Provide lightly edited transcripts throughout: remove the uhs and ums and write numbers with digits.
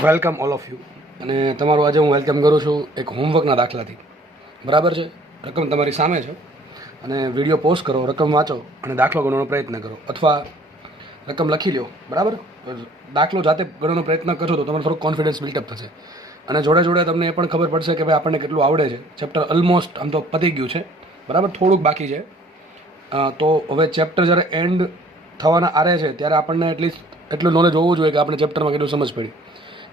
Welcome all of you. અને તમારું આજે હું વેલકમ કરું છું એક હોમવર્કના દાખલાથી. બરાબર છે? રકમ તમારી સામે છે અને વિડીયો પોઝ કરો, રકમ વાંચો અને દાખલો ગણવાનો પ્રયત્ન કરો, અથવા રકમ લખી લો. બરાબર? દાખલો જાતે ગણવાનો પ્રયત્ન કરશો તો તમારે થોડુંક કોન્ફિડન્સ બિલ્ટઅપ થશે અને જોડે જોડે તમને એ પણ ખબર પડશે કે ભાઈ આપણને કેટલું આવડે છે. ચેપ્ટર ઓલમોસ્ટ આમ તો પતી ગયું છે. બરાબર? થોડુંક બાકી છે. તો હવે ચેપ્ટર જ્યારે એન્ડ થવાના આરે છે ત્યારે આપણને એટલીસ્ટ એટલું નોલેજ હોવું જોઈએ કે આપણે ચેપ્ટરમાં કેટલું સમજ પડી,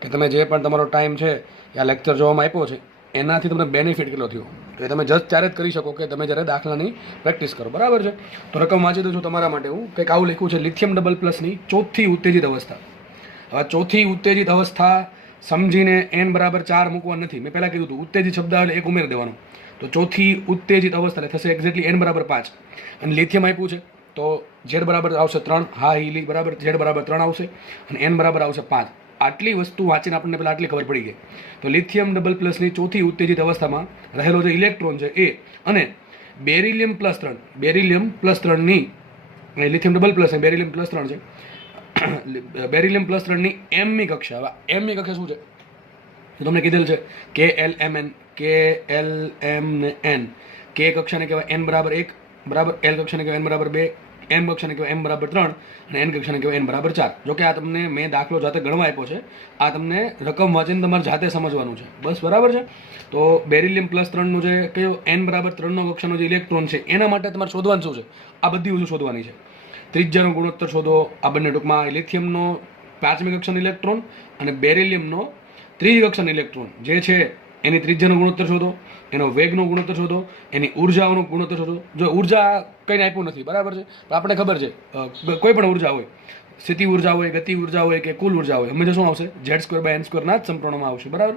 કે તમે જે પણ તમારો ટાઈમ છે યા લેક્ચર જોવામાં આપ્યો છે એનાથી તમને બેનિફિટ કેટલો થયો, તો એ તમે જસ્ટ ત્યારે જ કરી શકો કે તમે જ્યારે દાખલાની પ્રેક્ટિસ કરો. બરાબર છે? તો રકમ વાંચી દઉં છું તમારા માટે. હું કંઈક આવું લખ્યું છે, લિથિયમ ડબલ પ્લસની ચોથી ઉત્તેજિત અવસ્થા. હવે ચોથી ઉત્તેજિત અવસ્થા સમજીને n બરાબર 4 મૂકવા નથી. મેં પહેલાં કીધું હતું ઉત્તેજિત શબ્દ આવે એક ઉમેર દેવાનો. તો ચોથી ઉત્તેજિત અવસ્થા એટલે થશે એક્ઝેક્ટલી n બરાબર 5. અને લિથિયમ આપ્યું છે તો z બરાબર આવશે 3. હા ઈલી બરાબર z બરાબર 3 આવશે અને n બરાબર આવશે 5. આટલી વસ્તુ વાંચીને આપણને પહેલાં આટલી ખબર પડી ગઈ. તો લિથિયમ ડબલ પ્લસની ચોથી ઉત્તેજિત અવસ્થામાં રહેલો જે ઇલેક્ટ્રોન છે એ અને બેરિલિયમ પ્લસ 3, બેરિલિયમ પ્લસ 3ની લિથિયમ ડબલ પ્લસ અને બેરિલિયમ પ્લસ 3 છે. બેરિલિયમ પ્લસ 3ની એમની કક્ષા. હવે એમની કક્ષા શું છે તો તમને કીધેલ છે કે એલ એમ એન, કે એલ એમ ને એન. કે કક્ષાને કહેવાય n બરાબર 1 બરાબર, એલ કક્ષાને કહેવાય n બરાબર 2, એમ કક્ષાને કહેવાય m બરાબર 3 અને n કક્ષાને કહેવાય n બરાબર 4. જો કે આ તમને મેં દાખલો જાતે ગણવા આપ્યો છે, આ તમને રકમ વાંચીને તમારે જાતે સમજવાનું છે. બસ બરાબર છે? તો બેરિલિયમ પ્લસ 3નું જે કયો n બરાબર 3નો કક્ષાનો જે ઇલેક્ટ્રોન છે એના માટે તમારે શોધવાનું શું છે? આ બધી વસ્તુ શોધવાની છે. ત્રિજ્યાનો ગુણોત્તર શોધો. આ બંને ટૂંકમાં લિથિયમનો 5મી કક્ષાનો ઇલેક્ટ્રોન અને બેરિલિયમનો 3જી કક્ષાનો ઇલેક્ટ્રોન જે છે એની ત્રિજ્યાનો ગુણોત્તર શોધો, એનો વેગનો ગુણોત્તર શોધો, એની ઉર્જાઓનો ગુણોત્તર શોધો. જો ઉર્જા કંઈ આપ્યું નથી, બરાબર છે, પણ આપણને ખબર છે કોઈ પણ ઉર્જા હોય, સ્થિતિ ઉર્જા હોય, ગતિ ઉર્જા હોય કે કુલ ઉર્જા હોય, હંમેશા શું આવશે? z²/n² ના જ સંપ્રમાણમાં આવશે. બરાબર?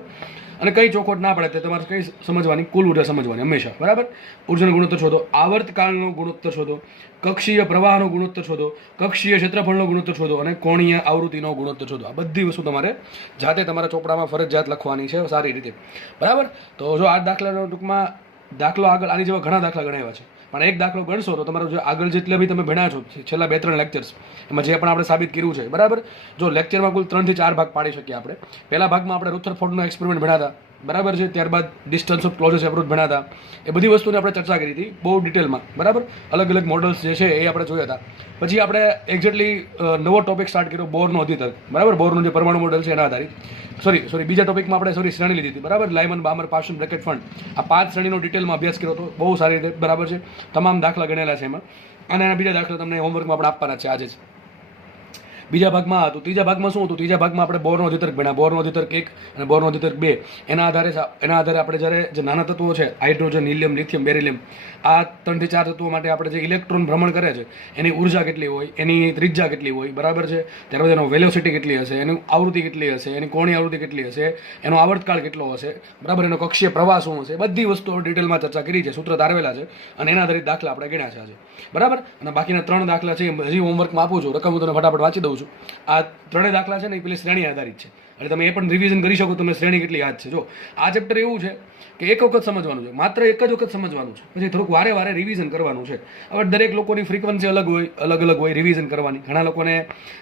અને કઈ ચોખવટ ના પડે તે તમારે કઈ સમજવાની? કુલ ઉર્જા સમજવાની હંમેશા. બરાબર? ઉર્જાનો ગુણોત્તર શોધો, આવર્તકાળનો ગુણોત્તર શોધો, કક્ષીય પ્રવાહનો ગુણોત્તર શોધો, કક્ષીય ક્ષેત્રફળનો ગુણોત્તર શોધો અને કોણીય આવૃત્તિનો ગુણોત્તર શોધો. આ બધી વસ્તુ તમારે જાતે તમારા ચોપડામાં ફરજિયાત લખવાની છે સારી રીતે. બરાબર? તો જો આ દાખલાનો ટૂંકમાં દાખલો આગળ આની જેવા ઘણા દાખલા ગણાવ્યા છે, પણ એક દાખલો ગણશો તો તમારો જે આગળ જેટલા બી તમે ભણ્યા છો છેલ્લા 2-3 લેક્ચર્સ, એમાં જે પણ આપણે સાબિત કર્યું છે. બરાબર? જો લેક્ચરમાં કુલ 3 થી 4 ભાગ પાડી શકીએ આપણે. પહેલા ભાગમાં આપણે રુથરફોર્ડનો એક્સપેરિમેન્ટ ભણ્યા હતા. બરાબર છે? ત્યારબાદ ડિસ્ટન્સ ઓફ ક્લોઝેસ્ટ એપ્રોચ ભણ્યા હતા. એ બધી વસ્તુની આપણે ચર્ચા કરી હતી બહુ ડિટેલમાં. બરાબર? અલગ અલગ મોડલ્સ જે છે એ આપણે જોયા હતા. પછી આપણે એક્ઝેક્ટલી નવો ટોપિક સ્ટાર્ટ કર્યો, બોરનો અધિતર્ક. બરાબર? બોરનું જે પરમાણુ મોડલ છે એના આધારિત. સોરી બીજા ટોપિકમાં આપણે શ્રેણી લીધી હતી. બરાબર? લાયમન, બામર, પાર્શન, બ્રેકેટ, ફંડ, આ 5 શ્રેણીનો ડિટેલમાં અભ્યાસ કર્યો હતો બહુ સારી રીતે. બરાબર છે? તમામ દાખલા ગણેલા છે એમાં, અને એના બીજા દાખલા તમને હોમવર્કમાં આપણે આપવાના છે આજે જ. બીજા ભાગમાં હતું. ત્રીજા ભાગમાં શું હતું? ત્રીજા ભાગમાં આપણે બોરનો અધિતર્ક ભણ્યા, બોરનો અધિતર્ક 1 અને બોરનો અધિતર્ક 2. એના આધારે આપણે જ્યારે જે નાના તત્વો છે, હાઇડ્રોજન, હિલિયમ, લિથિયમ, બેરિલિયમ, આ 3 થી 4 તત્વો માટે આપણે જે ઇલેક્ટ્રોન ભ્રમણ કરે છે એની ઉર્જા કેટલી હોય, એની ત્રિજ્યા કેટલી હોય, બરાબર છે, ત્યારબાદ એનો વેલોસિટી કેટલી હશે, એની આવૃત્તિ કેટલી હશે, એની કોણીય આવૃત્તિ કેટલી હશે, એનો આવર્તકાળ કેટલો હશે, બરાબર, એનો કક્ષીય પ્રવાહ શું હશે, બધી વસ્તુઓ ડિટેલમાં ચર્ચા કરી છે, સૂત્ર તારવેલા છે અને એના આધારિત દાખલા આપણે ગણ્યા છે આજે. બરાબર? અને બાકીના 3 દાખલા છે હજી હોમવર્કમાં આપું છું, રકમ હું તમને ફટાફટ વાંચી દઉં છું. આ 3 દાખલા છે ને એ પેલી શ્રેણી આધારિત છે, એટલે તમે એ પણ રિવિઝન કરી શકો તમને શ્રેણી કેટલી યાદ છે. જો આ ચેપ્ટર એવું છે કે એક વખત સમજવાનું છે, માત્ર એક જ વખત સમજવાનું છે, પછી થોડુંક વારે વારે રિવિઝન કરવાનું છે. હવે દરેક લોકોની ફ્રીક્વન્સી અલગ હોય, અલગ અલગ હોય રિવિઝન કરવાની. ઘણા લોકોને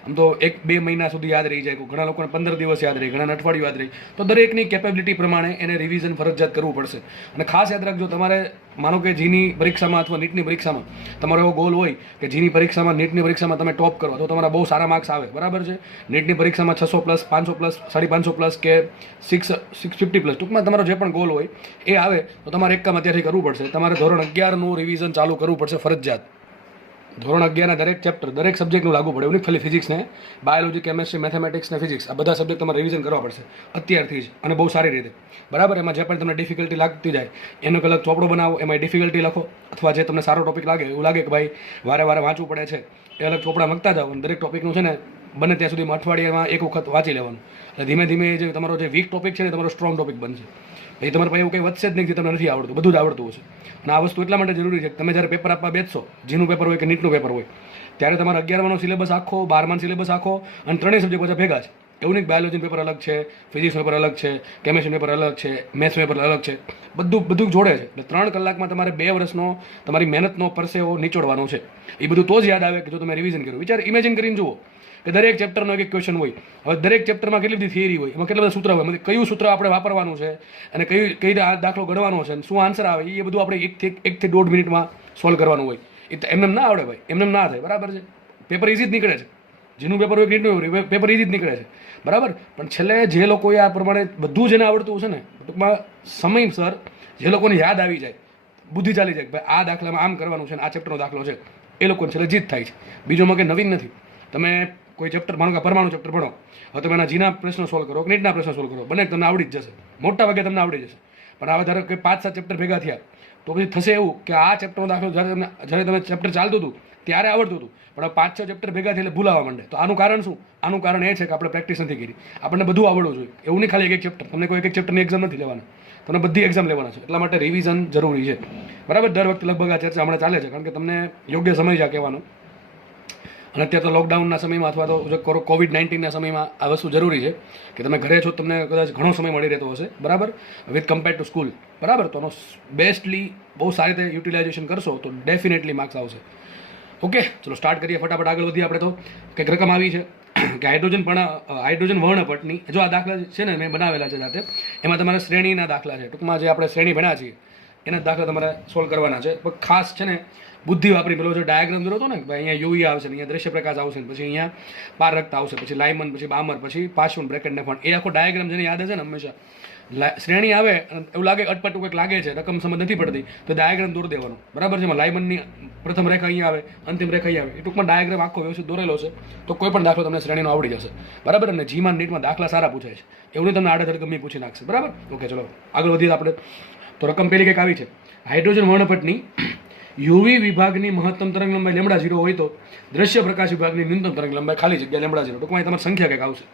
આમ તો 1-2 મહિના સુધી યાદ રહી જાય, ઘણા લોકોને 15 દિવસ યાદ રહે, ઘણા અઠવાડિયું યાદ રહે. તો દરેકની કેપેબિલિટી પ્રમાણે એને રિવિઝન ફરજિયાત કરવું પડશે. અને ખાસ યાદ રાખજો, તમારે માનો કે જીની પરીક્ષામાં અથવા નીટની પરીક્ષામાં તમારો એવો ગોલ હોય કે જીની પરીક્ષામાં, નીટની પરીક્ષામાં તમે ટોપ કરો તો તમારા બહુ સારા માર્ક્સ આવે. બરાબર છે? નીટની પરીક્ષામાં 600+, 500+, 550+ કે 650+, ટૂંકમાં તમારો જે પણ ગોલ હોય એ આવે તો તમારે એક કામ અત્યારથી કરવું પડશે. તમારે ધોરણ 11નું રિવિઝન ચાલુ કરવું પડશે ફરજિયાત. ધોરણ 11ના દરેક ચેપ્ટર, દરેક સબ્જેક્ટનું લાગુ પડે. એવું નહીં ખાલી ફિઝિક્સ ને બાયોલોજી, કેમેસ્ટ્રી, મેથેમેટિક્સ ને ફિઝિક્સ, આ બધા સબ્જેક્ટ તમારે રિવિઝન કરવા પડશે અત્યારથી જ, અને બહુ સારી રીતે. બરાબર? એમાં જે પણ તમને ડિફિકલ્ટી લાગતી જાય એનો એક અલગ ચોપડો બનાવો, એમાં ડિફિકલ્ટી લખો, અથવા જે તમને સારો ટોપિક લાગે, એવું લાગે કે ભાઈ વારે વારે વાંચવું પડે છે, એ અલગ ચોપડા મૂકતા જાઓ. અને દરેક ટોપિકનું છે ને બને ત્યાં સુધીમાં અઠવાડિયામાં એક વખત વાંચી લેવાનું. એટલે ધીમે ધીમે જે તમારો જે વીક ટોપિક છે ને તમારો સ્ટ્રોંગ ટોપિક બનશે. એ તમારે પાસે એવું કંઈ વધશે જ નહીં કે તમને નથી આવડતું, બધું જ આવડતું હશે. અને આ વસ્તુ એટલા માટે જરૂરી છે કે તમે જ્યારે પેપર આપવા બેસશો, જીનું પેપર હોય કે નીટનું પેપર હોય, ત્યારે તમારા 11માનો સિલેબસ આખો, 12માનો સિલેબસ આખો, અને 3 સબ્જેક્ટ બધા ભેગા છે. એવું નહીં બાયોલોજી પેપર અલગ છે, ફિઝિક્સ પેપર અલગ છે, કેમેસ્ટ્રી પેપર અલગ છે, મેથ્સ પેપર અલગ છે, બધું જોડે છે. એટલે 3 કલાકમાં તમારે 2 વર્ષનો તમારી મહેનતનો પરસેવો નીચોડવાનો છે. એ બધું તો જ યાદ આવે કે જો તમે રિવિઝન કર્યું. ઇમેજિન કરીને જુઓ કે દરેક ચેપ્ટરનો એક ક્વેશ્ચન હોય. હવે દરેક ચેપ્ટરમાં કેટલી બધી થિયરી હોય, એમાં કેટલા બધા સૂત્ર હોય, એમાંથી કયું સૂત્ર આપણે વાપરવાનું છે અને કઈ રીતે આ દાખલો ગણવાનો છે અને શું આન્સર આવે એ બધું આપણે 1 થી 1.5 મિનિટમાં સોલ્વ કરવાનું હોય. એ તો એમને ના આવડે ભાઈ, એમને ના થાય. બરાબર છે, પેપર ઇઝી જ નીકળે છે. જેનું પેપર હોય નીટનું પેપર ઇઝી જ નીકળે છે. બરાબર, પણ છેલ્લે જે લોકોએ આ પ્રમાણે બધું જેને આવડતું છે ને, ટૂંકમાં સમયસર જે લોકોને યાદ આવી જાય, બુદ્ધિ ચાલી જાય કે ભાઈ આ દાખલામાં આમ કરવાનું છે અને આ ચેપ્ટરનો દાખલો છે, એ લોકોને છેલ્લે જીત થાય છે. બીજોમાં કંઈ નવીન નથી. તમે કોઈ ચેપ્ટર માનો કે પરમાણુ ચેપ્ટર ભણો, હવે તમે એના જીના પ્રશ્નો સોલ્વ કરો કે નીટના પ્રશ્નો સોલ્વ કરો, બંને તમને આવડી જ જશે, મોટા ભાગે તમને આવડી જશે. પણ હવે ધારો કે 5-7 ચેપ્ટર ભેગા થયા તો પછી થશે એવું કે આ ચેપ્ટરનો દાખલો જ્યારે તમે ચેપ્ટર ચાલતું હતું ત્યારે આવડતું હતું, પણ હવે 5-6 ચેપ્ટર ભેગા થઈને ભૂલાવા માંડે. તો આનું કારણ શું? આનું કારણ એ છે કે આપણે પ્રેક્ટિસ નથી કરી. આપણને બધું આવડવું જોઈએ. એવું નહીં ખાલી એક ચેપ્ટર, તમને કોઈ એક ચેપ્ટરની એક્ઝામ નથી લેવાના, તમને બધી એક્ઝામ લેવાના છે. એટલા માટે રિવિઝન જરૂરી છે. બરાબર, દર વખતે લગભગ આ ચર્ચા હમણાં ચાલે છે, કારણ કે તમને યોગ્ય સમય છે કહેવાનો. અને અત્યારે તો લોકડાઉનના સમયમાં અથવા તો COVID-19ના સમયમાં આ વસ્તુ જરૂરી છે કે તમે ઘરે છો, તમને કદાચ ઘણો સમય મળી રહેતો હશે. બરાબર, વિથ કમ્પેર ટુ સ્કૂલ. બરાબર, તો એનો બેસ્ટલી બહુ સારી રીતે યુટિલાઇઝેશન કરશો તો ડેફિનેટલી માર્ક્સ આવશે. ઓકે, ચલો સ્ટાર્ટ કરીએ, ફટાફટ આગળ વધીએ. આપણે તો કંઈક રકમ આવી છે કે હાઇડ્રોજન વર્ણપટની, જો આ દાખલા છે ને મેં બનાવેલા છે જાતે, એમાં તમારે શ્રેણીના દાખલા છે. ટૂંકમાં જે આપણે શ્રેણી ભણ્યા છીએ એના દાખલા તમારે સોલ્વ કરવાના છે. પણ ખાસ છે ને બુદ્ધિ વાપરી પેલો જે ડાયાગ્રામ દોરો હતો ને, ભાઈ અહીંયા યુવી આવશે, અહીંયા દ્રશ્ય પ્રકાશ આવશે, પછી અહીંયા પારરક્ત આવશે, પછી લાયમન, પછી બામર, પછી પાશ્વન બ્રેકેટને પણ, એ આખો ડાયાગ્રામ જેને યાદ હશે ને હંમેશા શ્રેણી આવે એવું લાગે અટપટું કંઈક લાગે છે, રકમ સમજ નથી પડતી, તો ડાયાગ્રામ દોરી દેવાનો. બરાબર છે, એમાં લાયમનની પ્રથમ રેખા અહીંયા આવે, અંતિમ રેખા અહીંયા આવે, એ ટૂંકમાં ડાયાગ્રામ આખો વ્યવસ્થિત દોરેલો છે તો કોઈ પણ દાખલો તમને શ્રેણીનો આવડી જશે. બરાબર, અને જીમાં નીટમાં દાખલા સારા પૂછાય છે, એવું નહીં તમને આડેધડ ગમે પૂછી નાખશે. બરાબર, ઓકે, ચલો આગળ વધીએ આપણે. તો રકમ પેલી કંઈક આવી છે, હાઇડ્રોજન વર્ણપટની યુવી વિભાગની મહત્તમ તરંગ લંબાઈ λ0 હોય તો દ્રશ્ય પ્રકાશ વિભાગની ન્યૂનતમ તરંગ લંબાઈ ખાલી જગ્યા λ0. ટૂંકમાં તમારી સંખ્યા કંઈક આવશે.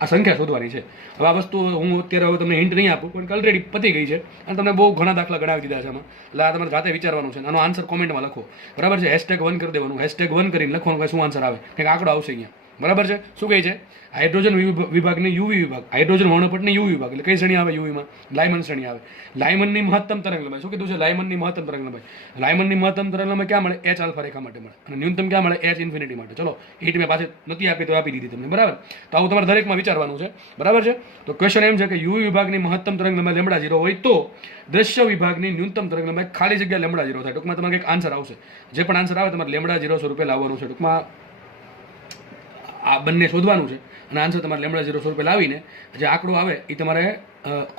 આ સંખ્યા શોધવાની છે. હવે આ વસ્તુ હું અત્યારે હવે તમને હિન્ટ નહીં આપું, પણ ઓલરેડી પતી ગઈ છે અને તમને બહુ ઘણા દાખલા ગણાવી દીધા છે આમાં. એટલે આ તમારે જાતે વિચારવાનું છે. આનો આન્સર કોમેન્ટમાં લખો. બરાબર છે, #1 કરી દેવાનું. #1 કરીને લખવાનું કે શું આન્સર આવે, કંઈક આંકડો આવશે અહીંયા. બરાબર છે, શું કહે છે? હાઇડ્રોજન વિભાગની યુવી વિભાગ, હાઇડ્રોજન વર્ણપટની યુવી વિભાગ એટલે કઈ શ્રેણી આવે? યુવીમાં લાયમન શ્રેણી આવે. લાયમનની મહત્તમ તરંગ લંબાઈ, શું કીધું છે? લાયમનની મહત્તમ તરંગ લંબાઈ. લાયમનની મહત્તમ તરંગ લંબાઈ ક્યાં મળે? H આલ્ફા રેખા માટે મળે. અને ન્યૂનતમ ક્યાં મળે? H ઇન્ફિનિટી માટે. ચલો હિટ મેં પાછી નથી આપી તો આપી દીધી તમને. બરાબર, તો આવું તમારે દરેકમાં વિચારવાનું છે. બરાબર છે, તો ક્વેશ્ચન એમ છે કે યુવી વિભાગની મહત્તમ તરંગ લંબાઈ λ0 હોય તો દ્રશ્ય વિભાગની ન્યૂનતમ તરંગ લંબાઈ ખાલી જગ્યા λ0 થાય. ટૂંકમાં તમારે કંઈક આન્સર આવશે. જે પણ આન્સર આવે તમારે λ0 સ્વરૂપે લાવવાનું છે. ટૂંકમાં આ બંને શોધવાનું છે અને આન્સર તમારે λ0 સ્વરૂપે લાવીને જે આંકડો આવે એ તમારે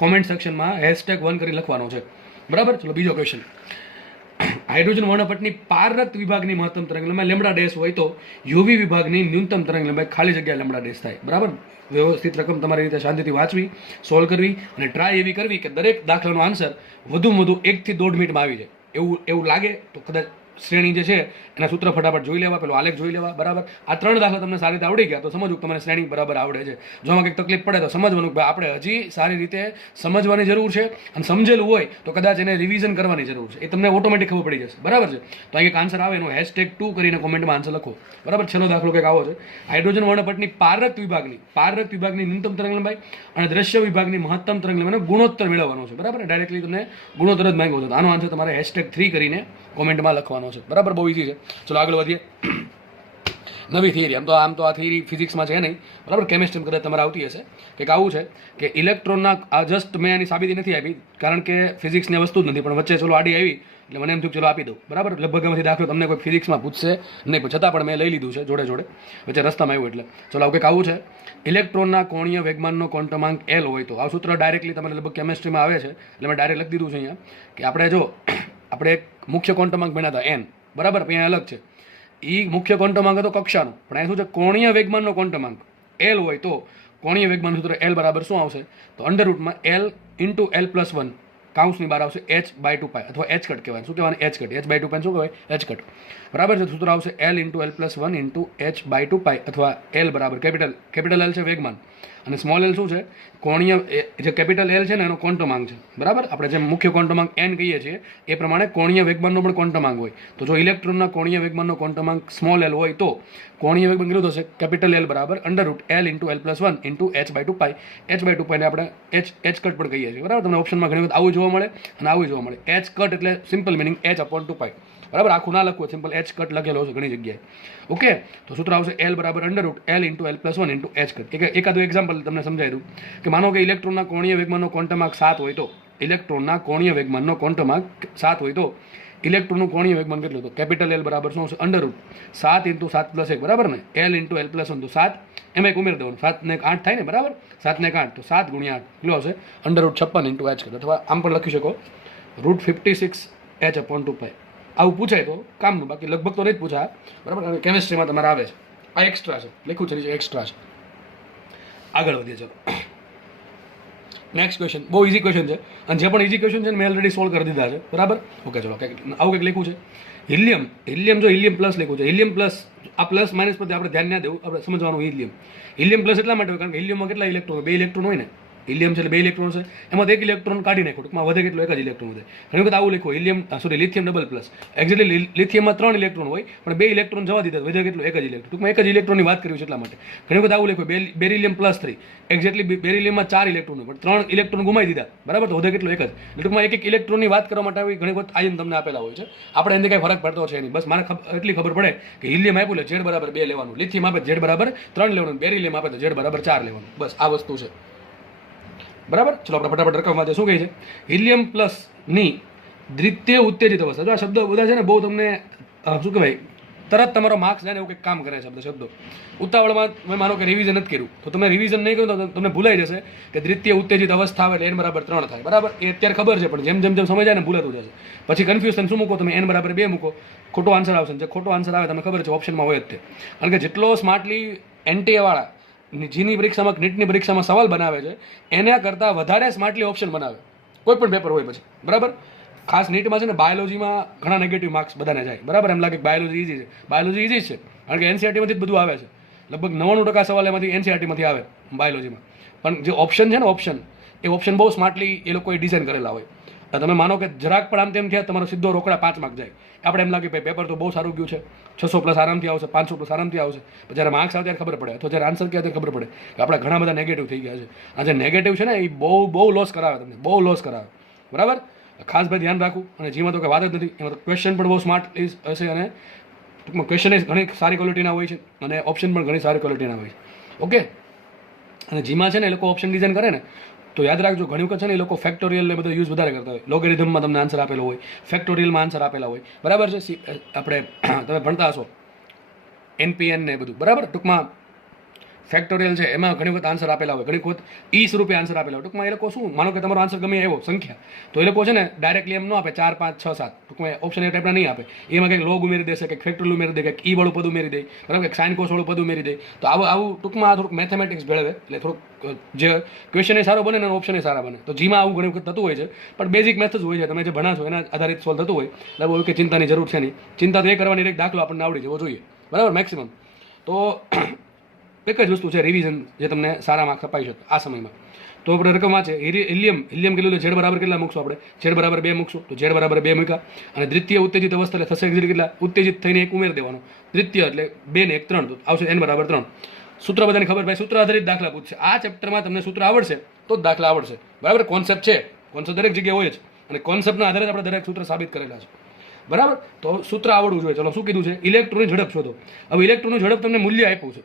કોમેન્ટ સેક્શનમાં #1 કરી લખવાનો છે. બરાબર, ચલો બીજો ક્વેશ્ચન. હાઇડ્રોજન વર્ણપટની પારરક્ત વિભાગની મહત્તમ તરંગ લંબાઈ λ' હોય તો યુવી વિભાગની ન્યૂનતમ તરંગ લંબાઈ ખાલી જગ્યા λ' થાય. બરાબર, વ્યવસ્થિત રકમ તમારી રીતે શાંતિથી વાંચવી, સોલ્વ કરવી અને ટ્રાય એવી કરવી કે દરેક દાખલાનો આન્સર વધુમાં વધુ 1 થી 1.5 મિનિટમાં આવી જાય. એવું લાગે તો કદાચ શ્રેણી જે છે એના સૂત્ર ફટાફટ જોઈ લેવા, પેલો આલેખ જોઈ લેવા. બરાબર, આ 3 દાખલા તમને સારી રીતે આવડી ગયા તો સમજવું તમને શ્રેણી બરાબર આવડે છે. જો આમાં કંઈક તકલીફ પડે તો સમજવાનું કે આપણે હજી સારી રીતે સમજવાની જરૂર છે અને સમજેલું હોય તો કદાચ એને રિવિઝન કરવાની જરૂર છે. એ તમને ઓટોમેટિક ખબર પડી જશે. બરાબર છે, તો અહીં એક આન્સર આવે એનો #2 કરીને કોમેન્ટમાં આન્સર લખો. બરાબર, છેલ્લો દાખલો કંઈક આવો છે. હાઇડ્રોજન વર્ણપટની પારરક્ત વિભાગની ન્યૂનતમ તરંગ લંબાઈ અને દ્રશ્ય વિભાગની મહત્તમ તરંગ લંબાઈનો ગુણોત્તર મેળવવાનો છે. બરાબર, ડાયરેક્ટલી તમને ગુણોત્તર જ માંગ્યો છે. આનો આન્સર તમારે #3 કરીને કોમેન્ટમાં લખવાનો છે. બરાબર, બહુ ઇઝી છે. ચલો આગળ વધીએ. નવી થિયરી, આમ તો આ થિયરી ફિઝિક્સમાં છે નહીં. બરાબર, કેમિસ્ટ્રી કદાચ તમારે આવતી હશે. કંઈક આવું છે કે ઇલેક્ટ્રોનના, આ જસ્ટ મેં એની સાબિતી નથી આપી કારણ કે ફિઝિક્સની વસ્તુ જ નથી, પણ વચ્ચે ચલો આડી આવી એટલે મને એમ થયું ચલો આપી દઉં. બરાબર, લગભગ એમાંથી દાખલો તમને કોઈ ફિઝિક્સમાં પૂછશે નહીં, પણ છતાં પણ મેં લઈ લીધું છે જોડે જોડે, વચ્ચે રસ્તામાં આવ્યું એટલે. ચલો આવું કંઈક આવું છે. ઇલેક્ટ્રોનના કોણીય વેગમાનનો ક્વોન્ટમાંક L હોય તો, આ સૂત્ર ડાયરેક્ટલી તમને લગભગ કેમિસ્ટ્રીમાં આવે છે એટલે મેં ડાયરેક્ટ લખી દીધું છે અહીંયા કે આપણે એક મુખ્ય ક્વોન્ટમાંક ભણ્યા હતા N. બરાબર, અહીંયા અલગ છે. એ મુખ્ય ક્વોન્ટમાંક હતો કક્ષાનો, પણ અહીં શું છે? કોણીય વેગમાનનો ક્વોન્ટમાંક L હોય તો કોણીય વેગમાનનું સૂત્ર L બરાબર શું આવશે? તો √L × L+1 કાઉન્સની બહાર આવશે h/2π અથવા h કટ કહેવાય. શું કહેવાય? h cut. h/2π શું કહેવાય? h cut. બરાબર છે, સૂત્ર આવશે L × L+1 × h/2π અથવા L બરાબર કેપિટલ L છે વેગમાન અને સ્મોલ l શું છે? કોણીય, જે કેપિટલ L છે ને એનો ક્વોન્ટમાંક છે. બરાબર, આપણે જેમ મુખ્ય ક્વોન્ટમાંક n કહીએ છીએ એ પ્રમાણે કોણીય વેગમાનનો પણ ક્વોન્ટમાંક હોય. તો જો ઇલેક્ટ્રોનના કોણીય વેગમાનનો ક્વોન્ટમાંક સ્મોલ l હોય તો કોણીય વેગમાન કેટલું થશે? કેપિટલ L બરાબર √L × L+1 × h/2π. h/2π ને આપણે h કટ પણ કહીએ છીએ. બરાબર, તમને ઓપ્શનમાં ઘણી વખત આવું જોવા મળે અને આવું જોવા મળે. h કટ એટલે સિમ્પલ મિનિંગ h/2π. બરાબર, આખું ના લખવું, સિમ્પલ એચ કટ લખેલો છે ઘણી જગ્યાએ. ઓકે, તો સૂત્ર આવશે L બરાબર √L into L+1 into H cut. એકાદું એક્ઝામ્પલ તમને સમજાવી દઉં કે માનો કે ઇલેક્ટ્રોનના કોણીય વેગમાનનો ક્વોન્ટમ આંક 7 હોય તો ઇલેક્ટ્રોનના કોણીય વેગમાનનો ક્વોન્ટમ આંક 7 હોય તો ઇલેક્ટ્રોનનું કોણીય વેગમાન કેટલું? તો કેપિટલ L બરાબર શું આવશે? √7 ઇન્ટુ 7 + 1 બરાબર ને, L ઇન્ટુ L+1 તો 7, એમાં એક ઉમેરી દેવાનું, 7 ને 8 થાય ને બરાબર, 7 ને 8 તો 7 ગુણ્યા 8 કેટલું આવશે? √56 ઇન્ટુ એચ કટ. અથવા આમ પણ લખી શકો √56h/2π. આવું પૂછાય તો કામનું, બાકી લગભગ તો નહીં જ પૂછાય બરાબર. કેમિસ્ટ્રીમાં તમારે આવે છે, આ એક્સ્ટ્રા છે, લખ્યું છે નીચે એક્સ્ટ્રા છે. આગળ વધીએ ચલો. નેક્સ્ટ ક્વેશ્ચન બહુ ઇઝી ક્વેશ્ચન છે, અને જે પણ ઇઝી ક્વેશ્ચન છે મેં ઓલરેડી સોલ્વ કરી દીધા છે બરાબર. ઓકે ચલો, આવું કંઈક લખ્યું છે હિલિયમ જો હિલિયમ પ્લસ લખ્યું છે, હિલિયમ પ્લસ, આ પ્લસ માઇનસ પરથી આપણે ધ્યાન ના દેવું, આપણે સમજવાનું હિલિયમ પ્લસ એટલા માટે હોય કારણ કે હિલિયમમાં કેટલા ઇલેક્ટ્રોન? 2 ઇલેક્ટ્રોન હોય ને, હિલિયમ છે એટલે 2 ઇલેક્ટ્રોન છે, એમાં 1 ઇલેક્ટ્રોન કાઢી નાખો, ટૂંકમાં વધે કેટલો? 1 જ ઇલેક્ટ્રોન વધે. ઘણી વખત આવું લખ્યું લિથિયમ ડબલ પ્લસ, એક્ઝેક્ટલી લિથિયમમાં 3 ઇલેક્ટ્રોન હોય પણ 2 ઇલેક્ટ્રોન જવા દીધા, વધે કેટલો? 1 જ ઇલેક્ટ્રોન. ટૂંકમાં 1 જ ઇલેક્ટ્રોનની વાત કરવી છે એટલા માટે. ઘણી વખત આવું લખ્યું બેરિલિયમ +3, એક્ઝેક્ટલી બેરિલિયમમાં 4 ઇલેક્ટ્રોન હોય પણ 3 ઇલેક્ટ્રોન ગુમાવી દીધા બરાબર, તો વધે કેટલો? 1 જ. ટૂંકમાં એક ઇલેક્ટ્રોનની વાત કરવા માટે આવી ઘણી વખત આયન તમને આપેલા હોય છે, આપણે એની કંઈ ફરક પડતો છે નહીં. બસ મારે એટલી ખબર પડે કે હિલિયમ આપ્યું એટલે Z બરાબર 2 લેવાનું, લિથિયમ આપે Z બરાબર 3 લેવાનું, બેરિલિયમ આપે તો Z બરાબર 4 લેવાનું. બસ આ વસ્તુ છે બરાબર. ચલો આપણે ફટાફટ રકમ વાંચે. શું કહે છે? હિલિયમ પ્લસની દ્વિતીય ઉત્તેજિત અવસ્થા. જો આ શબ્દો બધા છે ને બહુ તમને શું કહેવાય, તરત તમારો માર્ક્સ જાય ને એવું કંઈક કામ કરે છે શબ્દો. ઉતાવળમાં મેં માનો કે રિવિઝન નથી કર્યું તો તમે રિવિઝન નહીં કર્યું તો તમને ભૂલાઈ જશે કે દ્વિતીય ઉત્તેજિત અવસ્થા આવે એટલે N બરાબર 3 થાય બરાબર. એ અત્યારે ખબર છે પણ જેમ જેમ સમય જાય ને ભૂલાતું જશે, પછી કન્ફ્યુઝન શું મૂકો તમે? N બરાબર 2 મૂકો, ખોટો આન્સર આવશે. જે ખોટો આન્સર આવે તમને ખબર છે ઓપ્શનમાં હોય જ તે, કારણ કે જેટલો સ્માર્ટલી NTA વાળા જીની પરીક્ષામાં નીટની પરીક્ષામાં સવાલ બનાવે છે એના કરતાં વધારે સ્માર્ટલી ઓપ્શન બનાવે કોઈ પણ પેપર હોય પછી બરાબર. ખાસ નીટમાં છે ને બાયોલોજીમાં ઘણા નેગેટિવ માર્ક્સ બધાને જાય બરાબર. એમ લાગે કે બાયોલોજી ઇઝી છે, બાયોલોજી ઇઝી છે કારણ કે NCERTમાંથી જ બધું આવે છે. લગભગ 99% સવાલ એમાંથી NCERTમાંથી આવે બાયોલોજીમાં. પણ જે ઓપ્શન છે ને ઓપ્શન બહુ સ્માર્ટલી એ લોકોએ ડિઝાઇન કરેલા હોય. તમે માનો કે જરાક પણ આમ તેમ થયા તમારો સીધો રોકડા 5 માર્ક જાય. આપણે એમ લાગે ભાઈ પેપર તો બહુ સારું ગયું છે, 600+ આરામથી આવશે, 500+ આરામથી આવશે. જ્યારે માર્ક્સ આવે ત્યારે ખબર પડે, અથવા જ્યારે આન્સર કહે ત્યારે ખબર પડે કે આપણે ઘણા બધા નેગેટિવ થઈ ગયા છે. આ જે નેગેટિવ છે ને એ બહુ લોસ કરાવે તમને, બહુ લોસ કરાવે બરાબર. ખાસ ભાઈ ધ્યાન રાખવું. અને જીમાં તો કંઈ વાત જ નથી, એમાં તો ક્વેશ્ચન પણ બહુ સ્માર્ટ હશે, અને ટૂંકમાં ક્વેશ્ચન ઘણી સારી ક્વોલિટીના હોય છે અને ઓપ્શન પણ ઘણી સારી ક્વોલિટીના હોય છે. ઓકે, અને જીમાં છે ને એ લોકો ઓપ્શન ડિઝાઇન કરે ને તો યાદ રાખજો ઘણી વખત છે ને એ લોકો ફેક્ટોરિયલ ને બધો યુઝ વધારે કરતા હોય. લોગેરિધમમાં તમને આન્સર આપેલો હોય, ફેક્ટોરિયલમાં આન્સર આપેલા હોય બરાબર છે. આપણે તમે ભણતા હશો NPN ને બધું બરાબર. ટૂંકમાં ફેક્ટોરિયલ છે એમાં ઘણી વખત આન્સર આપેલા હોય, ઘણી વખત સ્વરૂપે આન્સર આપેલા હોય. ટૂંકમાં એ લોકો શું, માનો કે તમારો આન્સર ગમે એવો સંખ્યા, તો એ લોકો છે ને ડાયરેક્ટલી એમ ન આપે 4 5 6 7, ટૂંકમાં ઓપ્શન એ ટાઈપના નહીં આપે. એમાં કંઈક લોગ ઉમેરી દેશે, કંઈક ફેક્ટોરિયલ ઉમેરી દે, કંઈક વાળું પદ ઉમેરી દે બરાબર, કંઈક સાઇન કોસ વાળું પદ ઉમેરી દે. તો આવું ટૂંકમાં થોડુંક મેથેમેટિક્સ ભેળવે એટલે થોડુંક જે ક્વેશ્ચન એ સારો બને ને ઓપ્શન એ સારા બને. તો જીમાં આવું ઘણી વખત થતું હોય છે, પણ બેઝિક મેથડ હોય છે, તમે જે ભણા છો એના આધારિત સોલ્વ થતું હોય. એટલે બહુ કે ચિંતાની જરૂર છે નહીં. ચિંતા તો એ કરવાની એક દાખલો આપણને આવડી જવો જોઈએ બરાબર મેક્સિમમ. તો એક જ વસ્તુ છે રિવિઝન જે તમને સારા માર્ક્સ અપાઈ શકે આ સમયમાં. તો આપણે રકમ વાંચે હિલિયમ કેટલું છે? Z બરાબર કેટલા મૂકશું આપણે? Z બરાબર 2 મૂકશું, તો Z બરાબર 2 મૂક્યા. અને દ્વિતીય ઉત્તેજિત અવસ્થા એટલે થશે કેટલા? ઉત્તેજિત થઈને 1 ઉમેર દેવાનો. દ્વિતીય એટલે 2 ને 1 3, તો આવશે N બરાબર 3. સૂત્ર બધાને ખબર, ભાઈ સૂત્ર આધારિત દાખલા પૂછશે. આ ચેપ્ટરમાં તમને સૂત્ર આવડશે તો જ દાખલા આવડશે બરાબર. કોન્સેપ્ટ છે, કોન્સેપ્ટ દરેક જગ્યાએ હોય જ, અને કોન્સેપ્ટના આધારે આપણે દરેક સૂત્ર સાબિત કરેલા છે બરાબર. તો સૂત્ર આવડવું જોઈએ. ચલો શું કીધું છે? ઇલેક્ટ્રોનની ઝડપ શોધો. હવે ઇલેક્ટ્રોનની ઝડપ તમને મૂલ્ય આપ્યું છે,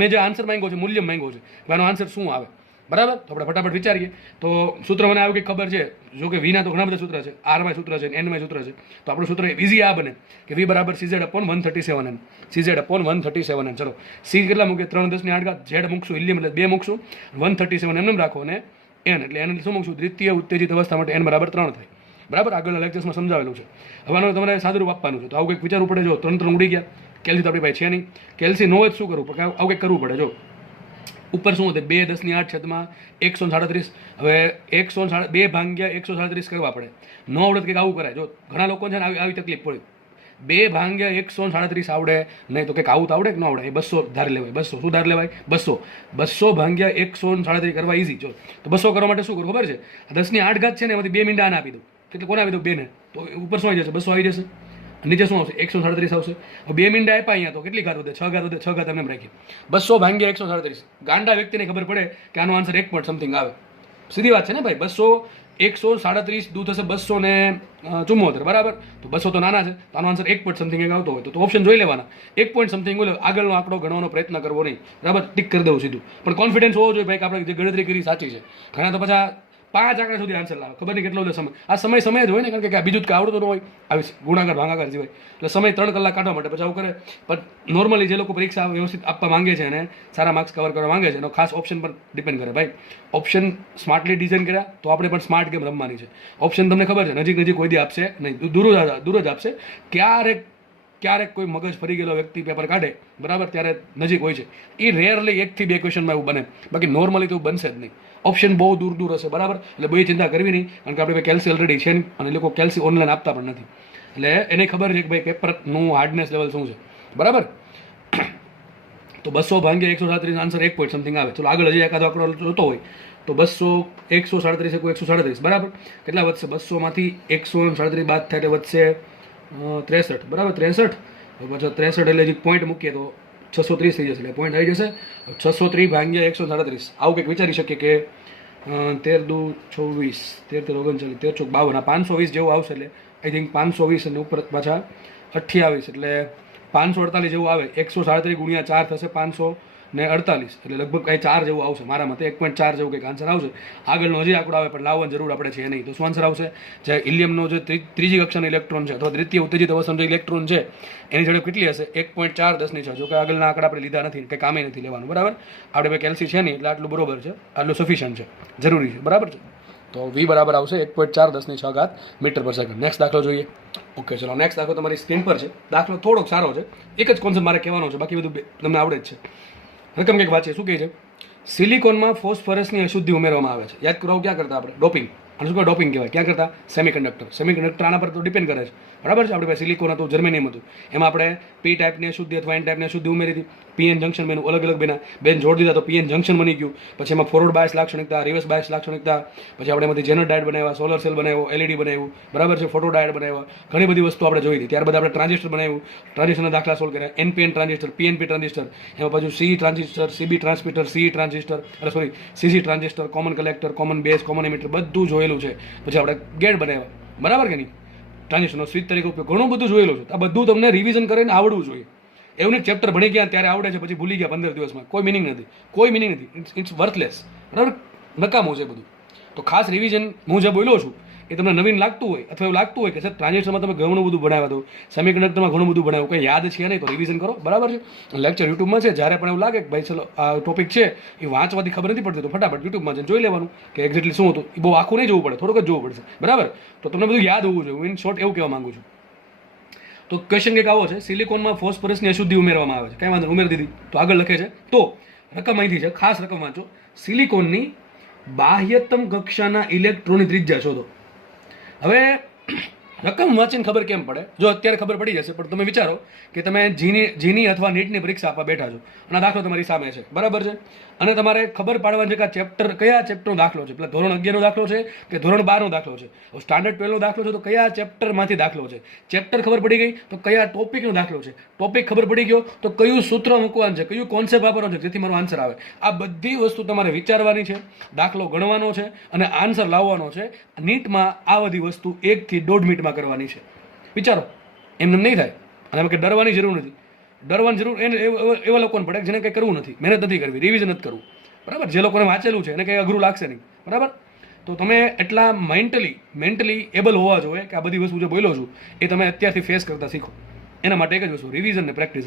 મેં જે આન્સર માંગ્યો છે મૂલ્ય માંગ્યો છે, આનો આન્સર શું આવે બરાબર. તો આપણે ફટાફટ વિચારીએ. તો સૂત્ર મને આવ્યું કે ખબર છે, જો કે વીના તો ઘણા બધા સૂત્ર છે, આરમાં સૂત્ર છે, એનમાં સૂત્ર છે. તો આપણું સૂત્ર ઇઝી આ બને કે V બરાબર CZ/137N, CZ/137N. ચલો સી કેટલા મૂકે? 3 10 ની 8 Z મૂકશું, હિલિયમ એટલે 2 મૂકશું, 137 એમ રાખો, અને N એટલે N શું મૂકશું? દ્વિતીય ઉત્તેજિત અવસ્થા માટે N બરાબર 3 થાય બરાબર. આગળના લેક્ચર્સમાં સમજાવેલું છે. હવે આનું તમારે સાદુરૂપ આપવાનું છે. તો આવું કંઈક વિચારવું પડે. જો 3 ઉડી ગયા, કેલ્સી તો આપણી પાસે છે નહીં, કેલ્સી નો હોય શું કરવું પડે? આવું કંઈક કરવું પડે. જો ઉપર શું હતું? 2 10 ની 8 છેદમાં 137. હવે 2 ભાગ્યા 137 કરવા પડે. ન આવડે કંઈક આવું કરાય. જો ઘણા લોકો છે ને આવી તકલીફ પડે, 2 ભાગ્યા 137 આવડે નહીં તો કંઈક આવું તો આવડે કે ન આવડે? એ 200 ધાર લેવાય. 200 શું ધાર લેવાય? 200 ભાગ્યા 137 કરવા ઇઝી. જો તો 200 કરવા માટે શું કરવું ખબર છે? 10 ની 8 ઘાત છે ને એમાંથી 2 મીંડા આને આપી દઉં. એટલે કોને આપી દઉં? 2 ને. તો ઉપર શું આવી જશે? 200 આવી જશે. નીચે શું આવશે? 137 આવશે. 2 મીંડા આપ્યા અહીંયા તો કેટલી ઘાત વધે? 6 ઘાત વધે. 6 ઘાત એમ રાખીએ. 200 ભાગ્યા 137. ગાંડા વ્યક્તિને ખબર પડે કે આનો આન્સર 1 પોઈન્ટ સમથિંગ આવે. સીધી વાત છે ને ભાઈ. 200 137 દૂર થશે 274, બરાબર. તો 200 તો નાના છે, તો આનો આન્સર 1 પોઈન્ટ સમથિંગ એક આવતો હોય તો ઓપ્શન જોઈ લેવાના. 1 પોઈન્ટ સમથિંગ બોલો, આગળનો આંકડો ગણવાનો પ્રયત્ન કરવો નહીં, બરાબર. ટિક કરી દેવું સીધું. પણ કોન્ફિડન્સ હોવો જોઈએ ભાઈ કે આપણે જે ગણતરી કરી સાચી છે. ઘણા તો પછી 5 આંકડા સુધી આન્સર લાવે, ખબર નહીં કેટલો બધો સમય. આ સમય જ હોય ને, કારણ કે બીજું જ આવડતું ન હોય આવી ગુણાકાર ભાગાકાર સિવાય. એટલે સમય 3 કલાક કાઢવા માટે પછી આવું કરે. પણ નોર્મલી જે લોકો પરીક્ષા વ્યવસ્થિત આપવા માંગે છે અને સારા માર્ક્સ કવર કરવા માંગે છે એનો ખાસ ઓપ્શન પર ડિપેન્ડ કરે ભાઈ. ઓપ્શન સ્માર્ટલી ડિઝાઇન કર્યા તો આપણે પણ સ્માર્ટ ગેમ રમવાની છે. ઓપ્શન તમને ખબર છે નજીક કોઈ દી આપશે નહીં, દૂર જ આપશે. ક્યારેક કોઈ મગજ ફરી ગયેલો વ્યક્તિ પેપર કાઢે, બરાબર, ત્યારે નજીક હોય છે. એ રેરલી 1 થી 2 ક્વેશ્ચનમાં એવું બને, બાકી નોર્મલી તો બનશે જ નહીં. ઓપ્શન બહુ દૂર હશે, બરાબર. એટલે બહુ ચિંતા કરવી નહીં, કારણ કે આપણે કેલ્સી ઓલરેડી છે અને એ લોકો કેલ્સી ઓનલાઈન આપતા પણ નથી. એટલે એને ખબર છે કે ભાઈ પેપરનું હાર્ડનેસ લેવલ શું છે, બરાબર. તો 200 ભાગ્યા 137 આન્સર 1 પોઈન્ટ સમથિંગ આવે. ચલો આગળ હજી એકાદો આંકડો જોતો હોય તો 137 137, બરાબર. કેટલા વધશે? 200 માંથી 137 બાદ થાય એટલે વધશે 63, બરાબર. 63 પછી 63 એટલે હજી પોઈન્ટ મૂકીએ તો 630 થઈ જશે, એટલે પોઈન્ટ આવી જશે 630 ભાગ્યા 137. આવું કંઈક વિચારી શકીએ કે 13 દુ 24, 13 39, 13 ચોક 52, 520 જેવું આવશે. એટલે આઈ થિંક 520 અને ઉપર પાછા 28, એટલે 548 જેવું આવે. 137 ગુણ્યા 4 થશે 548, એટલે લગભગ કંઈ 4 જેવું આવશે મારા મતે. 1.4 જેવું કંઈક આન્સર આવશે. આગળનો હજી આંકડો આવે પણ લાવવાની જરૂર આપણે છે નહીં. તો શું આન્સર આવશે? જે ઇલિયમનો જે ત્રીજી કક્ષાનો ઇલેક્ટ્રોન છે અથવા દ્વિતીય ઉત્તેજિત અવસ્થાનો જે ઇલેક્ટ્રોન છે એની ઝડપ કેટલી હશે? 1.4 જો કે આગળના આંકડા આપણે લીધા નથી, કંઈ કામે નથી લેવાનું, બરાબર. આપણે ભાઈ કેલ્સી છે નહીં એટલે આટલું બરોબર છે, આટલું સફિશિયન્ટ છે, જરૂરી છે, બરાબર છે. તો v બરાબર આવશે 1.4 મીટર પર સેકન્ડ. નેક્સ્ટ દાખલો જોઈએ. ઓકે, ચલો નેક્સ્ટ દાખલો તમારી સ્ક્રીન પર છે. દાખલો થોડોક સારો છે, એક જ કોન્સેપ્ટ મારે કહેવાનો છે, બાકી બધું તમને આવડે જ છે. રકમ કંઈક વાંચીએ. શું કહે છે? સિલિકોનમાં ફોસ્ફરસની અશુદ્ધિ ઉમેરવામાં આવે છે. યાદ કરાવો, ક્યાં કરતા આપણે? ડોપિંગ. અને શું કહેવાય? ડોપિંગ કહેવાય. ક્યાં કરતા? સેમિકન્ડક્ટર આના પર તો ડિપેન્ડ કરે છે, બરાબર છે. આપણી પાસે સિલિકોન હતું, જર્મેનિયમ હતું, એમાં આપણે પી ટાઈપની અશુદ્ધિ અથવા એન ટાઈપની અશુદ્ધિ ઉમેરી હતી. પીએન જંક્શન બેનું અલગ બન્યા, બેન જોડી દીધા તો પીએન જંક્શન બની ગયું. પછી એમાં ફોરવર્ડ બાયસ લાક્ષણિકતા, રિવર્સ બાયસ લાક્ષણિકતા, પછી આપણે એમાંથી જેનર ડાયટ બનાવ્યા, સોલર સેલ બનાવ્યો, એલઈડી બનાવ્યું, બરાબર છે, ફોટો ડાયટ બનાવ્યા, ઘણી બધી વસ્તુ આપણે જોઈ હતી. ત્યારબાદ આપણે ટ્રાન્ઝિસ્ટર બનાવ્યું, ટ્રાન્ઝિસ્ટરના દાખલા સોલ્વ કર્યા. એનપીએન ટ્રાન્ઝિસ્ટર, પીએનપી ટ્રાન્ઝિસ્ટર, એમાં પાછું C transistor, CB transmitter, C transistor, CC transistor, common collector, common base, common emitter, બધું જોયેલું છે. પછી આપણે ગેટ બનાવ્યા, બરાબર કે નહીં? ટ્રાન્ઝિસ્ટરનો સ્વિચ તરીકે ઉપયોગ, ઘણું બધું જોયેલું છે. આ બધું તમને રિવિઝન કરીને આવડવું જોઈએ. એવું નહીં ચેપ્ટર ભણી ગયા ત્યારે આવડે છે પછી ભૂલી ગયા 15 દિવસમાં, કોઈ મિનિંગ નથી. ઇટ્સ વર્થલેસ, બરાબર, નકામું છે બધું. તો ખાસ રિવિઝન હું જે બોલ્યો છું એ તમને નવીન લાગતું હોય અથવા એવું લાગતું હોય કે સર ટ્રાન્ઝિસ્ટરમાં તમે ઘણું બધું ભણાવ્યા હતું, સેમિકન્ડક્ટરમાં ઘણું બધું ભણાવ્યું, કંઈ યાદ છે નહીં તો રિવિઝન કરો, બરાબર છે. લેક્ચર યુટ્યુબમાં છે, જ્યારે પણ એવું લાગે કે ભાઈ ચલો આ ટોપિક છે એ વાંચવાથી ખબર નથી પડતી તો ફટાફટ યુટ્યુબમાં જઈને જોઈ લેવાનું કે એક્ઝેક્ટલી શું હતું. એ બહુ આખું નહીં જોવું પડે, થોડુંક જ જોવું પડશે, બરાબર. તો તમને બધું યાદ હોવું જોઈએ. ઇન શોર્ટ એવું કહેવા માંગુ છું. તો ક્વેશ્ચન કંઈક આવો છે, સિલિકોનમાં ફોસ્ફરસની અશુદ્ધિ ઉમેરવામાં આવે છે. કાંઈ વાંધો ઉમેરી દીધી. તો આગળ લખે છે, તો રકમ અહીંથી છે, ખાસ રકમ વાંચો. સિલિકોનની બાહ્યતમ કક્ષાના ઇલેક્ટ્રોનની ત્રિજ્યા શોધો. હવે રકમ વાંચીને ખબર કેમ પડે? જો અત્યારે ખબર પડી જશે, પણ તમે વિચારો કે તમે જીની અથવા નીટની પરીક્ષા આપવા બેઠા છો અને દાખલો તમારી સામે છે, બરાબર છે, અને તમારે ખબર પાડવાની છે કે કયા ચેપ્ટરનો દાખલો છે, પેલા ધોરણ 11નો દાખલો છે કે ધોરણ 12નો દાખલો છે, સ્ટાન્ડર્ડ 12નો દાખલો છે તો કયા ચેપ્ટરમાંથી દાખલો છે. ચેપ્ટર ખબર પડી ગઈ તો કયા ટોપિકનો દાખલો છે, ટોપિક ખબર પડી ગયો તો કયું સૂત્ર મૂકવાનું છે, કયું કોન્સેપ્ટ વાપરવાનો છે જેથી મારો આન્સર આવે. આ બધી વસ્તુ તમારે વિચારવાની છે, દાખલો ગણવાનો છે અને આન્સર લાવવાનો છે. નીટમાં આ બધી વસ્તુ 1 થી 1.5 મિનિટમાં કરવાની છે. વિચારો, એમને નહીં થાય. અને એમાં કંઈ ડરવાની જરૂર નથી. ડરવાની જરૂર એવા લોકોને પડે જેને કંઈ કરવું નથી, મહેનત નથી કરવી, રિવિઝન નથી કરવું, બરાબર. જે લોકોને વાંચેલું છે એને કંઈ અઘરું લાગશે નહીં, બરાબર. તો તમે એટલા મેન્ટલી એબલ હોવા જોઈએ કે આ બધી વસ્તુ જે બોલ્યો છું એ તમે અત્યારથી ફેસ કરતા શીખો. એના માટે એક જ વસ્તુ, રિવિઝન ને પ્રેક્ટિસ.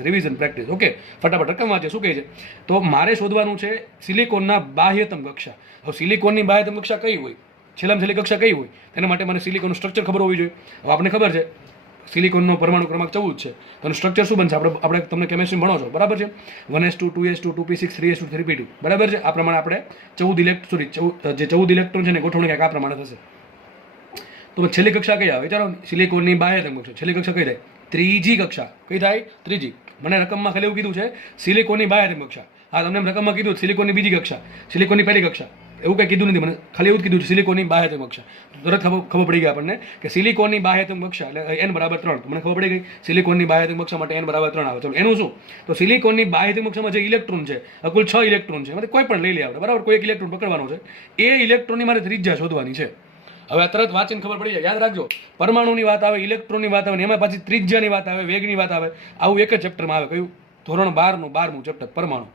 ઓકે, ફટાફટ રકમ વાંચે. શું કહે છે? તો મારે શોધવાનું છે સિલિકોનના બાહ્યતમ કક્ષા. હવે સિલિકોનની બાહ્યતમ કક્ષા કઈ હોય, છેલ્લામાં છેલ્લી કક્ષા કઈ હોય, તેના માટે મને સિલિકોનનું સ્ટ્રક્ચર ખબર હોવી જોઈએ. હવે આપણને ખબર છે સિલિકોનનો પરમાણુ ક્રમાંક 14 છે, તો એનું સ્ટ્રક્ચર શું બનશે? આપણે તમને કેમેસ્ટ્રી ભણો છો, બરાબર છે. 1s2 2s2 2p6 3s2 3p2, બરાબર છે. આ પ્રમાણે આપણે 14 ઇલેક્ટ્રોન છે ને ગોઠવણી કંઈક આ પ્રમાણે થશે. તો છેલ્લી કક્ષા કઈ આવે? વિચારો, સિલિકોનની બાહ્યતમ કક્ષા. છેલ્લી કક્ષા કઈ થાય? ત્રીજી કક્ષા. કઈ થાય? ત્રીજી. મને રકમમાં ખાલી એવું કીધું છે સિલિકોનની બાહ્યતમ કક્ષા. હા, તમને રકમમાં કીધું સિલિકોનની બીજી કક્ષા, સિલિકોનની પહેલી કક્ષા, એવું કંઈ કીધું નથી મને, ખાલી એવું જ કીધું છે સિલિકોનની બાહ્યતમ કક્ષા. તરત ખબર પડી ગઈ આપણને કે સિલિકોનની બાહ્યતમ કક્ષા એટલે n બરાબર 3. મને ખબર પડી ગઈ સિલિકોનની બાહ્યતમ કક્ષા માટે n બરાબર 3 આવે. ચલો, એનું શું? તો સિલિકોનની બાહ્યતમ કક્ષામાં જે ઇલેક્ટ્રોન છે, કુલ 6 ઇલેક્ટ્રોન છે, એમાંથી કોઈ પણ લઈ લે આપણે, બરાબર. કોઈ એક ઇલેક્ટ્રોન પકડવાનો છે. એ ઇલેક્ટ્રોનની મારે ત્રિજ્યા શોધવાની છે. હવે આ તરત વાંચીને ખબર પડી જાય. યાદ રાખજો, પરમાણુની વાત આવે, ઇલેક્ટ્રોનની વાત આવે, ને એમાં પાછી ત્રિજ્યાની વાત આવે, વેગની વાત આવે. આવું એક જ ચેપ્ટરમાં આવે. કયું? ધોરણ 12નું 12મું ચેપ્ટર પરમાણુ.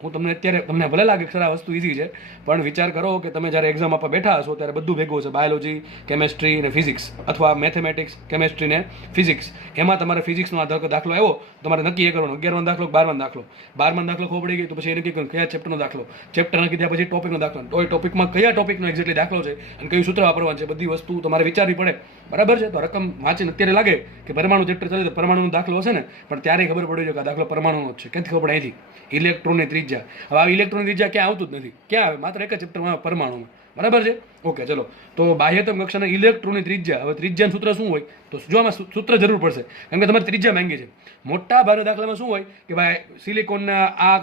હું તમને અત્યારે, તમને ભલે લાગે કે સર આ વસ્તુ ઇઝી છે, પણ વિચાર કરો કે તમે જ્યારે એક્ઝામ આપવા બેઠા હશો ત્યારે બધું ભેગું હશે, બાયોલોજી, કેમેસ્ટ્રી અને ફિઝિક્સ, અથવા મેથેમેટિક્સ, કેમેસ્ટ્રી ને ફિઝિક્સ. એમાં તમારે ફિઝિક્સનો આ દાખલો આવ્યો, તમારે નક્કી એ કરવાનો 11નો દાખલો, 12નો દાખલો. 12નો દાખલો ખબર પડી ગઈ તો પછી એ નક્કી કરવાનું કયા ચેપ્ટરનો દાખલો, ચેપ્ટર નક્કી થયા પછી ટોપિકનો દાખલો, તો એ ટોપિકમાં કયા ટોપિકનો એક્ઝેક્ટલી દાખલો છે અને કયું સૂત્ર વાપરવાનું છે, બધી વસ્તુ તમારે વિચારવી પડે. બરાબર છે? તો રકમ વાંચીને અત્યારે લાગે કે પરમાણુ ચેપ્ટર ચાલે તો પરમાણુનો દાખલો હશે ને, પણ ત્યારે ખબર પડી જાય કે આ દાખલો પરમાણુનો જ છે. ક્યાંથી ખબર પડે? અહીંથી, ઇલેક્ટ્રોનની ત્રિજ્યા. હવે આ ઇલેક્ટ્રોનની ત્રિજ્યા ક્યાં આવતું જ નથી. ક્યાં આવે? માત્ર એક જ ચેપ્ટરમાં આવે, પરમાણુમાં. બરાબર છે? ઓકે, ચલો. તો બાહ્યતમ કક્ષાના ઇલેક્ટ્રોનની ત્રિજ્યા. હવે ત્રિજ્યાનું સૂત્ર શું હોય? તો જો આમાં સૂત્ર જરૂર પડશે, કારણ કે તમારે ત્રિજ્યા માંગી છે. મોટા ભાગના દાખલામાં શું હોય કે ભાઈ સિલિકોનના આ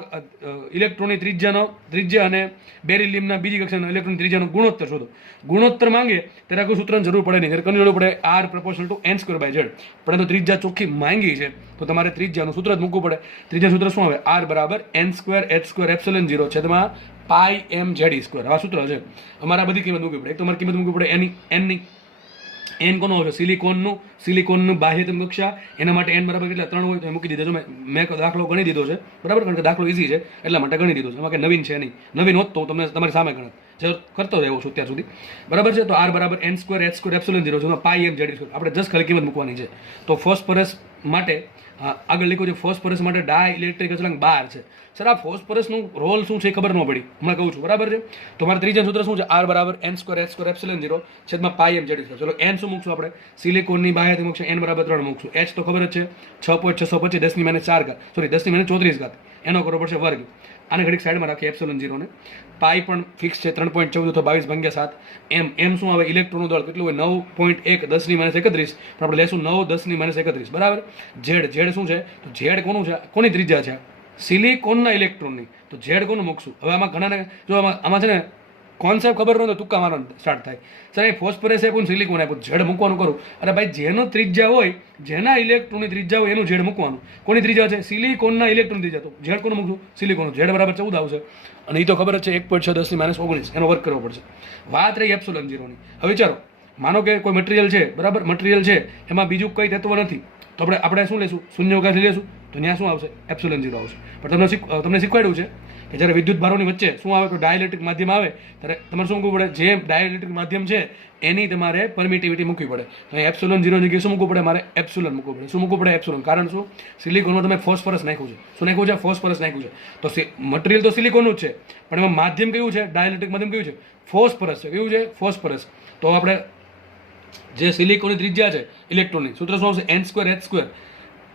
ઇલેક્ટ્રોનની ત્રિજ્યા અને બેરિલિયમના બીજી કક્ષાના ઇલેક્ટ્રોન ત્રિજ્યાનો ગુણોત્તર શોધો. ગુણોત્તર માંગે ત્યારે કોઈ સૂત્રની જરૂર પડે નહીં. ત્યારે કોની જરૂર પડે? R proportional to n²/z. પણ તો ત્રિજ્યા ચોખ્ખી માંગી છે તો તમારે ત્રિજ્યાનું સૂત્ર જ મૂકવું પડે. ત્રિજ્યાનું સૂત્ર શું આવે? R બરાબર n²h²ε0 છેદમાં πmz². આ સૂત્ર છે. અમારે બધી કિંમત મૂકવી પડે. એક તો અમારે કિંમત મૂકવી પડે એની. એન કોનો આવશે? સિલિકોનનું બાહ્યતમ કક્ષા. એના માટે એન બરાબર કેટલા? 3 હોય તો મૂકી દીધો. મેં દાખલો ગણી દીધો છે. બરાબર? કારણ કે દાખલો ઇઝી છે એટલા માટે ગણી દીધો છે. એમાં કંઈ નવીન છે નહીં. નવીન હોત તો હું તમને તમારી સામે ગણત કરતો જ આવ્યો છું અત્યાર સુધી. બરાબર છે? તો R બરાબર n²h²ε0 છે, πmz². આપણે જસ્ટ ખાલી કિંમત મૂકવાની છે. તો ફોસ્ફરસ માટે આગળ લખ્યું છે, ફોસ્ફરસ માટે ડાઇલેક્ટ્રિક અચળાંક 12 છે. સર આ ફોસ્ફરસનું રોલ શું છે ખબર ન પડી, હમણાં કહું છું. બરાબર છે? તો મારે ત્રીજા સૂત્ર શું છે? R બરાબર n²h²ε0 છેદમાં πmz². ચલો n શું મૂકશું આપણે? સિલિકોનની બાહ્યતમ કક્ષા n બરાબર 3 મૂકશું. h તો ખબર જ છે 6.625 10⁻⁴ સોરી 10⁻34. એનો કરવો પડશે વર્ગ. આને ઘડીક સાઈડમાં રાખીએ ε0 ને. પાઈ પણ ફિક્સ છે 3.14 અથવા 22/7. એમ શું આવે? ઇલેક્ટ્રોનનું દળ કેટલું હોય? 9.1 10⁻31. પણ આપણે લેશું 9 10⁻31. બરાબર? ઝેડ શું છે? તો ઝેડ કોનું છે? કોની ત્રિજ્યા છે? સિલિકોનના ઇલેક્ટ્રોનની. તો ઝેડ કોનું મૂકશું? હવે આમાં ઘણાને જો આમાં છે ને કોન્સેપ્ટ ખબર ન હોય તો તુક્કા મારવાનું સ્ટાર્ટ થાય. સર એ ફોસ્ફરસ આપ્યું, સિલિકોન આપ્યું, ઝેડ મૂકવાનું કરું. અરે ભાઈ, જેનો ત્રિજ્યા હોય, જેના ઇલેક્ટ્રોનની ત્રિજ્યા હોય એનું ઝેડ મૂકવાનું. કોની ત્રિજ્યા છે? સિલિકોનના ઇલેક્ટ્રોન ત્રિજ્યા. તો ઝેડ કોનું મૂકશું? સિલિકોન. ઝેડ બરાબર 14 આવશે. અને એ તો ખબર જ છે 1.6 10⁻19 એનો વર્ક કરવો પડશે. વાત રહી ε0ની. હવે વિચારો, માનો કે કોઈ મટીરિયલ છે. બરાબર? મટીરિયલ છે, એમાં બીજું કંઈ તત્વ નથી. તો આપણે શું લેશું? શૂન્યાવકાશ લેશું. તો ત્યાં શું આવશે? ε0 આવશે. પણ તમને શીખવાડ્યું છે કે જ્યારે વિદ્યુત ભારોની વચ્ચે શું આવે? તો ડાયલેક્ટ્રિક માધ્યમ આવે ત્યારે તમારે શું મૂકવું પડે? જે ડાયલેક્ટ્રિક માધ્યમ છે એની તમારે પરમિટિવિટી મૂકવી પડે. તો અહીં ε0 જગ્યાએ શું મૂકવું પડે? મારે એપ્સિલોન મૂકવું પડે. શું મૂકવું પડે? એપ્સિલોન. કારણ શું? સિલિકોનમાં તમે ફોસ્ફરસ નાખ્યું છે. શું નાખ્યું છે? ફોસ્ફરસ નાખ્યું છે. તો મટીરિયલ તો સિલિકોનનું જ છે, પણ એમાં માધ્યમ કયું છે? ડાયલેક્ટ્રિક માધ્યમ કયું છે? ફોસ્ફરસ છે. કયું છે? ફોસ્ફરસ. તો આપણે જે સિલિકોનની ત્રિજ્યા છે ઇલેક્ટ્રોનની, સૂત્ર શું આવશે? n²h²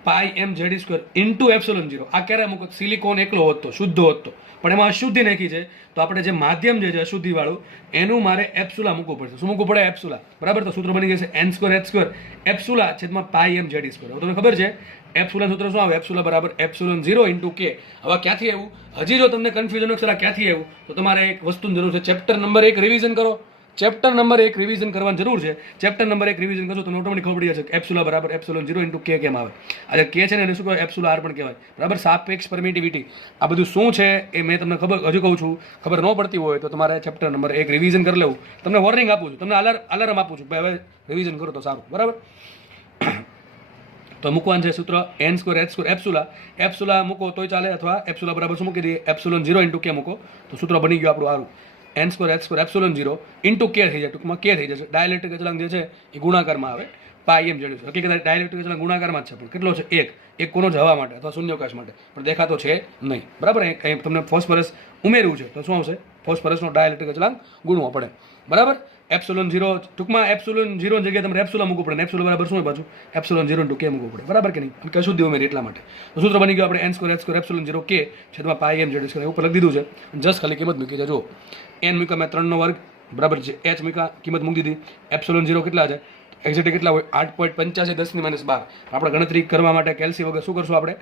πmz² into ε0. આ ક્યારે મૂકો? સિલિકોન એકલો હોત તો, શુદ્ધ હોત તો. પણ એમાં અશુદ્ધિ નાખી છે તો આપણે જે માધ્યમ છે અશુદ્ધિ વાળું, એનું મારે એપ્સુલા મૂકવું પડશે. શું મૂકવું પડે? એપ્સુલા. બરાબર? તો સૂત્ર બની જશે n²h² એપ્સુલા છેદમાં πmz². હવે તમને ખબર છે એપ્સુલા સૂત્ર શું આવે? એપ્સુલા બરાબર ε0 ઇન્ટુ k. હવે ક્યાંથી આવ્યું? હજી જો તમને કન્ફ્યુઝન હોય ક્યાંથી આવ્યું, તો તમારે એક વસ્તુની જરૂર છે. ચેપ્ટર નંબર 1 રિવિઝન કરો. ચેપ્ટર નંબર 1 રિવિઝન કરવાની જરૂર છે. ચેપ્ટર નંબર 1 રિવિઝન કરશો તો ઓટોમેટિક ખબર પડી જશે કે એપ્સુલા બરાબર ε0 ઇન્ટુ k કેમ આવે. આ કે છે ને એને શું કહેવાય? એપ્સુલા R પણ કહેવાય. બરાબર? સાપેક્ષ પરમિટિવિટી. આ બધું શું છે એ મેં તમને હજુ કહું છું. ખબર ન પડતી હોય તો તમારે ચેપ્ટર નંબર 1 રિવિઝન કરી લેવું. તમને વોર્નિંગ આપું છું, તમને અલાર્મ આપું છું ભાઈ હવે રિવિઝન કરો તો સારું. બરાબર? તો મૂકવાનું છે સૂત્ર n²h² એપ્સુલા મૂકો તોય ચાલે, અથવા એપ્સુલા બરાબર શું મૂકી દઈએ? ε0 ઇન્ટુ k મૂકો તો સૂત્ર બની ગયું આપણું સારું. n²h² ε0 ઇન્ટુ k થઈ જાય. ટૂંકમાં k થઈ જશે. ડાયલેક્ટ્રિક અચળાંક જે છે એ ગુણાકારમાં આવે. πmz². હકીકત ડાયલેક્ટ્રિક અચળાંક ગુણાકારમાં જ છે, પણ કેટલો છે? 1. એક કોનો છે? હવા માટે અથવા શૂન્યાવકાશ માટે. પણ દેખાતો છે નહીં. બરાબર? અહીં તમને ફોસ્ફરસ ઉમેરવું છે તો શું આવશે? ફોસ્ફરસનો ડાયલેક્ટ્રિક અચળાંક ગુણવો પડે. બરાબર? ε0 ટૂંકમાં ε0 જગ્યાએ તમારે એપ્સુલા મૂકવું પડે. એપ્સુલા બરાબર શું હોય પાછું? ε0 ઇન્ટુ k મૂકવું પડે. બરાબર કે નહીં? કે અશુદ્ધિ ઉમેરી એટલા માટે. તો સૂત્ર બની ગયું આપણે n²h² ε0 k છેદમાં πmz² ઉપર લખી દીધું છે. જસ્ટ ખાલી કિંમત મૂકી છે. જો n મૂક્યા મેં 3 નો વર્ગ. બરાબર છે? h મૂક્યા, કિંમત મૂકી દીધી. ε0 કેટલા છે? એક્ઝેક્ટ કેટલા હોય? 8.85 10⁻12. આપણે ગણતરી કરવા માટે કેલ્સી વગર શું કરશું? આપણે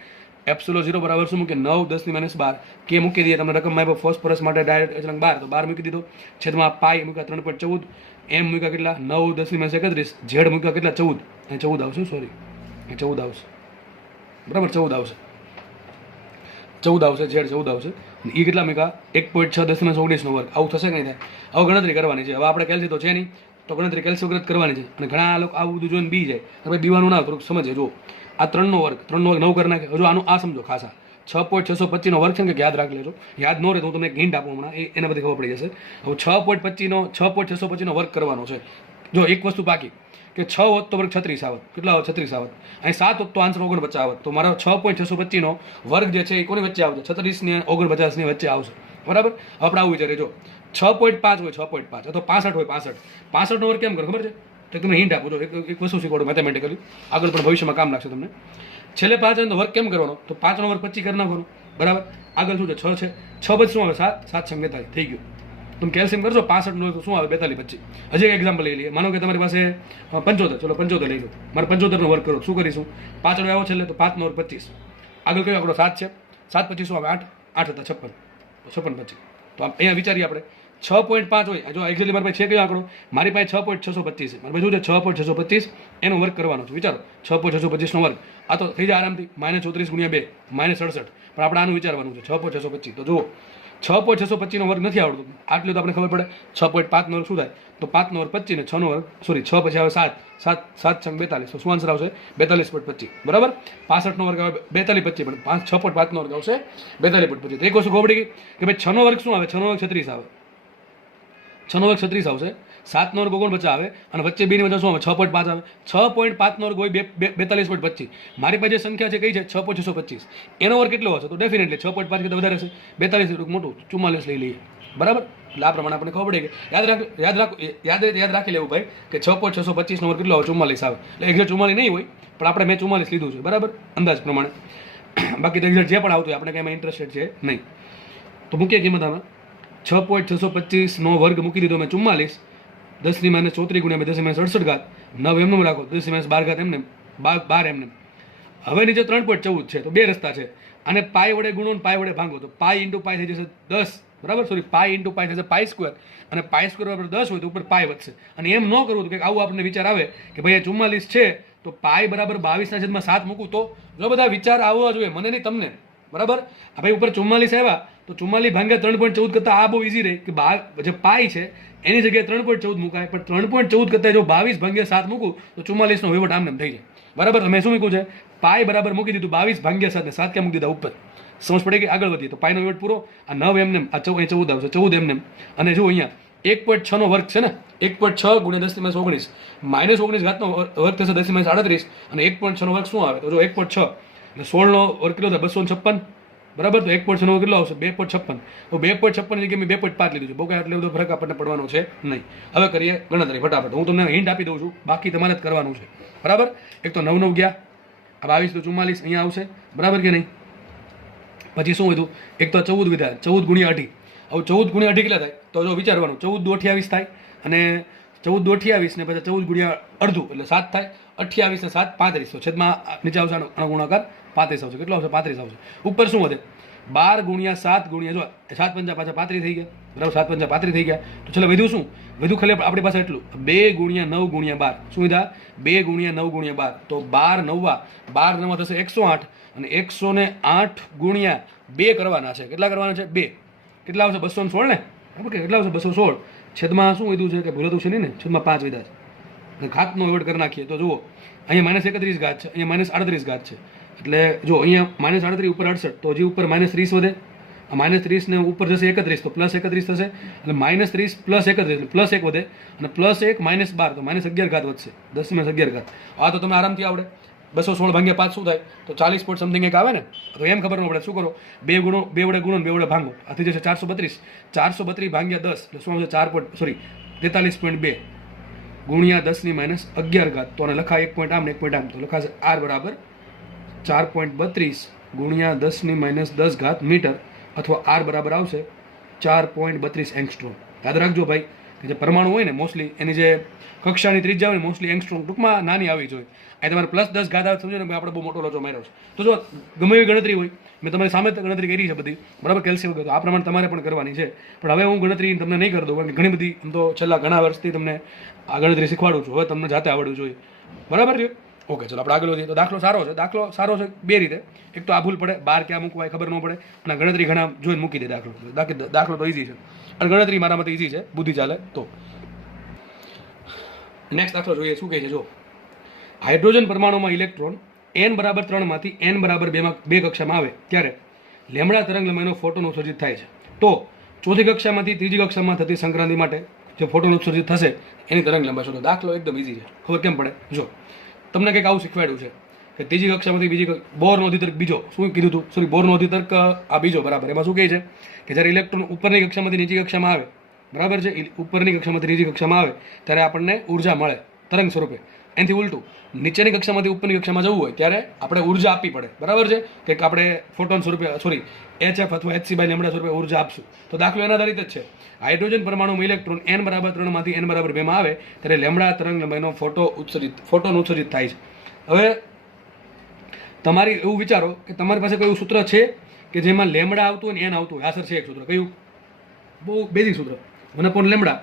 ε0 બરાબર શું મૂકીએ? 9 10⁻12. કે મૂકી દઈએ. તમને રકમ આપ્યો ફોસ્ફરસ માટે ડાયરેક્ટ અચળાંક 12, તો 12 મૂકી દીધો. છેદમાં પાઈ મૂક્યા 3.14. એમ મૂક્યા કેટલા? 9 10⁻31. ઝેડ મૂક્યા કેટલા? 14. અહીં 14 આવશે. સોરી, અહીં 14 આવશે. બરાબર? 14 આવશે. 14 આવશે. ઝેડ 14 આવશે. એ કેટલા મૂક્યા? 1.6 10⁻19 નો વર્ગ. આવું થશે કે નહીં થાય? હવે ગણતરી કરવાની છે. હવે આપણે કેલ્સી તો છે નહીં, તો ગણતરી કેલ્શિયમ ગણતરી કરવાની છે. અને ઘણા લોકો આવું બધું જોઈને બી જાય કે ભાઈ બીવાનું ના થોડુંક સમજે. જો આ 3નો વર્ગ 9 કરી નાખે. હજુ આનું આ સમજો ખાસા 6.625નો વર્ગ છે ને કે યાદ રાખી લેજો. યાદ ન રહે તો હું તમને એક હિન્ટ આપું હમણાં, એના બધી ખબર પડી જશે. હવે 6.625નો વર્ગ કરવાનો છે. જો એક વસ્તુ બાકી કે 6 હોત તો વર્ગ 36 આવત. કેટલા આવત? 36 આવત. અહીં 7 હોત તો આન્સર 49 આવત. તો મારો 6.625નો વર્ગ જે છે એ કોની વચ્ચે આવશે? 36 ને 49 ની વચ્ચે આવશે. બરાબર. આપણે આવું વિચારીએ, જો 6.5 હોય 6.5 અથવા 65 હોય 65નો વર્ગ કેમ કરો ખબર છે? તો તમને હિન્ટ આપું. જો એક વસ્તુ શીખવાડું મેથેમેટિકલી, આગળ પણ ભવિષ્યમાં કામ લાગશે તમને. છેલ્લે 5 આવે તો વર્ગ કેમ કરવાનો? તો 5નો વર્ગ 25 કરી નાખવાનો. બરાબર. આગળ શું છે? 6 છે. 6 પછી શું આવે? 7 7 છંગ 42 થઈ ગયું. તમે કેલ્શિયમ કરશો 65નો શું આવે? 42 25. હજી એક એક્ઝામ્પલ લઈ લઈએ. માનો કે તમારી પાસે 75, ચલો 75 લઈ લો. મારે 75નો વર્ગ કરો. શું કરીશું? 5 આવ્યો છેલ્લે તો 5નો વર્ગ 25. આગળ કયો આંકડો? 7 છે. 7 પછી શું આવે? 8 8 હતા 56. 56 પછી. તો અહીંયા વિચારીએ આપણે 6.5 હોય. જો એક્ઝેક્ટલી મારી પાસે છે કયો આંકડો? મારી પાસે 6.625 છે. મારી પાસે શું છે? 6.625 એનો વર્ગ કરવાનો છે. વિચારો 6.625નો વર્ગ. આ તો થઈ જાય આરામથી -34 × 2 -67. પણ આપણે આનું વિચારવાનું છે 6.625. તો જુઓ 6.625નો વર્ગ નથી આવડતું. આટલું તો આપણે ખબર પડે. 6.5નો વર્ગ શું થાય? તો 5નો વર્ગ 25 ને 6નો વર્ગ 6 પછી આવે 7 7 7 છંગ 42. તો શું આન્સર આવશે? 42.25. બરાબર. 65નો વર્ગ આવે 42 25, પણ 6.5નો વર્ગ આવશે 42.25. એક વસ્તુ ખબર પડી ગઈ કે ભાઈ 6નો વર્ગ શું આવે? 6નો વર્ગ 36 આવે. 6નો વર્ગ 36 આવશે. 7નો વર્ગ 49 આવે. અને વચ્ચે બેની વચ્ચે શું આવે? 6.5 આવે. 6.5નો વર્ગ હોય 42.25. મારી પાસે જે સંખ્યા છે કઈ છે? 6.625. એનો વર્ગ કેટલો હશે? તો ડેફિનેટલી 6.5 કરતાં વધારે હશે. 42 મોટું 44 લઈ લઈએ. બરાબર. એટલે આ પ્રમાણે આપણને ખબર પડી કે યાદ રાખી લેવું ભાઈ કે 6.625નો વર્ગ કેટલો આવે? 44 આવે. એટલે એક્ઝેક્ટ 44 નહીં હોય, પણ આપણે મેં 44 લીધું છે. બરાબર. અંદાજ પ્રમાણે. બાકી તો એક્ઝેક્ટ જે પણ આવતું હોય આપણે કંઈ એમાં ઇન્ટરેસ્ટેડ છે નહીં. તો મૂકીએ કિંમત આમાં. 6.625નો વર્ગ મૂકી દીધો મેં 44. 10 - 34 × 10 - 68 9 એમને રાખો. 10 - 12 એમને 12 એમને. હવે નીચે 3.14 છે. તો બે રસ્તા છે. અને પાઈ વડે ગુણો ને પાઈ વડે ભાંગો. તો પાઈ ઇન્ટુ પાઈ થઈ જશે 10. બરાબર. સોરી, પાઈ ઇન્ટુ પાઈ થશે પાઈ સ્ક્વેર. અને પાઈ સ્ક્વેર બરાબર 10 હોય તો ઉપર પાઈ વધશે. અને એમ ન કરવું તો કંઈક આવું આપણને વિચાર આવે કે ભાઈ 44 છે તો પાઈ બરાબર 22/7 મૂકું. તો જો બધા વિચાર આવવા જોઈએ, મને નહીં તમને. બરાબર. આ ભાઈ ઉપર 44 આવ્યા તો 44 ભાગ્યા 3.14 કરતાં આ બહુ ઇઝી રહે કે જે પાઈ છે એની જગ્યાએ 3.14 મુકાય. પણ 3.14 કરતાં જો 22/7 મૂકું તો 44નો વહીવટ આમને થઈ જાય. બરાબર. તો મેં શું મૂક્યું છે? પાઈ બરાબર મૂકી દીધું 22/7 ને 7 ક્યાં મૂકી દીધા? ઉપર. સમજ પડે કે આગળ વધીએ તો પાઈનો વહીવટ પૂરો. આ 9 એમને, આ 14 આવશે 14 એમને. અને જો અહીંયા 1.6નો વર્ગ છે ને, 1.6 × 10 - 19 -19 વર્ગ થશે 10 - 38. અને 1.6નો વર્ગ શું આવે? તો જો 1.6 અને 16નો વર્ગ કેટલો થાય? 256. બરાબર. તો 1.6નો વર્ગ કેટલો આવશે? 2.56. તો 2.56 ની જગ્યાએ મેં 2.5 લીધું છે. બહુ કાંઈ એટલે બધો ફરક આપણને પડવાનો છે નહીં. હવે કરીએ ગણતરી ફટાફટ. હું તમને હિન્ટ આપી દઉં છું, બાકી તમારે જ કરવાનું છે. બરાબર. એક તો 9 9 ગયા, આ 22 તો 44 અહીંયા આવશે. બરાબર કે નહીં? પછી શું હતું? એક તો 14 વિધા 14 × 18. હવે 14 × 18 કેટલા થાય? તો જો વિચારવાનું. 14 દુ 28 થાય. અને 14 દુ 28 ને પછી 14 × અડધું એટલે 7 થાય. 28 ને 7 35. તો છેદમાં નીચે આવશે આનો ગુણાકાર 35 આવશે. કેટલો આવશે? 35 આવશે. ઉપર શું વધે? 12 × 7 × જો 7 × 5 પાછા 35 થઈ ગયા. બરાબર. 7 × 5 35 થઈ ગયા. તો ચલો વધ્યું શું? વધ્યું ખાલી આપણી પાસે એટલું 2 × 9 × 12. શું વિધા? 2 × 9 × 12. તો 12 9 થશે 108. અને 108 × 2 કરવાના છે. કેટલા કરવાના છે? 2. કેટલા આવશે? 216 ને? બરાબર કે કેટલા આવશે? 216. છેદમાં શું વધ્યું છે કે ભૂલાતું છે નહીં ને? છેદમાં 5 વિધા છે. ઘાતનો વહીવટ કરી નાખીએ તો જુઓ અહીંયા -31 છે, અહીંયા -38 છે. એટલે જો અહીંયા -38 ઉપર 68. તો હજી ઉપર -30 વધે. આ -30 ને ઉપર જશે 31 તો +31 થશે. એટલે -30 + 31 એટલે +1 વધે. અને +1 -12 તો -11 વધશે. 10 - 11. આ તો તમે આરામથી આવડે. 216 ભાગ્યા 5 શું થાય? તો 40 પોઈન્ટ સમથિંગ એક આવે ને. તો એમ ખબર ન પડે શું કરો? 2 વડે ગુણો 2 વડે ભાંગો. આ થઈ જશે 432. 432 ભાગ્યા 10 એટલે શું આવશે? 43.2 ગુણ્યા 10 - 11. તો આને લખાય 1 પોઈન્ટ આમ ને 1 પોઈન્ટ આમ. તો લખાશે R બરાબર 4.32 ગુણ્યા 10 - 10 મીટર. અથવા R બરાબર આવશે 4.32 એંગસ્ટ્રોમ. યાદ રાખજો ભાઈ કે જે પરમાણુ હોય ને મોસ્ટલી એની જે કક્ષાની ત્રિજ્યા હોય ને મોસ્ટલી એંગસ્ટ્રોમ ટૂંકમાં નાની આવી જોઈએ. અહીં તમારે +10 આવે સમજો ને આપણે બહુ મોટો લોચો માર્યો છે. તો જો ગમે એવી ગણતરી હોય, મેં તમારી સામે ગણતરી કરી છે બધી. બરાબર. કેલ્શિયમ વગર આ પ્રમાણે તમારે પણ કરવાની છે. પણ હવે હું ગણતરી તમને નહીં કરી દઉં કારણ કે ઘણી બધી આમ તો છેલ્લા ઘણા વર્ષથી તમને આ ગણતરી શીખવાડું છું. હવે તમને જાતે આવડવું જોઈએ. બરાબર છે. ઓકે ચલો આપણે આગળ વધીએ. તો દાખલો સારો છે બે રીતે. એક તો આ ભૂલ પડે, બાર ક્યાં મૂકવાય ખબર ન પડે. અને ગણતરી ઘણા જોઈને મૂકી દે દાખલો તો ઇઝી છે. અને ગણતરી મારા માટે ઇઝી છે, બુદ્ધિ ચાલે તો. નેક્સ્ટ દાખલો જોઈએ શું કહે છે જો હાઇડ્રોજન પરમાણુમાં ઇલેક્ટ્રોન n બરાબર 3 માંથી n બરાબર 2 માં 2 કક્ષામાં આવે ત્યારે લેમ્બડા તરંગલંબાઈનો ફોટોન ઉત્સર્જિત થાય છે. તો ચોથી કક્ષામાંથી ત્રીજી કક્ષામાં થતી સંક્રાંતિ માટે જે ફોટોન ઉત્સર્જિત થશે એની તરંગલંબાઈ શોધો. દાખલો એકદમ ઈઝી છે, ખબર કેમ પડે જો તમને કંઈક આવું શીખવાડ્યું છે કે ત્રીજી કક્ષામાંથી બીજી બોરનો અધિતર્ક બીજો શું કીધું હતું સોરી બોરનો અધિતર્ક આ બીજો બરાબર. એમાં શું કહે છે કે જ્યારે ઇલેક્ટ્રોન ઉપરની કક્ષામાંથી નીચી કક્ષામાં આવે બરાબર છે, ઉપરની કક્ષામાંથી નીચી કક્ષામાં આવે ત્યારે આપણને ઉર્જા મળે તરંગ સ્વરૂપે. એનાથી ઉલટું નીચેની કક્ષામાંથી ઉપરની કક્ષામાં જવું હોય ત્યારે આપણે ઉર્જા આપવી પડે બરાબર છે, કે આપણે ફોટોન સ્વરૂપે સોરી HF અથવા HC બાય લેમ્બડા સ્વરૂપે ઉર્જા આપશું. તો દાખલો એના આધારિત જ છે. હાઇડ્રોજન પરમાણુમાં ઇલેક્ટ્રોન n બરાબર 3 માંથી n બરાબર 2 માં આવે ત્યારે લેમ્બડા તરંગલંબાઈનો ફોટોન ઉત્સર્જિત થાય છે. હવે તમારી એવું વિચારો કે તમારી પાસે કોઈ સૂત્ર છે કે જેમાં લેમ્બડા આવતું હોય ને n આવતું હોય. હા સર છે એક સૂત્ર, કયું? બહુ બેઝિક સૂત્ર, 1 lambda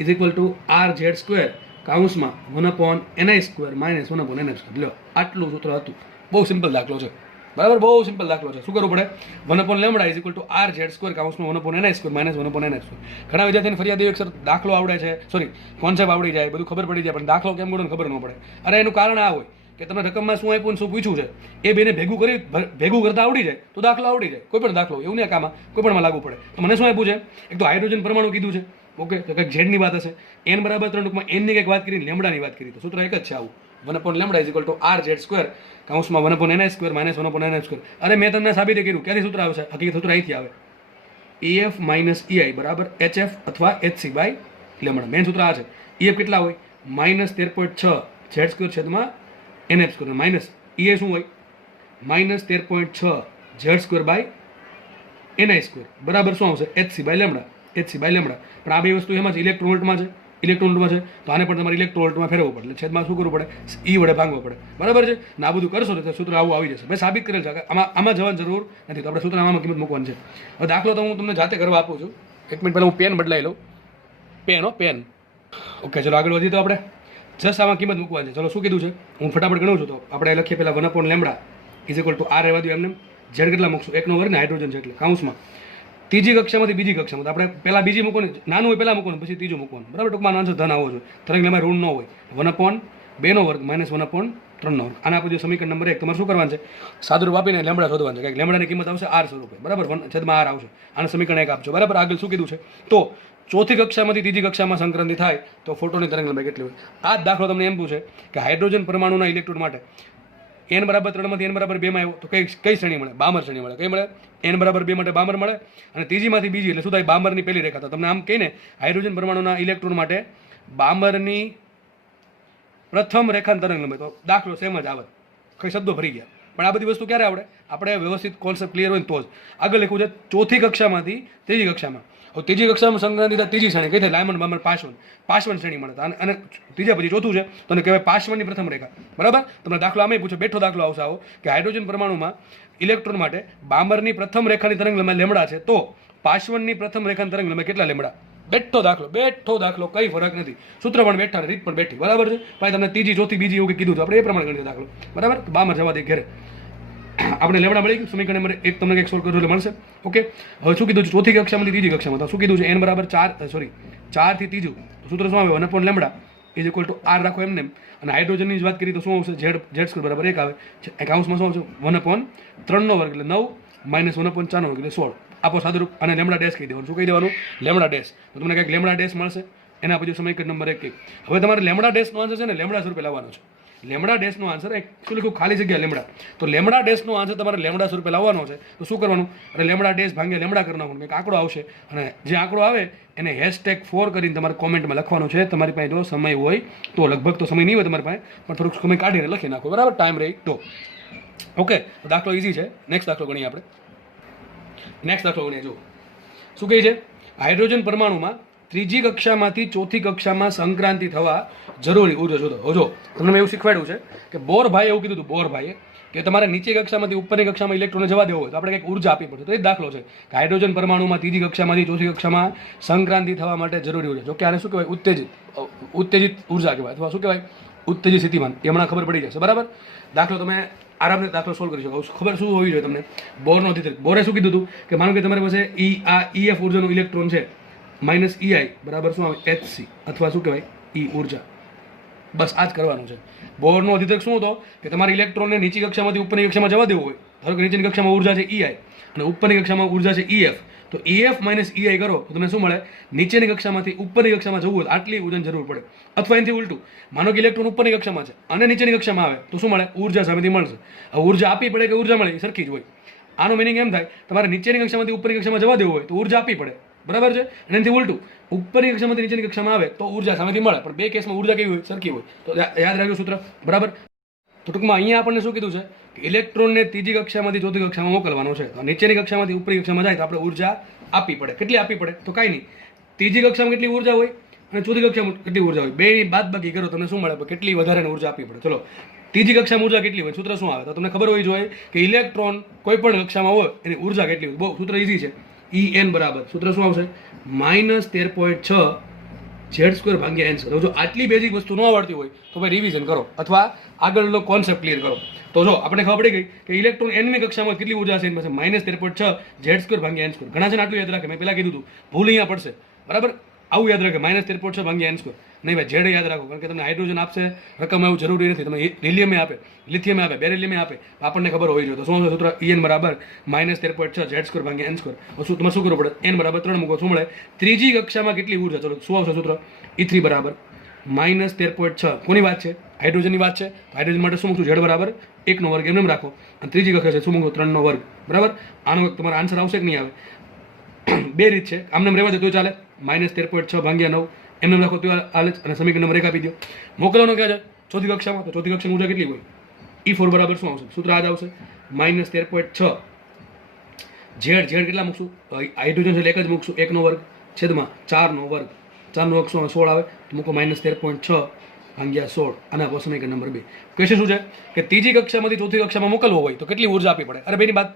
is equal two RZ² કાઉન્સમાં 1/ni² minus 1/nf². લ્યો આટલું સૂત્ર હતું. બહુ સિમ્પલ દાખલો છે બરાબર, બહુ સિમ્પલ દાખલો છે. શું કરવું પડે? 1 lambda is equal two RZ² કાઉન્સમાં 1/ni² minus 1/nf². ઘણા વિદ્યાર્થીને ફરિયાદ એવી સર દાખલો આવડે છે સોરી કોન્સેપ્ટ આવડી જાય બધું ખબર પડી જાય પણ દાખલો કેમ ગણો ખબર ન પડે. અરે એનું કારણ આ હોય કે તમે રકમમાં શું આપ્યું શું પૂછ્યું છે એ બેને ભેગું કરતા આવડી જાય તો દાખલો આવડી જાય. કોઈ પણ દાખલો એવું નહીં કામાં કોઈ પણમાં લાગુ પડે. તો મને શું આપ્યું છે? એક તો હાઇડ્રોજન પરમાણુ કીધું છે, ઓકે, તો કંઈક ઝેડની વાત હશે, n બરાબર 3 ટૂંકમાં n ની કંઈક વાત કરી, લેમ્બડાની વાત કરી, તો સૂત્ર એક જ છે આવું 1 lambda is equal two RZ² કાઉન્સમાં 1/ni² minus 1/nf². અરે મેં તમને સાબિત કર્યું ક્યાંથી સૂત્ર આવશે? હકીકત સૂત્ર અહીંથી આવે, EF માઇનસ EI બરાબર HF અથવા HC બાય લેમ્બડા. મેન સૂત્ર આ છે. EF કેટલા હોય? -13.6 Z² છેદમાં nf² માઇનસ EA શું હોય? -13.6 Z² બાય ni² બરાબર શું આવશે? HC by lambda. HC by lambda. પણ આ બે વસ્તુ એમાં છે, ઇલેક્ટ્રોન વોલ્ટમાં છે, ઇલેક્ટ્રોન વોલ્ટમાં છે, તો આને પણ તમારે ઇલેક્ટ્રોન વોલ્ટમાં ફેરવવું પડે. એટલે છેદમાં શું કરવું પડે? E વડે ભાંગવું પડે બરાબર છે ને. આ બધું કરશો તો સૂત્ર આવું આવી જશે. મેં સાબિત કરેલ છે, આમાં જવાની જરૂર નથી. તો આપણે સૂત્ર આમાં કિંમત મૂકવાની છે. હવે દાખલો તો હું તમને જાતે કરવા આપું છું. એક મિનિટ પહેલાં હું પેન બદલાઈ લઉં. પેન ઓકે, ચલો આગળ વધીએ. તો આપણે જસ્ટ આમાં કિંમત મૂકવાની છે. ચલો શું કીધું છે હું ફટાફટ ગણું છું. તો આપણે લખીએ પહેલાં 1 lambda is equal to R રહેવા દો એમને. ઝેડ કેટલા મૂકશું? 1 નો વર્ગ ને હાઇડ્રોજન છે એટલે કાઉન્સમાં ત્રીજી કક્ષામાંથી બીજી કક્ષામાં. તો આપણે પહેલાં બીજી મૂકવાની, નાનું હોય પહેલાં મૂકવાનું પછી ત્રીજું મૂકવાનું બરાબર. ટૂંકમાં આન્સર ધન આવવો જોઈએ. તરંગલંબાઈ ઋણ ન હોય. 1/2 નો વર્ગ માઇનસ 1/3 નો વર્ગ. આના આપણે સમીકરણ નંબર 1 તમારે શું કરવાનું છે? સાદુરૂપ આપીને લેમ્બડા શોધવાનું છે. લેમ્બડાની કિંમત આવશે R સ્વરૂપે બરાબર, 1/r આવશે. આને સમીકરણ 1 આપજો બરાબર. આગળ શું કીધું છે? તો ચોથી કક્ષામાંથી ત્રીજી કક્ષામાં સંક્રાંતિ થાય તો ફોટોની તરંગલંબાઈ કેટલી હોય? આ જ દાખલો તમને એમ પૂછે કે હાઇડ્રોજન પરમાણુના ઇલેક્ટ્રોન માટે n બરાબર 3 માંથી n બરાબર 2 માં આવ્યો તો કઈ શ્રેણી મળે? બામર શ્રેણી મળે. કઈ મળે? n બરાબર 2 માટે બામર મળે અને ત્રીજીમાંથી બીજી એટલે શું થાય? બામરની પહેલી રેખા. તો તમને આમ કહીને હાઇડ્રોજન પરમાણુના ઇલેક્ટ્રોન માટે બામરની પ્રથમ રેખાની તરંગલંબાઈ. તો દાખલો સેમ જ આવે, કઈ શબ્દો ભરી ગયા. પણ આ બધી વસ્તુ ક્યારે આવડે? આપણે વ્યવસ્થિત કોન્સેપ્ટ ક્લિયર હોય તો જ. આગળ લખવું છે ચોથી કક્ષામાંથી ત્રીજી કક્ષામાં. હવે ત્રીજી કક્ષામાં સંક્રાંતિ થાય ત્રીજી શ્રેણી કઈ થાય? લાયમન બામર પાશવન શ્રેણી મળે. અને ત્રીજા પછી ચોથું છે તો એને કહેવાય પાશવનની પ્રથમ રેખા બરાબર. તમને દાખલો આમે પૂછે, બેઠો દાખલો આવશે આવો કે હાઇડ્રોજન પરમાણુમાં ઇલેક્ટ્રોન માટે બામરની પ્રથમ રેખાની તરંગલંબાઈ લેમ્બડા છે તો પાશવનની પ્રથમ રેખાની તરંગલંબાઈ કેટલા લેમ્બડા? બેઠો દાખલો, કઈ ફરક નથી. સૂત્ર પણ બેઠા, રીત પણ બેઠી બરાબર છે. ભાઈ તમને ત્રીજી ચોથી બીજી એવું કીધું છે આપણે એ પ્રમાણે ગણીએ દાખલો બરાબર. બામર જવા દે ઘરે. આપણે લેમ્બડા મળી ગયું. સમીકરણ નંબર 1 તમને કંઈક સોલ્વ કરજો એટલે મળશે. ઓકે, હવે શું કીધું છે? ચોથી કક્ષામાંથી ત્રીજી કક્ષામાં. તો શું કીધું છે? n બરાબર 4 થી ત્રીજું. સૂત્ર શું આવે? 1 lambda is equal to R રાખો એમને. અને હાઇડ્રોજનની જ વાત કરીએ તો શું આવશે? Z² બરાબર 1 આવે. કાઉન્સમાં શું આવશે? 1/3 નો વર્ગ એટલે 9 માઇનસ 1/4 નો વર્ગ એટલે 16. આપો સાદુરૂપ. અને લેમ્બડા ડેશ કહી દેવાનું. શું કહી દેવાનું? Lambda dash. તો તમને કંઈક લેમ્બડા ડેશ મળશે. એના પછી સમીકરણ નંબર 1. હવે તમારે લેમ્બડા ડેશનો આન્સર છે ને લેમ્બડા સ્વરૂપે લાવવાનો છે. લેમ્બડા ડેશનો આન્સર એકચ્યુઅલી ખૂબ ખાલી જગ્યા લેમ્બડા. તો લેમ્બડા ડેશનો આન્સર તમારે લેમ્બડા સ્વરૂપે લાવવાનો છે. તો શું કરવાનું? અરે લેમ્બડા ડેશ ભાગ્યા લેમ્બડા કરી નાખવાનું. કંઈક આંકડો આવશે અને જે આંકડો આવે એને #4 કરીને તમારે કોમેન્ટમાં લખવાનું છે. તમારી પાસે જો સમય હોય તો, લગભગ તો સમય નહીં હોય તમારી પાસે, પણ થોડુંક સમય કાઢીને લખી નાખો બરાબર, ટાઈમ રહી તો. ઓકે, દાખલો ઇઝી છે. નેક્સ્ટ દાખલો ગણીએ આપણે. નેક્સ્ટ દાખલો ગણીએ. જો શું કહે છે? હાઇડ્રોજન પરમાણુમાં ત્રીજી કક્ષામાંથી ચોથી કક્ષામાં સંક્રાંતિ થવા જરૂરી ઉર્જા શોધો. જો તમને મેં એવું શીખવાડ્યું છે કે બોર ભાઈ એવું કીધું હતું, બોર ભાઈએ કે તમારે નીચે કક્ષામાંથી ઉપરની કક્ષામાં ઇલેક્ટ્રોનને જવા દેવો હોય તો આપણે કંઈક ઉર્જા આપવી પડશે. તો એ જ દાખલો છે કે હાઇડ્રોજન પરમાણુમાં ત્રીજી કક્ષામાંથી ચોથી કક્ષામાં સંક્રાંતિ થવા માટે જરૂરી ઉર્જા. જો કે આને શું કહેવાય? ઉત્તેજિત ઉર્જા કહેવાય અથવા શું કહેવાય? ઉત્તેજિત સ્થિતિમાન. એ હમણાં ખબર પડી જશે બરાબર. દાખલો તમે આરામથી દાખલો સોલ્વ કરી શકો. ખબર શું હોવી જોઈએ તમને? બોરનો અધિતર્ક. બોરે શું કીધું હતું કે માનો કે તમારી પાસે EF ઉર્જાનો ઇલેક્ટ્રોન છે -EI બરાબર શું આવે? HC અથવા શું કહેવાય? E ઉર્જા બસ આ જ કરવાનું છે. બોરનો અધિતક શું હતો કે તમારે ઇલેક્ટ્રોનને નીચી કક્ષામાંથી ઉપરની કક્ષામાં જવા દેવું હોય, ધારો કે નીચેની કક્ષામાં ઉર્જા છે EI અને ઉપરની કક્ષામાં ઉર્જા છે EF, તો EF માઇનસ EI કરો તો તમને શું મળે? નીચેની કક્ષામાંથી ઉપરની કક્ષામાં જવું હોય આટલી ઉર્જાની જરૂર પડે. અથવા એનાથી ઉલટું, માનો કે ઇલેક્ટ્રોન ઉપરની કક્ષામાં છે અને નીચેની કક્ષામાં આવે તો શું મળે? ઉર્જા સામેથી મળશે. હવે ઉર્જા આપવી પડે કે ઉર્જા મળે એ સરખી જ હોય. આનો મિનિંગ એમ થાય, તમારે નીચેની કક્ષામાંથી ઉપરની કક્ષામાં જવા દેવું હોય તો ઉર્જા આપવી પડે, બરાબર છે. અને એનાથી ઉલટું, ઉપરની કક્ષામાંથી નીચેની કક્ષામાં આવે તો ઉર્જા સામેથી મળે, પણ બે કેસમાં ઉર્જા કેવી હોય? સરખી હોય. તો યાદ રાખજો સૂત્ર, બરાબર. તો ટૂંકમાં અહીંયા આપણને શું કીધું છે કે ઇલેક્ટ્રોનને ત્રીજી કક્ષામાંથી ચોથી કક્ષામાં મોકલવાનો છે. નીચેની કક્ષામાંથી ઉપરની કક્ષામાં જાય તો આપણે ઉર્જા આપવી પડે. કેટલી આપવી પડે? તો કાંઈ નહીં, ત્રીજી કક્ષામાં કેટલી ઉર્જા હોય અને ચોથી કક્ષામાં કેટલી ઉર્જા હોય, બેની બાદબાકી કરો તમને શું મળે? કેટલી વધારે ઉર્જા આપવી પડે. ચલો, ત્રીજી કક્ષામાં ઉર્જા કેટલી હોય? સૂત્ર શું આવે? તો તમને ખબર હોવી જોઈએ કે ઇલેક્ટ્રોન કોઈ પણ કક્ષામાં હોય એની ઉર્જા કેટલી હોય. બહુ સૂત્ર ઈઝી છે. En બરાબર સૂત્ર શું આવશે? -13.6 Z² ભાગ્યા n². જો આટલી બેઝિક વસ્તુ ન આવડતી હોય તો ભાઈ રિવિઝન કરો અથવા આગળનો કોન્સેપ્ટ ક્લિયર કરો. તો જો આપણે ખબર પડી ગઈ કે ઇલેક્ટ્રોન nમી કક્ષામાં કેટલી ઉર્જા છે? એની પાસે -13.6 Z² ભાગ્યા n². ઘણા છે ને આટલું યાદ રાખે, મેં પહેલા કીધું હતું, ભૂલ અહીંયા પડશે, બરાબર. આવું યાદ રાખે, -13.6 ભાગ્યા n². નહીં ભાઈ, Z યાદ રાખો, કારણ કે તમને હાઇડ્રોજન આપશે રકમ એવું જરૂરી નથી. તમે હિલિયમ આપે, લિથિયમ આપે, બેરિલિયમ આપે, આપણને ખબર હોવી જોઈએ. તો શું સૂત્ર? En બરાબર -13.6 Z² ભાગ્યા n². શું તમારે શું કરવું પડે? n બરાબર 3 મૂકો, શું મળે? ત્રીજી કક્ષામાં કેટલી ઉર્જા? ચલો શું આવશે સૂત્ર? E3 બરાબર -13.6. કોની વાત છે? હાઇડ્રોજનની વાત છે. હાઇડ્રોજન માટે શું મૂકશું? Z બરાબર 1/2 એમ રાખો, અને ત્રીજી કક્ષા છે શું મૂકો? 3/2, બરાબર. આનો તમારો આન્સર આવશે કે નહીં આવે? બે રીત છે, આમને રહેવા દે તો ચાલે, -13.6 ભાગ્યા 9 એમને રાખો તો હાલે, અને સમીકરણ નંબર 1 આપી દો. મોકલવાનો ક્યાં છે? ચોથી કક્ષામાં. તો ચોથી કક્ષામાં ઉર્જા કેટલી હોય? E4 બરાબર શું આવશે? સૂત્ર આ જ આવશે, -13.6 Z કેટલા મૂકશું? હાઇડ્રોજન છે એક જ મૂકશું, 1/2 છેદમાં 4/2. 4/2 શું 16 આવે, તો મૂકો -13.6 ભાગ્યા 16. આના પર સમીકરણ નંબર 2. ક્વેશ્ચન શું છે કે ત્રીજી કક્ષામાંથી ચોથી કક્ષામાં મોકલવો હોય તો કેટલી ઉર્જા આપવી પડે? અરે બેની બાદ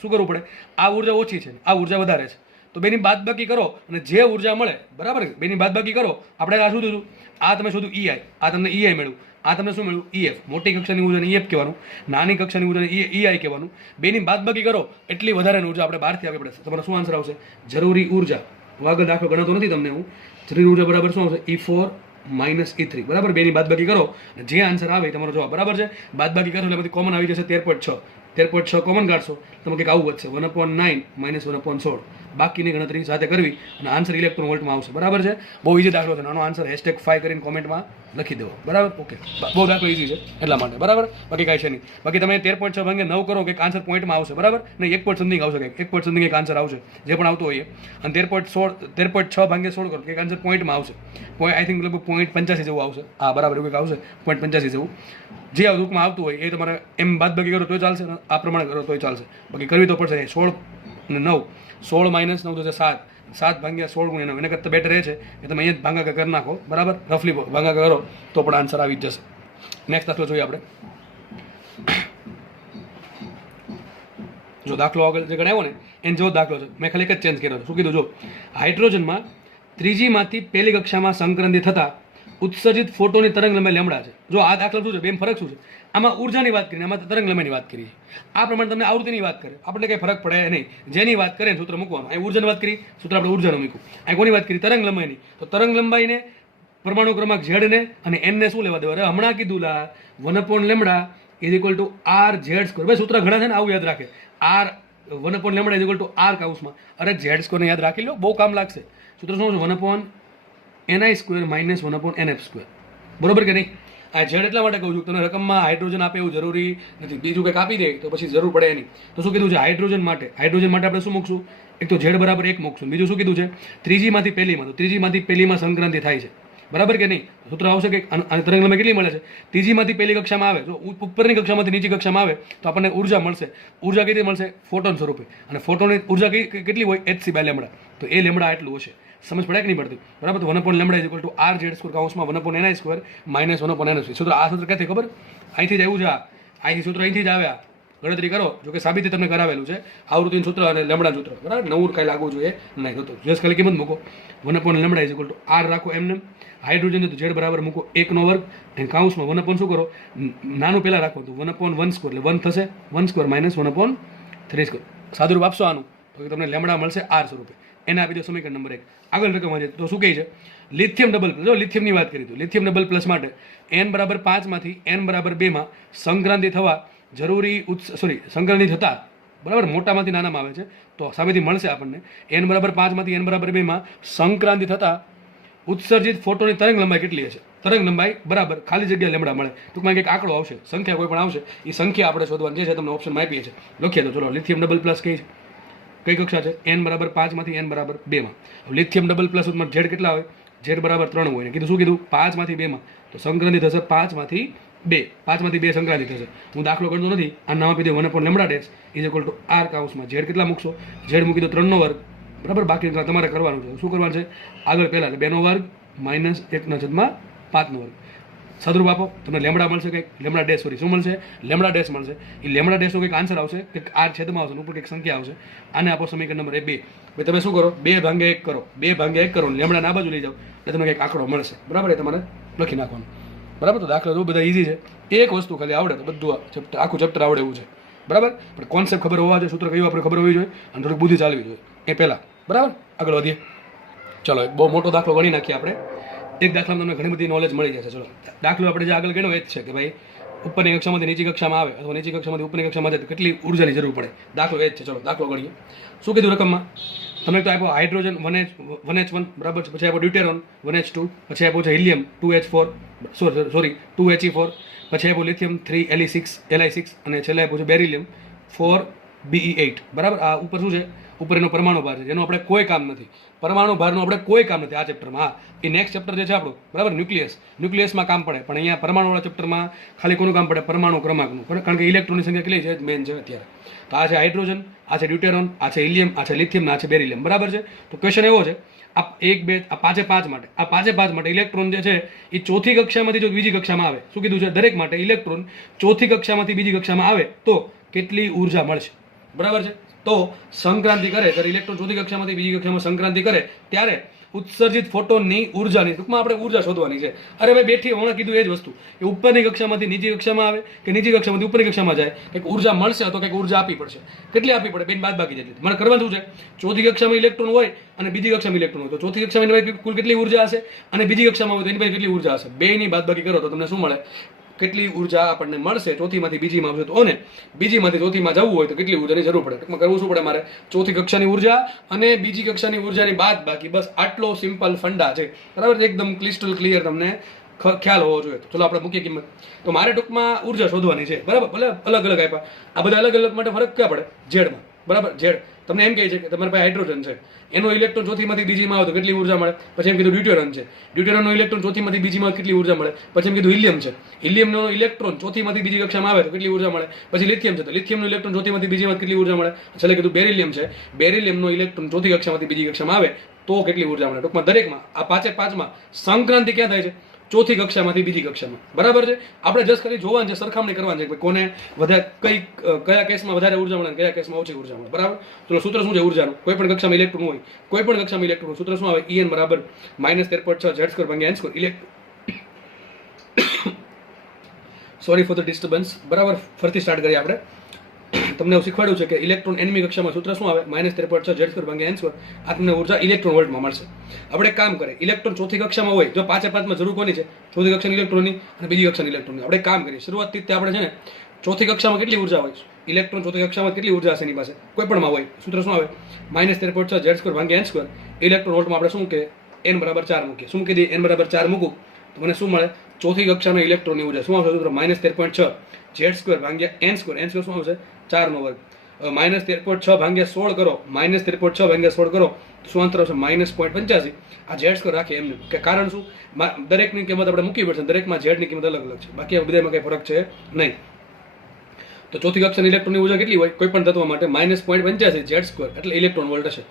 શું કરવું પડે? આ ઉર્જા ઓછી છે, આ ઉર્જા વધારે છે, તો બેની બાદબાકી કરો અને જે ઉર્જા મળે, બરાબર, બેની બાદબાકી કરો. આપણે આ શું થયું? આ તમે શોધ્યું EI, આ તમને EI મળ્યું, આ તમને શું મળ્યું? EF. મોટી કક્ષાની ઉર્જાને EF કહેવાનું, નાની કક્ષાની ઉર્જાને EI કહેવાનું. બેની બાદબાકી કરો એટલી વધારેની ઉર્જા આપણે બહારથી આપવી પડે. તમારો શું આન્સર આવશે? જરૂરી ઉર્જા. આગળ દાખલો ગણતો નથી તમને હું. જરૂરી ઉર્જા બરાબર શું આવશે? E4 -E3, બરાબર. બેની બાદબાકી કરો, જે આન્સર આવે તમારો જવાબ, બરાબર છે. બાદબાકી કરો એટલે બધી કોમન આવી જશે 13.6. 13.6 કોમન કાઢશો તમે કંઈક આવું વધશે, 1/9 -1/16. બાકીની ગણતરી સાથે કરવી અને આન્સર ઇલેક્ટ્રોન વોલ્ટમાં આવશે, બરાબર છે. બહુ ઈઝી દાખલો છે. આનો આન્સર #5 કરીને કોમેન્ટમાં લખી દેવો, બરાબર. ઓકે, બહુ દાખલો ઈઝી છે એટલા માટે, બરાબર. બાકી કાંઈ છે નહીં. બાકી તમે 13.6 ભાગ્યા 9 કરો કંઈક આન્સર પોઈન્ટમાં આવશે, બરાબર. નહીં, 1 પોઈન્ટ સમથિંગ આવશે, કંઈક 1 પોઈન્ટ સમથિંગ એક આન્સર આવશે, જે પણ આવતો હોય. અને 13.6 ભાગ્યા 16 કરો કંઈક આન્સર પોઈન્ટમાં આવશે. આઈ થિંક લગભગ 0.85 જેવું આવશે. હા, બરાબર, એવું કંઈક આવશે 0.85 જેવું. જે ટૂંકમાં આવતું હોય એ તમારે એમ બાદબાકી કરો તોય ચાલશે, આ પ્રમાણે કરો તોય ચાલશે. બાકી કરવી તો પડશે. 16 અને 9, 16 - 9 તો 7, 7 ભાગ્યા 16 ગુણ્યા 9. એને કરતાં બેટર એ છે કે તમે અહીંયા જ ભાગાકાર કરી નાખો, બરાબર. રફલી ભાગાકાર કરો તો પણ આન્સર આવી જ જશે. નેક્સ્ટ દાખલો જોઈએ આપણે. જો દાખલો આગળ જે ગણાવ્યો ને એને જેવો દાખલો છે, મેં ખાલી એક જ ચેન્જ કર્યો. શું કીધું? જો હાઇડ્રોજનમાં ત્રીજીમાંથી પહેલી કક્ષામાં સંક્રાંતિ થતા ઉત્સર્જિત ફોટોની તરંગ લંબાઈ લેમડા છે. જો આ દાખલો શું છે, બેમ ફરક શું છે? આમાં ઉર્જાની વાત કરીને, આમાં તરંગ લંબાઈની વાત કરી. આ પ્રમાણે તમને આવૃત્તિની વાત કરે, આપણે કંઈ ફરક પડે નહીં. જેની વાત કરે સૂત્ર મૂકવાનું. અહીં ઉર્જાની વાત કરી, સૂત્ર આપણે ઉર્જાનું મૂક્યું. અહીં કોની વાત કરી? તરંગ લંબાઈની. તો તરંગ લંબાઈને, પરમાણુ ક્રમાંક Z ને અને N ને શું લેવા દેવા? અરે હમણાં કીધું લા, 1/λ = RZ². ભાઈ સૂત્ર ઘણા છે ને, આવું યાદ રાખે. R 1/λ = R કાઉન્સમાં. અરે Z² ને યાદ રાખી લો, બહુ કામ લાગશે. સૂત્ર શું છે? 1/ni² - 1/nf². બરોબર કે નહીં? આ Z એટલા માટે કહું છું, તમને રકમમાં હાઇડ્રોજન આપે એવું જરૂરી નથી. બીજું કંઈક આપી દે તો પછી જરૂર પડે નહીં. તો શું કીધું છે? હાઇડ્રોજન માટે આપણે શું મૂકશું? એક તો Z બરાબર 1 મૂકશું. બીજું શું કીધું છે? ત્રીજીમાંથી પહેલીમાં. તો ત્રીજીમાંથી પહેલીમાં સંક્રાંતિ થાય છે, બરાબર કે નહીં? સૂત્ર આવશે કે તરંગ લંબાઈ કેટલી મળે છે? ત્રીજીમાંથી પહેલી કક્ષામાં આવે, જો ઉપરની કક્ષામાંથી નીચી કક્ષામાં આવે તો આપણને ઉર્જા મળશે. ઉર્જા કેટલી મળશે? ફોટોન સ્વરૂપે. અને ફોટોની ઉર્જા કેટલી હોય? hc/λ. તો એ લેમડા એટલું હશે. સમજ પડે કે નહીં પડતી? બરાબર. તો 1/λ = RZ² કાઉન્સમાં 1/ni² - 1/nf². સૂત્ર આ સૂત્ર ક્યાંથી ખબર? અહીંથી જ આવ્યું છે. અહીંથી સૂત્ર અહીંથી જ આવ્યા. ગણતરી કરો, જો કે સાબિતી તમને કરાવેલું છે. આવૃત્તિનું સૂત્ર અને લેમડા સૂત્ર, બરાબર. નવું કાંઈ લાગવું જોઈએ નહીં. તો જસ્ટ ખાલી કિંમત મૂકો, 1/λ = R રાખો એમને. હાઇડ્રોજન તો Z બરાબર મૂકો 1/2 અને કાઉન્સમાં 1/ શું કરો? નાનું પહેલાં રાખો તો 1/1² એટલે 1 થશે. 1² - 1/3². સાદુરૂપ આપશો આનું તો તમને લેમડા મળશે R સ્વરૂપે. એને આપી દો સમીકરણ નંબર 1. આગળ રકમ વાંચે તો શું કહે છે? Lithium double plus. જો લિથિયમની વાત કરી તો લિથિયમ ડબલ પ્લસ માટે n બરાબર 5 માંથી n બરાબર 2 માં સંક્રાંતિ થવા જરૂરી સંક્રાંતિ થતા બરાબર મોટામાંથી નાનામાં આવે છે તો સામેથી મળશે આપણને n બરાબર 5 માંથી n બરાબર 2 માં સંક્રાંતિ થતા ઉત્સર્જિત ફોટોની તરંગ લંબાઈ કેટલી હશે? તરંગ લંબાઈ બરાબર ખાલી જગ્યા લેમડા મળે. ટૂંકમાં કંઈક આંકડો આવશે, સંખ્યા કોઈ પણ આવશે, એ સંખ્યા આપણે શોધવાની છે. તમને ઓપ્શનમાં આપીએ છીએ, લખીએ તો ચલો. લિથિયમ ડબલ પ્લસ કઈ કક્ષા છે? n બરાબર 5 માંથી n બરાબર 2 માં. લિથિયમ ડબલ પ્લસ માં ઝેડ કેટલા હોય? ઝેડ બરાબર 3 હોય ને કીધું શું કીધું? 5 માંથી 2 માં તો સંક્રાંતિ થશે 5 માંથી 2. 5 માંથી 2 સંક્રાંતિ થશે. હું દાખલો ગણતો નથી, આ નામ આપી દે 1/λ ઇઝ ઇક્વલ ટુ r કાઉન્સમાં ઝેડ કેટલા મૂકશો? ઝેડ મૂકી દો 3 નો વર્ગ બરાબર. બાકી તમારે કરવાનું છે. શું કરવાનું છે? આગળ પહેલા 2 નો વર્ગ માઇનસ 1/5 નો વર્ગ. સદરૂપ આપો, તમને લેમડા મળશે કંઈક લેમડા ડેશ, શું મળશે? લેમડા ડેશ મળશે. એ લેમડા ડેશનો કંઈક આન્સર આવશે કે r છેદમાં આવશે, ઉપર કંઈક સંખ્યા આવશે. આને આપો સમીકરણ નંબર 2. ભાઈ તમે શું કરો? 2/1 કરો, 2/1 કરો, લેમડા ના બાજુ લઈ જાઓ એટલે તમને કંઈક આંકડો મળશે બરાબર. એ તમારે લખી નાખવાનું બરાબર. તો દાખલા જો બધા ઈઝી છે. એક વસ્તુ ખાલી આવડે તો બધું ચેપ્ટર આખું ચેપ્ટર આવડે એવું છે બરાબર. પણ કોન્સેપ્ટ ખબર હોવા જોઈએ, સૂત્ર કયું આપણે ખબર હોવી જોઈએ અને થોડીક બુદ્ધિ ચાલવી જોઈએ એ પહેલાં બરાબર. આગળ વધીએ. ચલો એક બહુ મોટો દાખલો ગણી નાખીએ આપણે. એક દાખલામાં તમને ઘણી બધી નોલેજ મળી જશે. ચલો દાખલો આપણે જે આગળ ગણ્યો એ જ છે કે ભાઈ ઉપરની કક્ષામાંથી નીચી કક્ષામાં આવે અથવા નીચી કક્ષામાંથી ઉપરની કક્ષામાં જાય તો કેટલી ઉર્જાની જરૂર પડે. દાખલો એ જ છે. ચલો દાખલો ગણીએ. શું કીધું રકમમાં? તમને તો આપ્યો હાઇડ્રોજન 1H1 બરાબર છે, પછી આપ્યો ડ્યુટેરોન 1H2, પછી આપ્યો છે હિલિયમ 2H4 2He4, પછી આપ્યો લિથિયમ 3Li6 અને છેલ્લે આપ્યું છે બેરિલિયમ 4Be8 બરાબર. આ ઉપર શું છે? ઉપર એનો પરમાણુ ભાર છે જેનું આપણે કોઈ કામ નથી. પરમાણુ ભારનું આપણે કોઈ કામ નથી આ ચેપ્ટરમાં. હા, એ નેક્સ્ટ ચેપ્ટર જે છે આપણું બરાબર ન્યુક્લિયસમાં કામ પડે, પણ અહીંયા પરમાણુવાળા ચેપ્ટરમાં ખાલી કોનું કામ પડે? પરમાણુ ક્રમાંકનું. કારણ કે ઇલેક્ટ્રોનની સંખ્યા કેટલી છે મેન છે અત્યારે. તો આ છે હાઇડ્રોજન, આ છે ડ્યુટેરોન, આ છે હિલિયમ, આ છે લિથિયમ, આ છે બેરિલિયમ બરાબર છે. તો ક્વેશ્ચન એવો છે આ 1 2 આ 5 માટે ઇલેક્ટ્રોન જે છે એ ચોથી કક્ષામાંથી જો બીજી કક્ષામાં આવે, શું કીધું છે? દરેક માટે ઇલેક્ટ્રોન ચોથી કક્ષામાંથી બીજી કક્ષામાં આવે તો કેટલી ઉર્જા મળશે બરાબર છે. તો સંક્રાંતિ કરે ત્યારે ઇલેક્ટ્રોન ચોથી કક્ષામાંથી બીજી કક્ષામાં સંક્રાંતિ કરે ત્યારે ઉત્સર્જિત ફોટોનની ઉર્જાની ટૂંકમાં આપણે ઉર્જા શોધવાની છે. અરે ભાઈ બેઠી હમણાં કીધું એ જ વસ્તુ કે ઉપરની કક્ષામાંથી નીચી કક્ષામાં આવે કે નીચી કક્ષામાંથી ઉપરની કક્ષામાં જાય કંઈક ઉર્જા મળશે તો કંઈક ઉર્જા આપવી પડશે. કેટલી આપવી પડે? બેન બાદબાકી જેટલી. મારે કરવાનું છે ચોથી કક્ષામાં ઇલેક્ટ્રોન હોય અને બીજી કક્ષામાં ઇલેક્ટ્રોન હોય તો ચોથી કક્ષામાં એની પાસે કુલ કેટલી ઉર્જા હશે અને બીજી કક્ષામાં હોય તો એની પાસે કેટલી ઉર્જા હશે? બેની બાદબાકી કરો તો તમને શું મળે? કેટલી ઉર્જા આપણને મળશે ચોથીમાંથી બીજીમાં આવશે તો. અને બીજીમાંથી ચોથીમાં જવું હોય તો કેટલી ઉર્જાની જરૂર પડે? ટૂંકમાં કરવું શું પડે મારે? ચોથી કક્ષાની ઉર્જા અને બીજી કક્ષાની ઉર્જાની બાદ બાકી. બસ આટલો સિમ્પલ ફંડા છે બરાબર. એકદમ ક્લિસ્ટલ ક્લિયર તમને ખ્યાલ હોવો જોઈએ. ચલો આપણે મૂકીએ કિંમત. તો મારે ટૂંકમાં ઉર્જા શોધવાની છે બરાબર. ભલે અલગ અલગ આપ્યા, આ બધા અલગ અલગ માટે ફરક ક્યાં પડે? ઝેડમાં બરાબર. ઝેડ તમને એમ કહે છે કે તમારી પાસે હાઇડ્રોજન છે, એનો ઇલેક્ટ્રોન ચોથીમાંથી બીજીમાં આવે તો કેટલી ઉર્જા મળે? પછી એમ કીધું ડ્યુટેરોન છે, ડ્યુટેરોનનો ઇલેક્ટ્રોન ચોથીમાંથી બીજીમાં કેટલી ઉર્જા મળે? પછી એમ કીધું હિલિયમ છે, હિલિયમનો ઇલેક્ટ્રોન ચોથીમાંથી બીજી કક્ષામાં આવે તો કેટલી ઉર્જા મળે? પછી લિથિયમ છે તો લિથિયમનો ઇલેક્ટ્રોન ચોથીમાંથી બીજીમાં કેટલી ઉર્જા મળે? છેલ્લે કીધું બેરિલિયમ છે, બેરિલિયમનો ઇલેક્ટ્રોન ચોથી કક્ષામાંથી બીજી કક્ષામાં આવે તો કેટલી ઉર્જા મળે? ટૂંકમાં દરેકમાં આ 5/5માં સંક્રાંતિ ક્યાં થાય છે? ચોથી કક્ષામાંથી બીજી કક્ષામાં બરાબર છે. આપણે જસ્ટ ખાલી જોવાનું છે, સરખામણી કરવાની છે કે કોને વધારે કયા કેસમાં વધારે ઉર્જા મળે કયા કેસમાં ઓછી ઉર્જા મળે બરાબર. તો સૂત્ર શું છે ઉર્જાનું? કોઈ પણ કક્ષામાં ઇલેક્ટ્રોન હોય, કોઈ પણ કક્ષામાં ઇલેક્ટ્રોન સૂત્ર શું આવે? En બરાબર -13.6 Z² ભાગ્યા n² sorry for the disturbance બરાબર. ફરીથી સ્ટાર્ટ કરીએ આપણે. તમને એવું શીખવાડ્યું છે કે ઇલેક્ટ્રોન એનમી કક્ષામાં સૂત્ર શું આવે? -13.6 Z² ભાગ્યા n². આ તમને ઉર્જા ઇલેક્ટ્રોન વોલ્ટમાં મળશે. આપણે કામ કરે ઇલેક્ટ્રોન ચોથી કક્ષામાં હોય, જો 5/5માં જરૂર કોની છે? ચોથી કક્ષાની ઇલેક્ટ્રોનની અને બીજી કક્ષાની ઇલેક્ટ્રોનની. આપણે કામ કરીએ શરૂઆતથી જ આપણે છે ને ચોથી કક્ષામાં કેટલી ઉર્જા હોય? ઇલેક્ટ્રોન ચોથી કક્ષામાં કેટલી ઉર્જા હશે એની પાસે? કોઈ પણમાં હોય. સૂત્ર શું આવે? -13.6 Z² ભાગ્યા n². ઇલેક્ટ્રોન વોલ્ટમાં આપણે શું મૂકીએ? n બરાબર 4 મૂકીએ. શું મૂકી દઈએ? n બરાબર 4 મૂકું તો મને શું મળે? ચોથી કક્ષાના ઇલેક્ટ્રોનની ઉર્જા શું આવશે? સૂત્ર -13.6 Z² ભાગ્યા n². n² શું આવશે? 4 નો વર્ગ. -13.6 ભાગ્યા 16 કરો, -13.6 ભાગ્યા 16 કરો શું અંતર આવશે? -0.85. આ Z² રાખીએ એમને કે કારણ શું? દરેકની કિંમત આપણે મૂકવી પડશે. દરેકમાં ઝેડની કિંમત અલગ અલગ છે, બાકી બધામાં કંઈ ફરક છે નહીં. તો ચોથી કક્ષાની ઇલેક્ટ્રોનની ઉર્જા કેટલી હોય કોઈ પણ તત્વ માટે? -0.85 Z² એટલે ઇલેક્ટ્રોન વોલ્ટ હશે.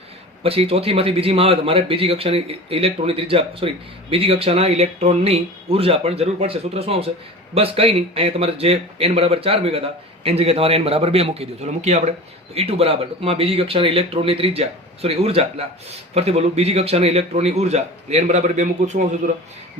પછી ચોથીમાંથી બીજીમાં આવે તો મારે બીજી કક્ષાની ઇલેક્ટ્રોનની ત્રિજ્યા બીજી કક્ષાના ઇલેક્ટ્રોનની ઉર્જા પણ જરૂર પડશે. સૂત્ર શું આવશે? બસ કંઈ નહીં, અહીંયા તમારે જે n બરાબર 4 મૂક્યા હતા એની જગ્યાએ તમારે n બરાબર 2 મૂકી દો. ચલો મૂકીએ આપણે. તો E2 બરાબર ટૂંકમાં બીજી કક્ષાના ઇલેક્ટ્રોનની ત્રિજ્યા ઉર્જા એટલે ફરીથી બોલું બીજી કક્ષાના ઇલેક્ટ્રોનની ઉર્જા n બરાબર 2 મૂકું શું આવશે? સૂત્ર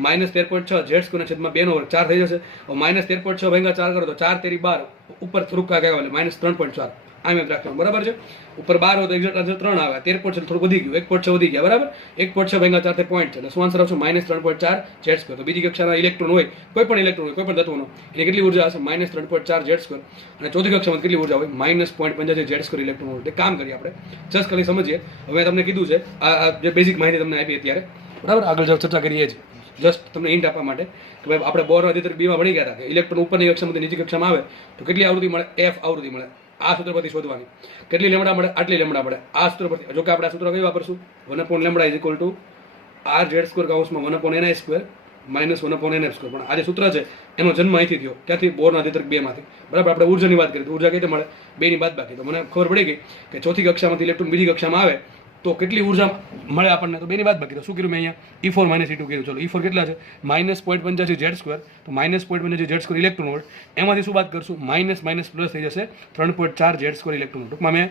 -13.6 Z² છેદમાં 2 નો વર્ગ 4 થઈ જશે. -13.6 ભાગ્યા 4 કરો તો 4 તેરી 12 ઉપર થોડુંક -3.4 આમ એમ રાખવાનું, બરાબર છે. ઉપર 12 હોય તો એક્ઝેક્ટ આન્સર 3 આવે. 13 પોઈન્ટ છે થોડું વધી ગયું, 1.6 વધી ગયા, બરાબર. 1.6 ભાગ્યા 4 પોઈન્ટ છે એટલે શું આન્સર આવશે -3.4 Z². તો બીજી કક્ષાના ઇલેક્ટ્રોન હોય, કોઈ પણ ઇલેક્ટ્રોન હોય, કોઈ પણ તત્વનો, એની કેટલી ઉર્જા હશે -3.4 Z². અને ચોથી કક્ષામાં કેટલી ઉર્જા હોય -0.85 Z² ઇલેક્ટ્રોન હોય. કામ કરીએ આપણે, જસ્ટ ખાલી સમજીએ. હવે તમને કીધું છે આ જે બેઝિક માહિતી તમને આપી અત્યારે, બરાબર. આગળ જો ચર્ચા કરીએ છીએ, જસ્ટ તમને હિન્ટ આપવા માટે કે ભાઈ આપણે બોરના અધિકતર બીમાં ભણી ગયા હતા કે ઇલેક્ટ્રોન ઉપરની કક્ષામાંથી નીચી કક્ષામાં આવે તો કેટલી આવૃત્તિ મળે, F આવૃત્તિ મળે. આ સૂત્ર પરથી શોધવાની. કેટલી લેમડા મળે, આટલી લેમડા મળે. આ સૂત્ર પરથી, જો કે આપણે આ સૂત્ર કઈ વાપરશું, 1/λ = RZ² કૌંસમાં 1/ni² - 1/nf². પણ આ જે સૂત્ર છે એનો જન્મ અહીંથી થયો. ક્યાંથી? બોરના અધિકતર 2 માંથી, બરાબર. આપણે ઉર્જાની વાત કરી તો ઉર્જા કઈ રીતે મળે, 2 ની બાદબાકી. તો મને ખબર પડી ગઈ કે ચોથી કક્ષામાંથી ઇલેક્ટ્રોન બીજી કક્ષામાં આવે તો કેટલી ઉર્જા મળે આપણને, તો 2 ની બાદબાકી. તો શું કર્યું મેં અહીંયા E4 - E2 કર્યું. ચલો E4 કેટલા છે -0.85 Z², તો -0.85 Z² ઇલેક્ટ્રોન વોલ્ટ. એમાંથી શું બાદ કરશું, માઇનસ માઇનસ પ્લસ થઈ જશે 3.4 Z² ઇલેક્ટ્રોન વોલ્ટ. ટૂંકમાં મેં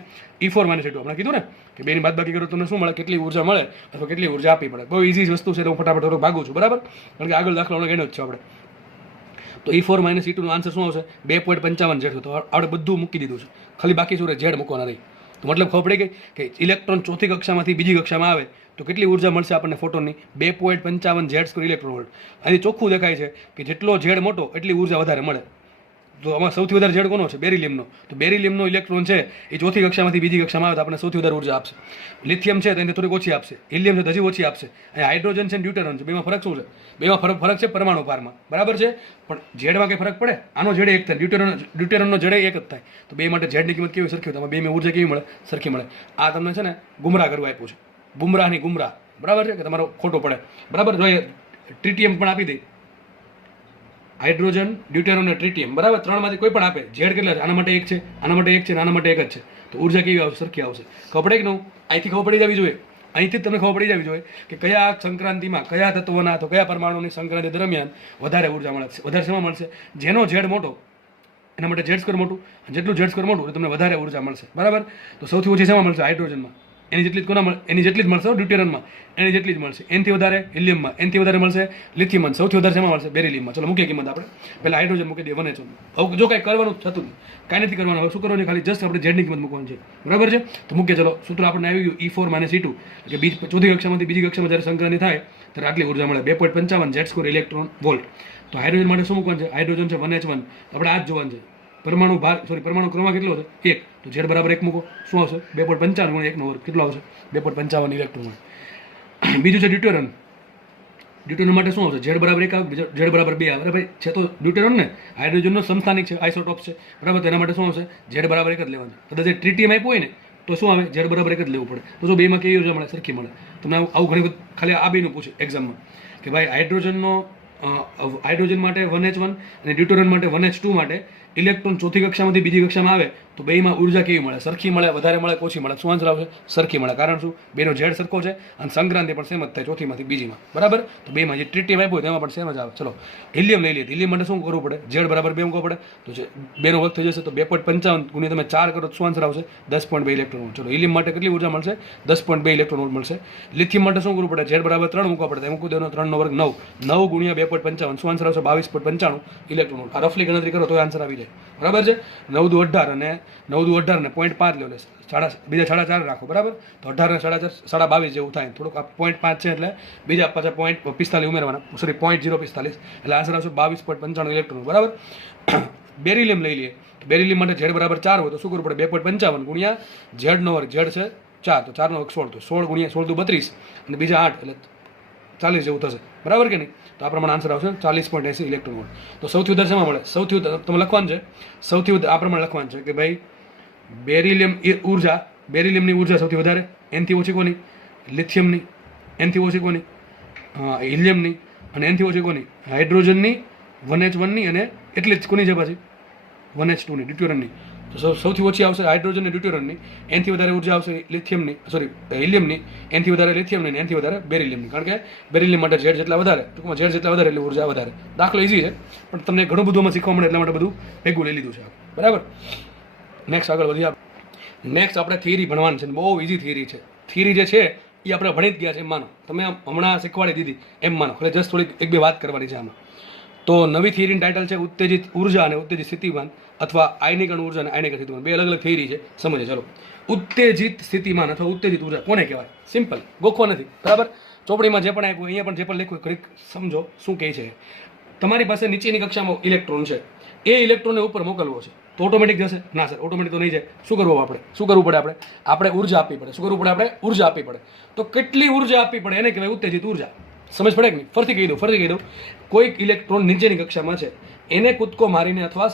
E4 - E2 આપણે કીધું ને કે 2 ની બાદબાકી કરો તમને શું મળે, કેટલી ઉર્જા મળે અથવા કેટલી ઉર્જા આપવી પડે. બહુ ઇઝી વસ્તુ છે, હું ફટાફટ થોડું ભાગું છું, બરાબર. કારણ કે આગળ દાખલાનો ગણ્યો જ છે આપણે. તો E4 - E2 નો આન્સર શું આવશે 2.55 Z². તો આપણે બધું મૂકી દીધું છે, ખાલી બાકી શું રહે, Z મૂકવાના રહી. તો મતલબ ખબર પડી ગઈ કે ઇલેક્ટ્રોન ચોથી કક્ષામાંથી બીજી કક્ષામાં આવે તો કેટલી ઉર્જા મળશે આપણને ફોટોનની, 2.55 Z² ઇલેક્ટ્રોન વોલ્ટ. અહીં ચોખ્ખું દેખાય છે કે જેટલો Z મોટો એટલી ઉર્જા વધારે મળે. તો આમાં સૌથી વધારે Z કોનો છે, બેરિલિયમનો. તો બેરિલિયમનો ઇલેક્ટ્રોન છે એ ચોથી કક્ષામાંથી બીજી કક્ષામાં આવે તો આપણને સૌથી વધારે ઉર્જા આપશે. લિથિયમ છે તો એને થોડીક ઓછી આપશે, હિલિયમ છે તો હજી ઓછી આપશે. અને હાઇડ્રોજન છે, ડ્યુટેરોન છે, બેમાં ફરક શું છે, બેમાં ફરક છે પરમાણુ ભારમાં, બરાબર છે. પણ ઝેડમાં કંઈ ફરક પડે, આનો ઝેડ એક થાય, ડ્યુટેરોનનો ઝેડ એક જ થાય. તો બે માટે ઝેડની કિંમત કેવી સરખી હોય, બેમાં ઉર્જા કેવી મળે, સરખી મળે. આ તમને છે ને ગુમરાહ કરવા આપ્યું છે, ગુમરાહની ગુમરાહ, બરાબર છે, કે તમારો ખોટો પડે, બરાબર. જોઈએ ટ્રિટિયમ પણ આપી દે, હાઇડ્રોજન, ડ્યુટેરોન અને ટ્રિટિયમ, બરાબર. 3 માંથી કોઈ પણ આપે. ઝેડ કેટલા છે, આના માટે 1 છે, આના માટે 1 છે, આના માટે 1 જ છે. તો ઉર્જા કેવી આવશે, સરખી આવશે. ખબર પડે કે નહીં? અહીંથી ખબર પડી જવી જોઈએ, અહીંથી જ તમને ખબર પડી જવી જોઈએ કે કયા સંક્રાંતિમાં કયા તત્વોના અથવા કયા પરમાણુની સંક્રાંતિ દરમિયાન વધારે ઉર્જા મળે છે. વધારે શેમાં મળશે, જેનો ઝેડ મોટો એના માટે Z² મોટું, જેટલું Z² મોટું એટલે તમને વધારે ઉર્જા મળશે, બરાબર. તો સૌથી ઓછી શેમાં મળશે, હાઇડ્રોજનમાં. એની જેટલી જ કોના મળે, એની જેટલી જ મળશે ડ્યુટેરનમાં, એની જેટલી જ મળશે. એનથી વધારે હિલિયમમાં, એનથી વધારે મળશે લિથિયમમાં, સૌથી વધારે શેમાં મળશે, બેરિલિયમમાં. ચલો મૂકીએ કિંમત આપણે, પહેલાં હાઇડ્રોજન મૂકી દઈએ 1H1. હવે જો કાંઈ કરવાનું થતું નહીં, કાંઈ નથી કરવાનું. હવે શું કરવાનું છે, ખાલી જસ્ટ આપણે ઝેડની કિંમત મૂકવાની છે, બરાબર છે. તો મૂકીએ, ચલો સૂત્ર આપણને આવી ગયું E4 - E2 કે ચોથી કક્ષામાંથી બીજી કક્ષામાં જ્યારે સંક્રાંતિ થાય ત્યારે આટલી ઉર્જા મળે, 2.55 Z² ઇલેક્ટ્રોન વોલ્ટ. તો હાઇડ્રોજન માટે શું મૂકવાનું છે, હાઇડ્રોજન છે 1H1. આપણે આ જ જોવાનું છે. પરમાણુ ભાર, પરમાણુ ક્રમાંક કેટલો છે, 1. તો Z બરાબર 1 મૂકો, શું આવશે 2.55 × 1 નો વર્ગ, કેટલો આવશે 2.55 ઇલેક્ટ્રોન. બીજું છે ડ્યુટેરોન. ડ્યુટેરોન માટે શું આવશે, Z બરાબર 1 આવે, Z બરાબર 2 આવે. ભાઈ છે તો ડ્યુટેરોન ને, હાઇડ્રોજનનો સમસ્થાનિક છે, આઇસોટોપ છે, બરાબર. તેના માટે શું આવશે, Z બરાબર 1 જ લેવાનું છે. કદાચ ટ્રિટિયમ આપ્યું હોય ને તો શું આવે, Z બરાબર 1 જ લેવું પડે. તો જો બેમાં કેવી ઉર્જા મળે, સરખી મળે. તમને આવું ઘણી વખત ખાલી આ બેનું પૂછે એક્ઝામમાં કે ભાઈ હાઇડ્રોજન માટે 1H1 અને ડ્યુટેરોન માટે 1H2 માટે ઇલેક્ટ્રોન ચોથી કક્ષામાંથી બીજી કક્ષામાં આવે તો બેમાં ઉર્જા કેવી મળે, સરખી મળે, વધારે મળે, ઓછી મળે. શું આન્સર આવશે, સરખી મળે. કારણ શું, બેનો ઝેડ સરખો છે અને સંક્રાંતિ પણ સેમ જ થાય ચોથીમાંથી બીજીમાં, બરાબર. તો બેમાં જે ટ્રિટિયમ આપ્યું તેમાં પણ સેમ જ આવે. ચલો હિલિયમ લઈ લઈએ. હિલિયમ માટે શું કરવું પડે, ઝેડ બરાબર 2 મૂકવો પડે. તો જે બેનો વર્ગ થઈ જશે તો 2.55 ગુણ્યા તમે 4 કરો તો શું આન્સર આવશે, 10.2 ઇલેક્ટ્રોન વોલ્ટ. ચલો હિલિયમ માટે કેટલી ઉર્જા મળશે, 10.2 ઇલેક્ટ્રોન વોલ્ટ મળશે. લિથિયમ માટે શું કરવું પડે, ઝેડ બરાબર 3 મૂકવા પડે, મૂકી દેવાનો 3 નો વર્ગ 9, 9 ગુણ્યા 2.55, શું આન્સર આવશે 22.95 ઇલેક્ટ્રોન વોલ્ટ. આ રફલી ગણતરી કરો તો આન્સર આવી જાય, બરાબર છે. 9 દુ 18 અને 9 દુ 18 ને 0.5 લેવો લેશે, બીજા 4.5 રાખો, બરાબર. તો 18 ને 4.5 22 જેવું થાય. થોડુંક આ 0.5 છે એટલે બીજા પાછા 0.45 ઉમેરવાના, સોરી 0.045, એટલે આન્સર આવશે 22.95 ઇલેક્ટ્રોન, બરાબર. બેરિલિયમ લઈ લઈએ. બેરિલિયમ માટે ઝેડ બરાબર 4 હોય તો શું કરવું પડે, 2.55 ગુણ્યા ઝેડનો વર્ગ, ઝેડ છે 4 તો 4 નો વર્ગ 16, તો 16 ગુણ્યા 16 દુ 32 અને બીજા 8 એટલે 40 જેવું થશે, બરાબર કે નહીં. તો આ પ્રમાણે આન્સર આવશે 40.80 ઇલેક્ટ્રોન વોલ્ટ. તો સૌથી વધારે શેમાં મળે, સૌથી વધારે તમે લખવાનું છે, સૌથી વધારે આ પ્રમાણે લખવાનું છે કે ભાઈ બેરિલિયમ ઉર્જા, બેરિલિયમની ઉર્જા સૌથી વધારે, એનથી ઓછી કોની, લિથિયમની, એનથી ઓછી કોની, હિલિયમની, અને એનથી ઓછી કોની, હાઇડ્રોજનની, 1H1ની, અને એટલી જ કોની છે પાછી 1H2ની, ડ્યુટેરોનની. તો સૌથી ઓછી આવશે હાઇડ્રોજન અને ડ્યુટેરોનની, એનથી વધારે ઉર્જા આવશે લિથિયમની, સોરી હિલિયમની, એનથી વધારે લિથિયમની, અને એનથી વધારે બેરિલિયમની. કારણ કે બેરિલિયમ માટે ઝેડ જેટલા વધારે, ટૂંકમાં ઝેડ જેટલા વધારે એટલે ઉર્જા વધારે. દાખલો ઇઝી છે પણ તમને ઘણું બધું શીખવા મળે એટલા માટે બધું ભેગું લઈ લીધું છે, બરાબર. નેક્સ્ટ આગળ વધીએ. નેક્સ્ટ આપણે થિયરી ભણવાનું છે, બહુ ઇઝી થિયરી છે. થિયરી જે છે એ આપણે ભણી જ ગયા છે એમ માનો, તમે હમણાં શીખવાડી દીધી એમ માનો, એટલે જસ્ટ થોડીક 1-2 વાત કરવાની છે આમાં. તો નવી થિયરીનું ટાઇટલ છે ઉત્તેજિત ઉર્જા અને ઉત્તેજિત સ્થિતિમાન, અથવા આયનીકરણ ઉર્જા અને આયનીકરણ સ્થિતિમાન. બે અલગ અલગ થિયરી છે, સમજે. ચલો, ઉત્તેજિત સ્થિતિમાન અથવા ઉત્તેજિત ઉર્જા કોને કહેવાય? સિમ્પલ, ગોખવા નથી, બરાબર. ચોપડીમાં જે પણ આપ્યું, અહીંયા પણ જે પણ લખ્યું, ઘડીક સમજો શું કહે છે. તમારી પાસે નીચેની કક્ષામાં ઇલેક્ટ્રોન છે, એ ઇલેક્ટ્રોનને ઉપર મોકલવો છે, તો ઓટોમેટિક જશે? ના સર, ઓટોમેટિક તો નહીં જાય. શું કરવું આપણે? શું કરવું પડે? આપણે ઉર્જા આપવી પડે. શું કરવું પડે? આપણે ઉર્જા આપવી પડે. તો કેટલી ઉર્જા આપવી પડે એને કહેવાય ઉત્તેજિત ઉર્જા. સમજ પડે કે નહીં? ફરીથી કહી દઉં. કોઈક ઇલેક્ટ્રોન નીચેની કક્ષામાં છે, એને કૂદકો મારીને અથવા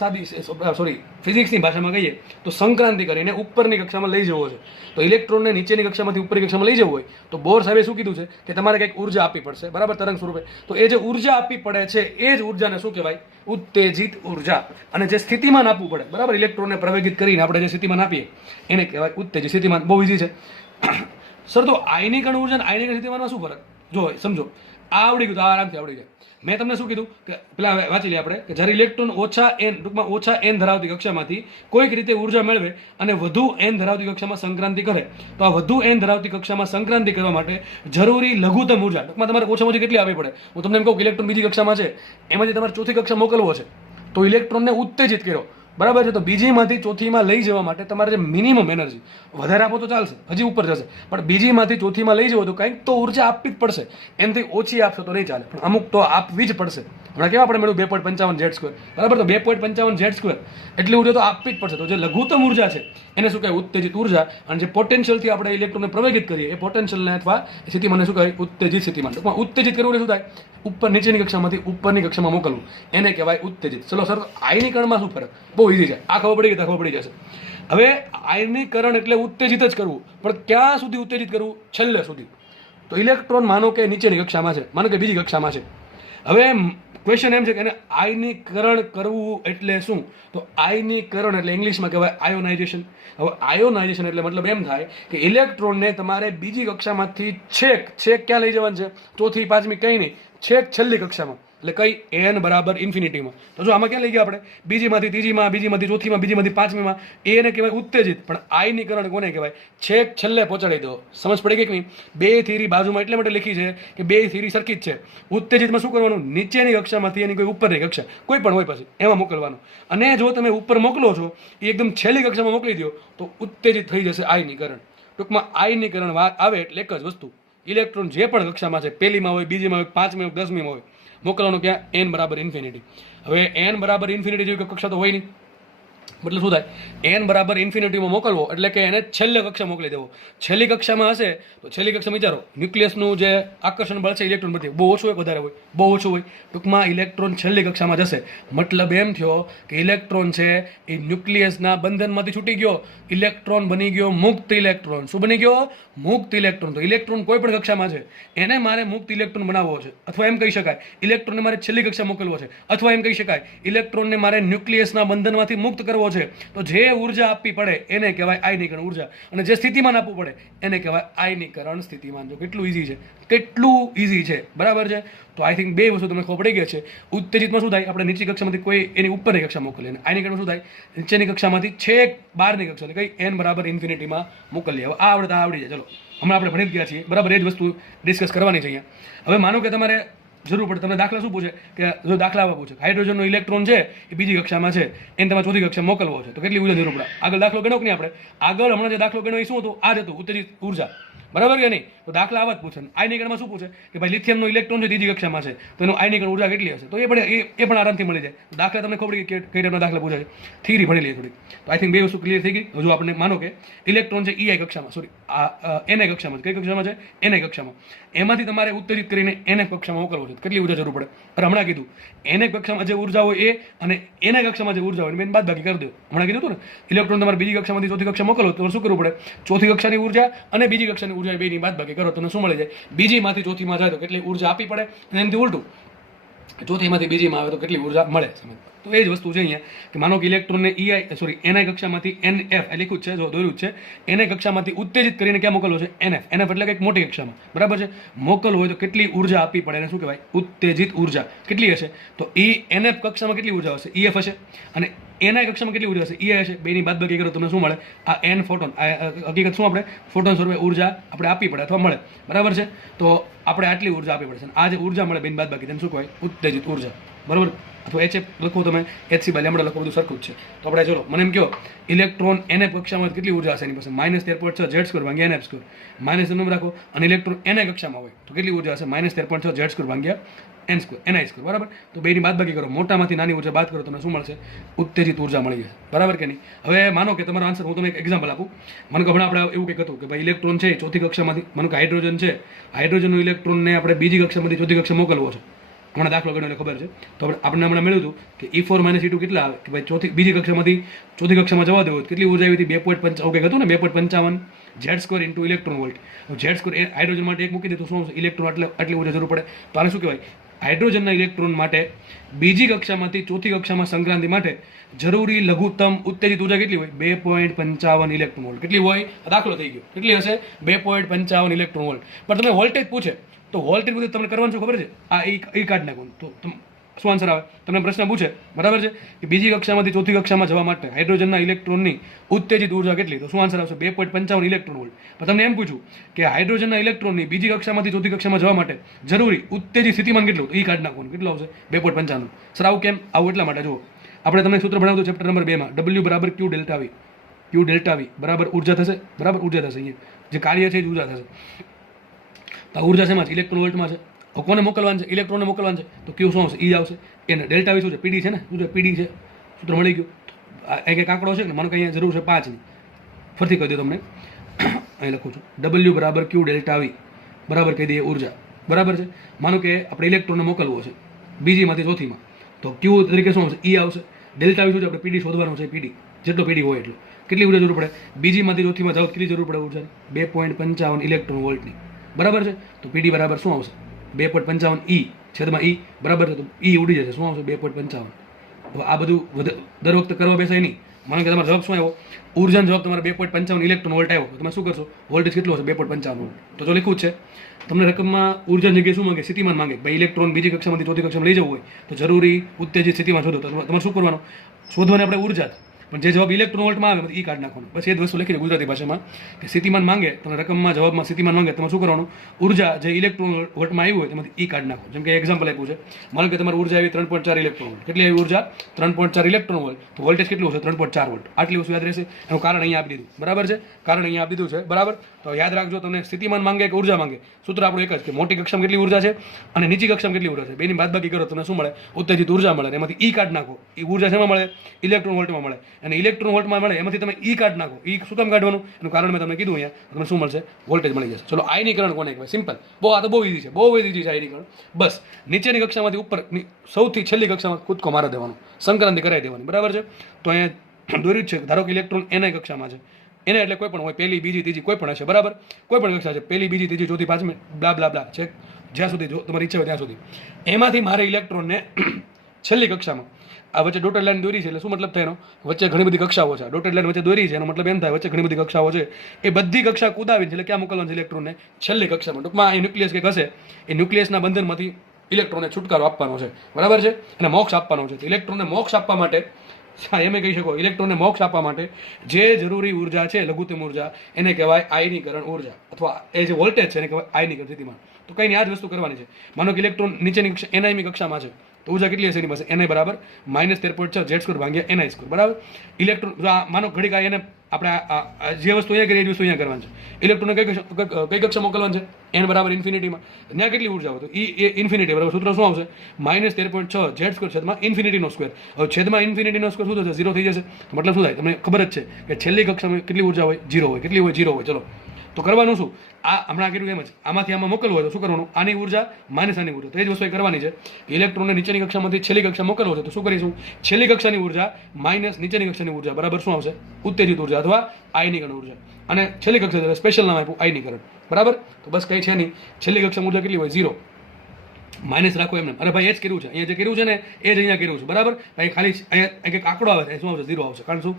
ફિઝિક્સની ભાષામાં કહીએ તો સંક્રાંતિ કરીને ઉપરની કક્ષામાં લઈ જવો છે. તો ઇલેક્ટ્રોનને નીચેની કક્ષામાંથી ઉપરની કક્ષામાં લઈ જવું હોય તો બોર સાહેબે શું કીધું છે કે તમારે કંઈક ઉર્જા આપવી પડશે, બરાબર, તરંગ સ્વરૂપે. તો એ જે ઉર્જા આપવી પડે છે એ જ ઉર્જાને શું કહેવાય? ઉત્તેજિત ઉર્જા. અને જે સ્થિતિમાન આપવું પડે, બરાબર, ઇલેક્ટ્રોનને પ્રવેગિત કરીને આપણે જે સ્થિતિમાન આપીએ એને કહેવાય ઉત્તેજિત સ્થિતિમાન. બહુ ઇઝી છે સર. તો આયનીકરણ ઉર્જા અને આયનીકરણ સ્થિતિમાનમાં શું ફરક? જો સમજો, આ આવડી ગયું તો આરામથી આવડી જાય. મેં તમને શું કીધું કે પેલા વાંચી લઈએ આપણે કે જ્યારે ઇલેક્ટ્રોન ઓછા n ધરાવતી કક્ષામાંથી કોઈક રીતે ઉર્જા મેળવે અને વધુ n ધરાવતી કક્ષામાં સંક્રાંતિ કરે, તો આ વધુ n ધરાવતી કક્ષામાં સંક્રાંતિ કરવા માટે જરૂરી લઘુત્તમ ઉર્જા, ટૂંકમાં તમારે ઓછામાં ઓછી કેટલી આવવી પડે? હું તમને એમ કહું કે ઇલેક્ટ્રોન બીજી કક્ષામાં છે, એમાંથી તમારે ચોથી કક્ષા મોકલવો છે, તો ઇલેક્ટ્રોનને ઉત્તેજિત કર્યો, બરાબર છે. તો બીજીમાંથી ચોથીમાં લઈ જવા માટે તમારે જે મિનિમમ એનર્જી, વધારે આપો તો ચાલશે, હજી ઉપર જશે, પણ બીજીમાંથી ચોથીમાં લઈ જવો તો કંઈક તો ઉર્જા આપવી જ પડશે. એનાથી ઓછી આપશો તો નહીં ચાલે, પણ અમુક તો આપવી જ પડશે. હમણાં કેવા આપણે મળ્યું 2.55 Z², બરાબર. તો 2.55 Z² એટલી ઉર્જા તો આપવી જ પડશે. તો જે લઘુત્તમ ઉર્જા છે એને શું કહેવાય? ઉત્તેજિત ઉર્જા. અને જે પોટેન્શિયલથી આપણે ઇલેક્ટ્રોનને પ્રવેગિત કરીએ એ પોટેન્શિયલને અથવા સ્થિતિમાનને શું કહેવાય? ઉત્તેજિત સ્થિતિમાન. ટૂંકમાં ઉત્તેજિત કરવું એટલે શું થાય? ઉપર નીચેની કક્ષામાંથી ઉપરની કક્ષામાં મોકલવું, એને કહેવાય ઉત્તેજિત. ચલો સર, આયનીકરણમાં શું ફરક? બહુ ઇઝી છે, આ ખબર પડી ગઈ તો ખબર પડી જશે. હવે આયનીકરણ એટલે ઉત્તેજિત જ કરવું, પણ ક્યાં સુધી ઉત્તેજિત કરવું? છેલ્લે સુધી. તો ઇલેક્ટ્રોન માનો કે નીચેની કક્ષામાં છે, માનો કે બીજી કક્ષામાં છે. હવે ક્વેશ્ચન એમ છે કે એને આયનીકરણ કરવું એટલે શું? તો આયનીકરણ એટલે ઇંગ્લિશમાં કહેવાય આયોનાઇઝેશન. હવે આયોનાઇઝેશન એટલે મતલબ એમ થાય કે ઇલેક્ટ્રોનને તમારે બીજી કક્ષામાંથી છેક ક્યાં લઈ જવાનું છે? ચોથી પાંચમી કંઈ નહીં, છેક છેલ્લી કક્ષામાં, એટલે કઈ n બરાબર ઇન્ફિનિટીમાં. તો જો આમાં ક્યાં લઈ ગયા આપણે? બીજીમાંથી ત્રીજીમાં, બીજીમાંથી ચોથીમાં, બીજીમાંથી પાંચમીમાં. એને કહેવાય ઉત્તેજિત. પણ આયનીકરણ કોને કહેવાય? છેક છેલ્લે પહોંચાડી દો. સમજ પડી ગઈ કે નહીં? બે થિયરી બાજુમાં એટલે માટે લખી છે કે બે થિયરી સરખી જ છે. ઉત્તેજિતમાં શું કરવાનું? નીચેની કક્ષામાંથી એની કોઈ ઉપરની કક્ષા કોઈ પણ હોય પછી એમાં મોકલવાનું. અને જો તમે ઉપર મોકલો છો એ એકદમ છેલ્લી કક્ષામાં મોકલી દો તો ઉત્તેજિત થઈ જશે આયનીકરણ. ટૂંકમાં આયનીકરણ આવે એટલે એક જ વસ્તુ, ઇલેક્ટ્રોન જે પણ કક્ષામાં છે, પહેલીમાં હોય, બીજીમાં હોય, પાંચમી હોય, 10મીમાં હોય, મોકલવાનું ક્યાં? n બરાબર ઇન્ફિનિટી. હવે n બરાબર ઇન્ફિનિટી જેવી કક્ષા તો હોય નહીં, મતલબ શું થાય? n બરાબર ઇન્ફિનિટીમાં મોકલવો એટલે કે એને છેલ્લે કક્ષા મોકલી દેવો. છેલ્લી કક્ષામાં હશે તો છેલ્લી કક્ષામાં વિચારો, ન્યુક્લિયસનું જે આકર્ષણ બળ છે ઇલેક્ટ્રોન પ્રત્યે બહુ ઓછું હોય, વધારે હોય? બહુ ઓછું હોય. ટૂંકમાં ઇલેક્ટ્રોન છેલ્લી કક્ષામાં જશે. મતલબ એમ થયો કે ઇલેક્ટ્રોન છે એ ન્યુક્લિયસના બંધનમાંથી છૂટી ગયો, ઇલેક્ટ્રોન બની ગયો મુક્ત ઇલેક્ટ્રોન. શું બની ગયો? મુક્ત ઇલેક્ટ્રોન. તો ઇલેક્ટ્રોન કોઈ પણ કક્ષામાં છે એને મારે મુક્ત ઇલેક્ટ્રોન બનાવવો છે, અથવા એમ કહી શકાય ઇલેક્ટ્રોનને મારે છેલ્લી કક્ષા મોકલવો છે, અથવા એમ કહી શકાય ઇલેક્ટ્રોનને મારે ન્યુક્લિયસના બંધનમાંથી મુક્ત કરવો છે. તો જે ઉર્જા આપવી પડે એને કહેવાય આયનીકરણ ઉર્જા, અને જે સ્થિતિમાન આપવું પડે એને કહેવાય આયનીકરણ સ્થિતિમાન. જો કેટલું ઇઝી છે, કેટલું ઇઝી છે, બરાબર છે. તો આઈ થિંક બે વસ્તુ તમને ખબર પડી ગઈ છે. ઉત્તેજિતમાં શું થાય? આપણે નીચી કક્ષામાંથી કોઈ એની ઉપરની કક્ષા મોકલીએ, અને આયનીકરણ શું થાય? નીચેની કક્ષામાંથી છેક બહારની કક્ષા, એટલે કઈ n બરાબર ઇન્ફિનિટીમાં મોકલીએ. હવે આ આવડી જાય. ચલો, હમણાં આપણે ભણી જ ગયા છીએ, બરાબર. એ જ વસ્તુ ડિસ્કસ કરવાની છે અહીંયા. હવે માનો કે તમારે જરૂર પડે, તમને દાખલા શું પૂછે કે જો દાખલા આવા પૂછે, હાઇડ્રોજનનો ઇલેક્ટ્રોન છે એ બીજી કક્ષામાં છે, એને તમારે ચોથી કક્ષા મોકલવો છે, તો કેટલી ઉર્જા જરૂર પડે? આગળ દાખલો ગણો કે નહીં આપણે? આગળ હમણાં જે દાખલો ગણો એ શું હતું? આ જ હતું, ઉત્તેજિત ઉર્જા, બરાબર કે નહીં? તો દાખલા આવા જ પૂછે. આયનીકરણમાં શું પૂછે કે ભાઈ લિથિયમનો ઇલેક્ટ્રોન છે ત્રીજી કક્ષામાં છે, તો એનું આયનીકરણ ઉર્જા કેટલી હશે? તો એ પણ આરામથી મળી જાય. દાખલા તમને ખબર કે કઈ ટાઈપના દાખલા પૂછાય, થિયરી ભણી લઈએ થોડી. તો આઈ થિંક બે વસ્તુ ક્લિયર થઈ ગઈ. હજુ આપણે માનો કે ઇલેક્ટ્રોન છે EI કક્ષામાં, NI કક્ષામાં, કઈ કક્ષામાં છે? NI કક્ષામાં. એમાંથી તમારે ઉત્તેજિત કરીને NF કક્ષામાં મોકલવો છે, કેટલી ઉર્જા જરૂર પડે? અરે હમણાં કીધું, NF કક્ષામાં જે ઉર્જા હોય એ અને NI કક્ષામાં જે ઉર્જા હોય બેન બાદ બાકી કરી દો. હમણાં કીધું હતું ને, ઇલેક્ટ્રોન તમારે બીજી કક્ષામાંથી ચોથી કક્ષા મોકલો તો શું કરવું પડે? ચોથી કક્ષાની ઉર્જા અને બીજી કક્ષાની ઉર્જા બેની બાદ બાકી કરો તો શું મળી જાય? બીજીમાંથી ચોથીમાં જાય તો કેટલી ઉર્જા આપવી પડે, અને એનાથી ઉલટું ચોથીમાંથી બીજીમાં આવે તો કેટલી ઉર્જા મળે. તો એ જ વસ્તુ છે અહીંયા કે માનો કે ઇલેક્ટ્રોનને NI કક્ષામાંથી NF લખ્યું જ છે, જો દોર્યું જ છે, NI કક્ષામાંથી ઉત્તેજિત કરીને ક્યાં મોકલવો છે? NF એટલે કંઈક મોટી કક્ષામાં, બરાબર છે. મોકલવું હોય તો કેટલી ઉર્જા આપવી પડે એને શું કહેવાય? ઉત્તેજિત ઉર્જા. કેટલી હશે? તો NF કક્ષામાં કેટલી ઉર્જા હશે? EF હશે. અને NI કક્ષામાં કેટલી ઉર્જા હશે? EI હશે. બેની બાદબાકી કરો તમને શું મળે? આ n ફોટોન. હકીકત શું આપણે ફોટોન સ્વરૂપે ઉર્જા આપણે આપવી પડે અથવા મળે, બરાબર છે. તો આપણે આટલી ઉર્જા આપવી પડશે. આ જે ઉર્જા મળે બેની બાદબાકી તેને શું કહેવાય? ઉત્તેજિત ઉર્જા. બરાબર, અથવા HF લખો તમે, HC/λ લખો, બધું સરખું જ છે. તો આપણે ચલો મને એમ કહો ઇલેક્ટ્રોન NF કક્ષામાં કેટલી ઉર્જા હશે એની પાસે? -13.6 Z² ભાગ્યા NF². માઇનસ નંબર રાખો. અને ઇલેક્ટ્રોન NI કક્ષામાં હોય તો કેટલી ઉર્જા હશે? -13.6 Z² ભાગ્યા NI². બરાબર. તો બેની બાદબાકી કરો, મોટામાંથી નાની ઉર્જા બાદ કરો, તમને શું મળશે? ઉત્તેજિત ઉર્જા મળી જશે. બરાબર કે નહીં? હવે માનો કે તમારો આન્સર, હું તમને એક એક્ઝામ્પલ આપું. મને હમણાં આપણે એવું કંઈક હતું કે ભાઈ ઇલેક્ટ્રોન છે ચોથી કક્ષામાંથી, માનો કે હાઇડ્રોજન છે, હાઇડ્રોજનનો ઇલેક્ટ્રોનને આપણે બીજી કક્ષામાંથી ચોથી કક્ષા મોકલવો છે. હમણાં દાખલો ગણ્યો એટલે ખબર છે. તો આપણને હમણાં મળ્યું હતું કે E4 - E2 કેટલા આવે? કે ભાઈ બીજી કક્ષામાંથી ચોથી કક્ષામાં જવા દેવું કેટલી ઉર્જા આવી હતી? 2.55 કંઈક હતું ને, 2.55 Z² into electron volt. Z² hydrogen માટે એક મૂકી દે તો શું ઇલેક્ટ્રોન આટલી ઉર્જા જરૂર પડે. તો આને શું કહેવાય? હાઇડ્રોજનના ઇલેક્ટ્રોન માટે બીજી કક્ષામાંથી ચોથી કક્ષામાં સંક્રાંતિ માટે જરૂરી લઘુત્તમ ઉત્તેજિત ઉર્જા કેટલી હોય? 2.55 ઇલેક્ટ્રોન વોલ્ટ. કેટલી હોય? દાખલો થઈ ગયો. કેટલી હશે? 2.55 ઇલેક્ટ્રોન વોલ્ટ. પણ તમે વોલ્ટેજ પૂછે તો વોલ્ટેજ બધું તમને કરવાનું શું ખબર છે? આ એ કાઢ નાખો તો શું આન્સર આવે? તમને પ્રશ્ન પૂછે, બરાબર છે, કે બીજી કક્ષામાંથી ચોથી કક્ષામાં જવા માટે હાઇડ્રોજનના ઇલેક્ટ્રોનની ઉત્તેજિત ઉર્જા કેટલી? તો શું આન્સર આવશે? 2.55 ઇલેક્ટ્રોન વોલ્ટ. પણ તમને એમ પૂછું કે હાઇડ્રોજનના ઇલેક્ટ્રોનની બીજી કક્ષામાંથી ચોથી કક્ષામાં જવા માટે જરૂરી ઉત્તેજિત સ્થિતિમાન કેટલું? એ કાઢ નાખવાનું. કેટલું આવશે? 2.55. સર આવું કેમ? આવું એટલા માટે જુઓ, આપણે તમને સૂત્ર ભણાવતું ચેપ્ટર નંબર 2 માં, W બરાબર Q delta V. Q delta V બરાબર ઉર્જા થશે. બરાબર, ઉર્જા થશે. અહીંયા જે કાર્ય છે એ ઉર્જા થશે. તો ઉર્જા શેમાં છે? ઇલેક્ટ્રોન વોલ્ટમાં છે. કોને મોકલવાનું છે? ઇલેક્ટ્રોનને મોકલવાનું છે. તો Q શું આવશે? E આવશે. એને ડેલ્ટા V શું છે? PD છે ને. શું છે? PD છે. સૂત્ર મળી ગયું. એક આંકડો છે ને, મને કંઈ જરૂર છે 5ની. ફરીથી કહી દઉં તમને, અહીં લખું છું W બરાબર Q ડેલ્ટા V બરાબર કહી દઈએ ઉર્જા. બરાબર છે. માનો કે આપણે ઇલેક્ટ્રોનને મોકલવો છે બીજીમાંથી ચોથીમાં, તો Q તરીકે શું આવશે? E આવશે. ડેલ્ટા V શું છે? આપણે PD શોધવાનું છે. PD જેટલો PD હોય એટલો. કેટલી ઉર્જા જરૂર પડે? બીજીમાંથી ચોથીમાં જાઓ કેટલી જરૂર પડે ઉર્જા? 2.55 ઇલેક્ટ્રોન વોલ્ટની. બરાબર છે. તો PD બરાબર શું આવશે? 2.55 E છેદમાં E. બરાબર છે. તો E ઉડી જશે. શું આવશે? 2.55. હવે આ બધું દર વખતે કરવા બેસાય નહીં. માનો કે તમારો જવાબ શું આવ્યો? ઉર્જાનો જવાબ તમારે 2.55 ઇલેક્ટ્રોન વોલ્ટ આવ્યો. તો તમે શું કરશો? વોલ્ટેજ કેટલો હશે? 2.55 વોલ્ટ. તો જો લખ્યું જ છે. તમને રકમમાં ઉર્જા જગ્યાએ શું માંગે? સ્થિતિમાન માંગે. ભાઈ ઇલેક્ટ્રોન બીજી કક્ષામાંથી ચોથી કક્ષામાં લઈ જવું હોય તો જરૂરી ઉત્તેજિત સ્થિતિમાન શોધો. તો તમારે શું કરવાનું? શોધવાની આપણે ઉર્જા, પણ જે જવાબ ઇલેક્ટ્રોન વોલ્ટમાં આવે એ કાઢ નાખવાનું. બસ એ જ વસ્તુ લખી દે ગુજરાતી ભાષામાં કે સ્થિતિમાન માંગે, તમને રકમમાં જવાબમાં સ્થિતિમાન માંગે, તમારે શું કરવાનું? ઉર્જા જે ઇલેક્ટ્રોન વોલ્ટમાં આવી હોય તેમાંથી ઈ કાઢ નાખો. જેમ કે એક્ઝામ્પલ આપ્યું છે, માનો કે તમારી ઉર્જા આવી 3.4 ઇલેક્ટ્રોન વોલ્ટ. કેટલી આવી ઉર્જા? 3.4 ઇલેક્ટ્રોન વોલ્ટ. તો વોલ્ટેજ કેટલું હશે? 3.4 વોલ્ટ. આટલી વસ્તુ યાદ રહેશે. એનું કારણ અહીંયા આપી દીધું. બરાબર છે. કારણ અહીંયા આપી દીધું છે. બરાબર. તો યાદ રાખજો, તમને સ્થિતિમાન માંગે કે ઉર્જા માંગે, સૂત્ર આપણું એક જ કે મોટી કક્ષામાં કેટલી ઉર્જા છે અને નીચી કક્ષામાં કેટલી ઉર્જા છે. બેની બાદબાકી કરો તમને શું મળે? ઉત્તેજિત ઉર્જા મળે. એમાંથી ઈ કાઢ નાખો. એ ઉર્જા શેમાં મળે? ઇલેક્ટ્રોન વોલ્ટમાં મળે. અને ઇલેક્ટ્રોન વોલ્ટમાં મળે એમાંથી તમે ઈ કાઢ નાખો. ઈ શું કામ કાઢવાનું? એનું કારણ મેં તમને કીધું. અહીંયા તમને શું મળશે? વોલ્ટેજ મળી જશે. ચલો, આયનીકરણ કોને કહેવાય? સિમ્પલ. આ તો બહુ ઈઝી છે. બહુ ઈઝી છે આયનીકરણ. બસ નીચેની કક્ષામાંથી ઉપર સૌથી છેલ્લી કક્ષામાં કૂદકો મારી દેવાનો, સંક્રાંતિ કરાવી દેવાની. બરાબર છે. તો અહીંયા દોર્યું છે. ધારો કે ઇલેક્ટ્રોન NI કક્ષામાં છે. એને એટલે કોઈ પણ હોય, પહેલી, બીજી, ત્રીજી, કોઈ પણ હશે. બરાબર. કોઈ પણ કક્ષા છે, પહેલી, બીજી, ત્રીજી, ચોથી, પાંચમી, બ્લા બ્લા બ્લા છે, જ્યાં સુધી જો તમારી ઈચ્છા હોય ત્યાં સુધી. એમાંથી મારે ઇલેક્ટ્રોનને છેલ્લી કક્ષામાં, આ વચ્ચે ડોટેડ લાઈન દોરી છે એટલે શું મતલબ થાય એનો? વચ્ચે ઘણી બધી કક્ષાઓ છે. ડોટેડ લાઈન વચ્ચે દોરી છે એનો મતલબ એમ થાય વચ્ચે ઘણી બધી કક્ષાઓ છે. એ બધી કક્ષા કુદાવી છે એટલે ક્યાં મોકલવાનું છે ઇલેક્ટ્રોનને? છેલ્લી કક્ષામાં. ટૂંકમાં એ ન્યુક્લિયસ કંઈક હશે, એ ન્યુક્લિયસના બંધનમાંથી ઇલેક્ટ્રોનને છુટકારો આપવાનો છે. બરાબર છે. અને મોક્ષ આપવાનો છે. ઇલેક્ટ્રોનને મોક્ષ આપવા માટે, એમ કહી શકો, ઇલેક્ટ્રોનને મોક્ષ આપવા માટે જે જરૂરી ઉર્જા છે, લઘુત્તમ ઉર્જા, એને કહેવાય આયનીકરણ ઉર્જા, અથવા એ જે વોલ્ટેજ છે એને કહેવાય આયનીકરણ સ્થિતિમાન. તો કંઈ આ જ વસ્તુ કરવાની છે. માનો કે ઇલેક્ટ્રોન નીચેની NI કક્ષામાં છે તો ઉર્જા કેટલી હશે એની પાસે? NI બરાબર -13.6 Z² ભાગ્યા NI². બરાબર. ઇલેક્ટ્રોન માનો ઘડીક એને આપણે જે વસ્તુ અહીંયા કરીએ એ વસ્તુ અહીંયા કરવાની છે. ઇલેક્ટ્રોનને કઈ કક્ષા મોકલવાનું છે? n બરાબર ઇન્ફિનિટીમાં. ત્યાં કેટલી ઉર્જા હોય? તો એ ઇન્ફિનિટી. બરાબર. સૂત્ર શું આવશે? -13.6 Z² છેદમાં ઇન્ફિનિટીનો સ્ક્વેર. હવે છેદમાં ઇન્ફિનિટીનો સ્ક્વેર શું થશે? 0 થઈ જશે. મતલબ શું થાય? તમને ખબર જ છે કે છેલ્લી કક્ષામાં કેટલી ઉર્જા હોય? 0 હોય. કેટલી હોય? 0 હોય. ચલો, તો કરવાનું શું? આ હમણાં કર્યું એમ જ, આમાંથી આમાં મોકલવું હોય તો શું કરવાનું? આની ઉર્જા માઇનસ આની ઉર્જા. તો એ જ વસ્તુ કરવાની છે કે ઇલેક્ટ્રોનને નીચેની કક્ષામાંથી છેલ્લી કક્ષા મોકલવો છે તો શું કરીશું? છેલ્લી કક્ષાની ઉર્જા માઇનસ નીચેની કક્ષાની ઉર્જા બરાબર શું આવશે? ઉત્તેજિત ઉર્જા અથવા આયનીકરણ ઉર્જા. અને છેલ્લી કક્ષા સ્પેશિયલ નામ આપ્યું આયનીકરણ. બરાબર. તો બસ કંઈ છે નહીં. છેલ્લી કક્ષામાં ઉર્જા કેટલી હોય? 0. માઇનસ રાખો એમને. અરે ભાઈ એ જ કર્યું છે. અહીંયા જે કર્યું છે ને એ જ અહીંયા કર્યું છે. બરાબર. ભાઈ ખાલી અહીંયા એક આંકડો આવે છે, શું આવશે? 0 આવશે. કારણ શું?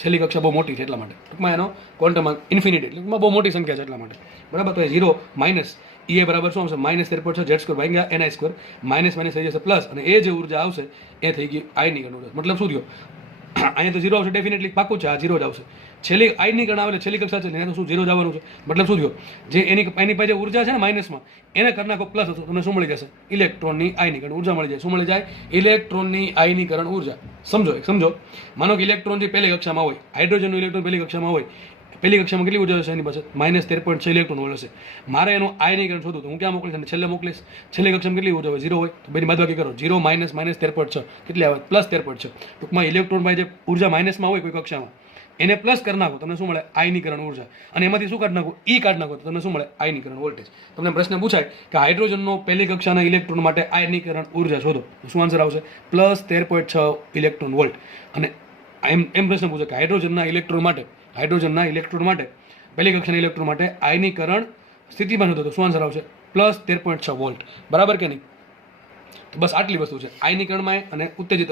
છેલ્લી કક્ષા બહુ મોટી છે એટલા માટે. ટૂંકમાં એનો ક્વોન્ટમ ઇન્ફિનિટી એટલે બહુ મોટી સંખ્યા છે એટલા માટે. બરાબર. તો એ 0 માઇનસ એ બરાબર શું આવશે? -13.6 Z² ભાગ્યા NI². માઇનસ માઇનસ થઈ જશે પ્લસ, અને એ જે ઉર્જા આવશે એ થઈ ગઈ આયનીકરણ ઉર્જા. મતલબ શું થયો? અહીંયા તો ઝીરો આવશે ડેફિનેટલી, પાકું છે, આ ઝીરો જ આવશે. છેલ્લી આયનીકરણ આવે એટલે છેલ્લી કક્ષા છે એને તો શું ઝીરો જ આવવાનું છે. મતલબ શું થયો, જે એની પાસે ઉર્જા છે ને માઇનસમાં, એને કરી નાખો પ્લસ, હતો તમને શું મળી જશે? ઇલેક્ટ્રોનની આયનીકરણ ઉર્જા મળી જાય. શું મળી જાય? ઇલેક્ટ્રોનની આયનીકરણ ઉર્જા. સમજો, માનો કે ઇલેક્ટ્રોન જે પહેલી કક્ષામાં હોય, હાઇડ્રોજનનું ઇલેક્ટ્રોન પહેલી કક્ષામાં હોય, પહેલી કક્ષામાં કેટલી ઉર્જા હશે એની પાસે? -13.6 ઇલેક્ટ્રોન વોલ્ટ હશે. મારે એનું આયનીકરણ શોધવું તો હું ક્યાં મોકલીશ? અને છેલ્લે મોકલીશ. છેલ્લી કક્ષામાં કેટલી ઉર્જા હોય? 0 હોય, તો બેની બાદબાકી કરો. 0 માઇનસ -13.6 કેટલી આવે? +13.6. ટૂંકમાં ઇલેક્ટ્રોન પાસે જે ઉર્જા માઇનસમાં હોય કોઈ કક્ષામાં, એને પ્લસ કરી નાખો, તમને શું મળે? આયનીકરણ ઉર્જા. અને એમાંથી શું કાઢી નાખો? ઈ કાઢી નાખો તો તમને શું મળે? આયનીકરણ વોલ્ટેજ. તમને પ્રશ્ન પૂછાય કે હાઇડ્રોજનનો પહેલી કક્ષાના ઇલેક્ટ્રોન માટે આયનીકરણ ઉર્જા શોધો, તો શું આન્સર આવશે? +13.6 ઇલેક્ટ્રોન વોલ્ટ. અને એમ પ્રશ્ન પૂછે કે હાઇડ્રોજનના ઇલેક્ટ્રોન માટે પહેલી કક્ષાના ઇલેક્ટ્રોન માટે આયનીકરણ સ્થિતિમાન હતો, તો શું આન્સર આવશે? +13.6 વોલ્ટ. બરાબર કે નહીં? તો બસ આટલી વસ્તુ છે આયનીકરણમાં અને ઉત્તેજિત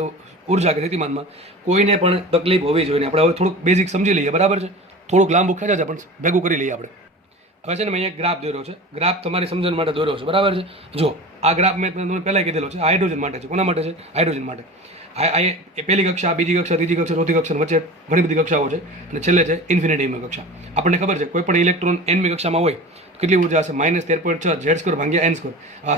ઉર્જા કે સ્થિતિમાનમાં. કોઈને પણ તકલીફ હોવી જોઈએ. આપણે હવે થોડુંક બેઝિક સમજી લઈએ, બરાબર છે? થોડુંક લાંબુ ખેંચા છે પણ ભેગું કરી લઈએ આપણે. હવે છે ને મેં અહીંયા ગ્રાફ દોર્યો છે, ગ્રાફ તમારી સમજણ માટે દોર્યો છે, બરાબર છે? જો આ ગ્રાફ મેં તમને પહેલાં કીધેલો છે, હાઇડ્રોજન માટે છે. કોના માટે છે? હાઇડ્રોજન માટે. પહેલી કક્ષા, બીજી કક્ષા, ત્રીજી કક્ષા, ચોથી કક્ષા, વચ્ચે ઘણી બધી કક્ષાઓ છે, અને છેલ્લે છે ઇન્ફિનિટીની કક્ષા. આપણને ખબર છે કોઈ પણ ઇલેક્ટ્રોન nમી કક્ષામાં હોય કેટલી ઉર્જા હશે? -13.6 Z² ભાગ્યા n².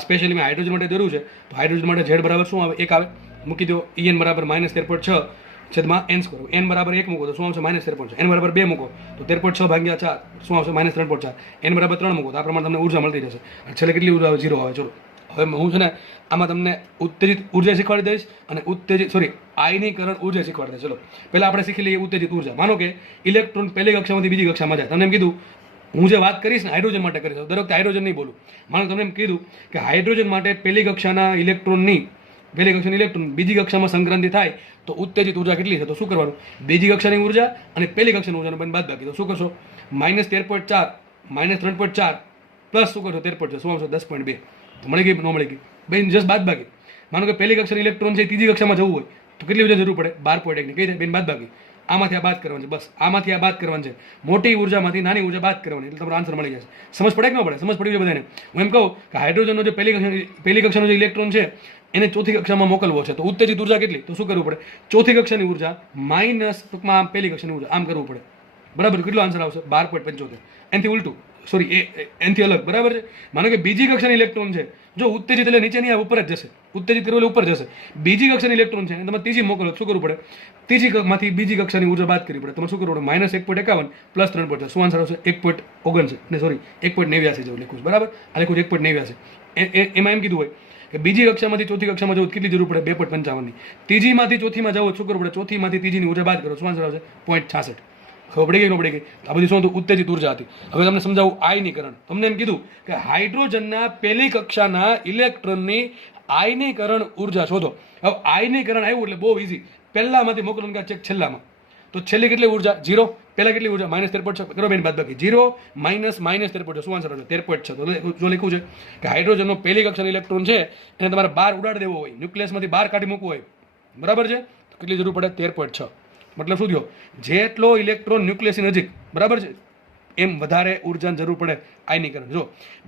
સ્પેશિયલી મેં હાઇડ્રોજન માટે દોર્યું છે, તો હાઇડ્રોજન માટે Z બરાબર શું આવે? 1 આવે. મૂકી દો. En બરાબર -13.6 છેદમાં n². n બરાબર 1 મૂકો તો શું આવશે? -13.6. n બરાબર 2 મૂકો તો 13.6 ભાગ્યા 4 શું આવશે? -3.4. n બરાબર 3 મૂકો તો આ પ્રમાણે તમને ઉર્જા મળતી જશે. અને છેલ્લે કેટલી ઉર્જા આવે? 0 આવે. ચલો હવે હું છે ને આમાં તમને ઉત્તેજિત ઉર્જા શીખવાડી દઈશ અને આયનીકરણ ઉર્જા શીખવાડી દઈશ. ચલો પહેલા આપણે શીખી લઈએ ઉત્તેજિત ઉર્જા. માનો કે ઇલેક્ટ્રોન પહેલી કક્ષામાંથી બીજી કક્ષામાં જાય. તમને એમ કીધું, હું જે વાત કરીશ ને હાઇડ્રોજન માટે કરીશ, દર વખતે હાઇડ્રોજન નહીં બોલું. માનો તમને એમ કીધું કે હાઇડ્રોજન માટે પહેલી કક્ષાના ઇલેક્ટ્રોન બીજી કક્ષામાં સંક્રાંતિ થાય તો ઉત્તેજિત ઉર્જા કેટલી છે? તો શું કરવાનું? બીજી કક્ષાની ઉર્જા અને પહેલી કક્ષાની ઉર્જાનો બંને બાદ બાકી. તો શું કરશો? -13.4 -3.4 પ્લસ શું કરશો? 13.6 શું આવશે? 10.2. તો મળી ગઈ? ન મળી ગઈ? બેન જસ્ટ બાદ બાકી. માનો કે પહેલી કક્ષાની ઇલેક્ટ્રોન છે ત્રીજી કક્ષામાં જવું હોય તો કેટલી ઉર્જા જરૂર પડે? 12.1 ની. કઈ છે? બેન બાદ બાકી. આમાંથી આ બાદ કરવાની છે, બસ આમાંથી આ બાદ કરવાની છે. મોટી ઉર્જામાંથી નાની ઉર્જા બાદ કરવાની, એટલે તમારો આન્સર મળી જશે. સમજ પડે કે ન પડે? સમજ પડી જાય બધાને? હું એમ કહું કે હાઇડ્રોજનનો જે પહેલી કક્ષાનો જે ઇલેક્ટ્રોન છે એને ચોથી કક્ષામાં મોકલવો છે, તો ઉત્તેજિત ઉર્જા કેટલી? તો શું કરવું પડે? ચોથી કક્ષાની ઉર્જા માઇનસ ટૂંકમાં પહેલી કક્ષાની ઉર્જા, આમ કરવું પડે. બરાબર? કેટલો આન્સર આવશે? 12.75. એનાથી ઉલટું, સોરી એનાથી અલગ. બરાબર છે? માનો કે બીજી કક્ષાની ઇલેક્ટ્રોન છે, જો ઉત્તેજિત એટલે નીચે નહીં, ઉપર જ જશે. ઉત્તેજિત કરવું એટલે ઉપર જશે. બીજી કક્ષાની ઇલેક્ટ્રોન છે તમે ત્રીજી મોકલો, શું કરવું પડે? ત્રીજી બીજી કક્ષાની ઉર્જા બાદ કરવી પડે. તમે શું કરવું પડે? -1.51 પ્લસ 3.6 શું આન્સર આવશે? 1.79 સોરી 1.89 જેવું લખ્યું છે. બરાબર? આ લખ્યું છે 1.89. એમાં એમ કીધું હોય કે બીજી કક્ષામાંથી ચોથી કક્ષામાં જવું કેટલી જરૂર પડે? 2.55 ની. ત્રીજીમાંથી ચોથીમાં જવું શું કરવું પડે? ચોથીમાંથી ત્રીજીની ઉર્જા બાદ કરો, શું આન્સર આવશે? 0.66. ખબર પડી ગઈ? ન પડી ગઈ? આ બધી શું હતું? ઉત્તેજિત ઉર્જા હતી. હવે તમને સમજાવું આયનીકરણ. તમને એમ કીધું કે હાઇડ્રોજનના પહેલી કક્ષાના ઇલેક્ટ્રોનની આયનીકરણ ઉર્જા શોધો. હવે આયનીકરણ આવ્યું એટલે બહુ ઇઝી. પહેલામાંથી મોકલવાનું કે ચેક છેલ્લામાં. તો છેલ્લી કેટલી ઉર્જા? 0. પહેલા કેટલી ઉર્જા? -13.6. કરો બેન બાદ બાકી. 0 માઇનસ -13.6 શું આન્સર આવશે? 13.6. તો જો લખ્યું છે કે હાઇડ્રોજનનો પહેલી કક્ષાનો ઇલેક્ટ્રોન છે એને તમારે બહાર ઉડાડી દેવો હોય, ન્યુક્લિયસમાંથી બહાર કાઢી મૂકવો હોય, બરાબર છે? તો કેટલી જરૂર પડે? 13.6. મતલબ શું થયો? જેટલો ઇલેક્ટ્રોન ન્યુક્લિયસની નજીક, બરાબર છે, એમ વધારે ઉર્જાની જરૂર પડે આયનીકરણ. જો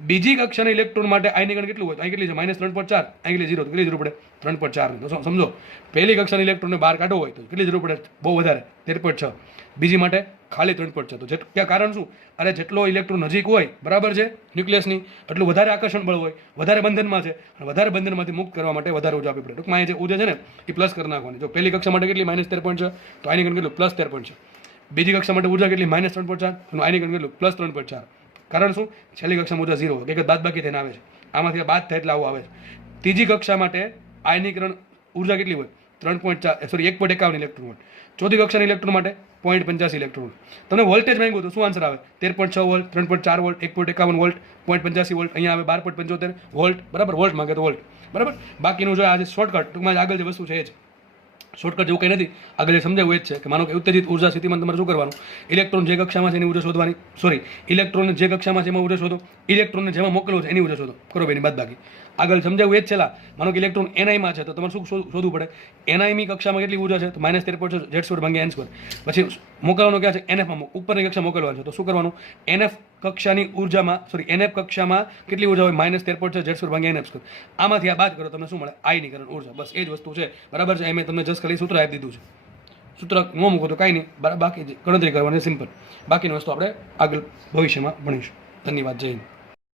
બીજી કક્ષાના ઇલેક્ટ્રોન માટે આયનીકરણ કેટલું હોય? અહીં કેટલી છે? -3.4. અહીં કેટલી 0? તો કેટલી જરૂર પડે? 3.4. તો સમજો પહેલી કક્ષાના ઇલેક્ટ્રોનને બહાર કાઢવો હોય તો કેટલી જરૂર પડે? બહુ વધારે, 13.6. બીજી માટે ખાલી 3.6. તો ત્યાં કારણ શું? અરે જેટલો ઇલેક્ટ્રોન નજીક હોય, બરાબર છે, ન્યુક્લિયસની, એટલું વધારે આકર્ષણ બળ હોય, વધારે બંધનમાં છે, અને વધારે બંધનમાંથી મુક્ત કરવા માટે વધારે ઉર્જા આપવી પડે. ટૂંકમાં એ જે ઉર્જા છે ને એ પ્લસ કરી નાખવાની. જો પહેલી કક્ષા માટે કેટલી? -13.6. તો આયનીકરણ કેટલું? +13.6. બીજી કક્ષા માટે ઉર્જા કેટલી? -3.4. અને આયનીકરણ કેટલું? +3.4. કારણ શું? છેલ્લી કક્ષામાં ઉર્જા 0 હોય, કે બાદ બાકી થઈને આવે છે. આમાંથી બાદ થાય એટલે આવું આવે છે. ત્રીજી કક્ષા માટે આયનીકરણ ઉર્જા કેટલી હોય? 3.4 સોરી 1.51 ઇલેક્ટ્રોન વોલ્ટ. ચોથી કક્ષાના ઇલેક્ટ્રોન માટે 0.85 ઇલેક્ટ્રોન વોલ્ટ. તમને વોલ્ટેજ માંગ્યું તો શું આન્સર આવે? 13.6 વોલ્ટ, 3.4 વોલ્ટ, 1.51 વોલ્ટ, 0.85 વોલ્ટ. અહીંયા આવે 12.75 વોલ્ટ. બરાબર? વોલ્ટ માંગે તો વોલ્ટ. બરાબર? બાકીનું જો આજે શોર્ટકટ, ટૂંકમાં આગળ જે વસ્તુ છે એ જ શોર્ટકટ જેવું કંઈ નથી. આગળ જે સમજાવ્યું એ જ છે કે માનો કે ઉત્તેજિત ઉર્જા સ્થિતિમાં તમારે શું કરવાનું? ઇલેક્ટ્રોન જે કક્ષામાં છે એની ઉર્જા શોધવાની. સોરી, ઇલેક્ટ્રોન જે કક્ષામાં છે એમાં ઉર્જા શોધો. ઇલેક્ટ્રોનને જેમાં મોકલવો છે એની ઉર્જા શોધો. કરો બેની બાદ બાકી. આગળ સમજાવ્યું એ જ છેલ્લા. માનો કે ઇલેક્ટ્રોન એનઆઈમાં છે તો તમારે શું શોધવું પડે? એનઆઈમી કક્ષામાં કેટલી ઉર્જા છે? તો -13.6 Z² ભાગ્યા n². પછી મોકલવાનું ક્યાં છે? એનએફમાં. ઉપરની કક્ષા મોકલવાનું છે તો શું કરવાનું? એનએફ કક્ષાની ઉર્જામાં સોરી એનએફ કક્ષામાં કેટલી ઉર્જા હોય? -13.6 Z² ભાગ્યા n². આમાંથી આ બાદ કરો તમને શું મળે? આયનીકરણ ઉર્જા. બસ એ જ વસ્તુ છે. બરાબર છે? મેં તમને જસ્ટ ખાલી સૂત્ર આપી દીધું છે. સૂત્ર ન મૂકો તો કાંઈ નહીં, બાકી ગણતરી કરવાની સિમ્પલ. બાકીની વસ્તુ આપણે આગળ ભવિષ્યમાં ભણીશું. ધન્યવાદ. જય હિન્દ.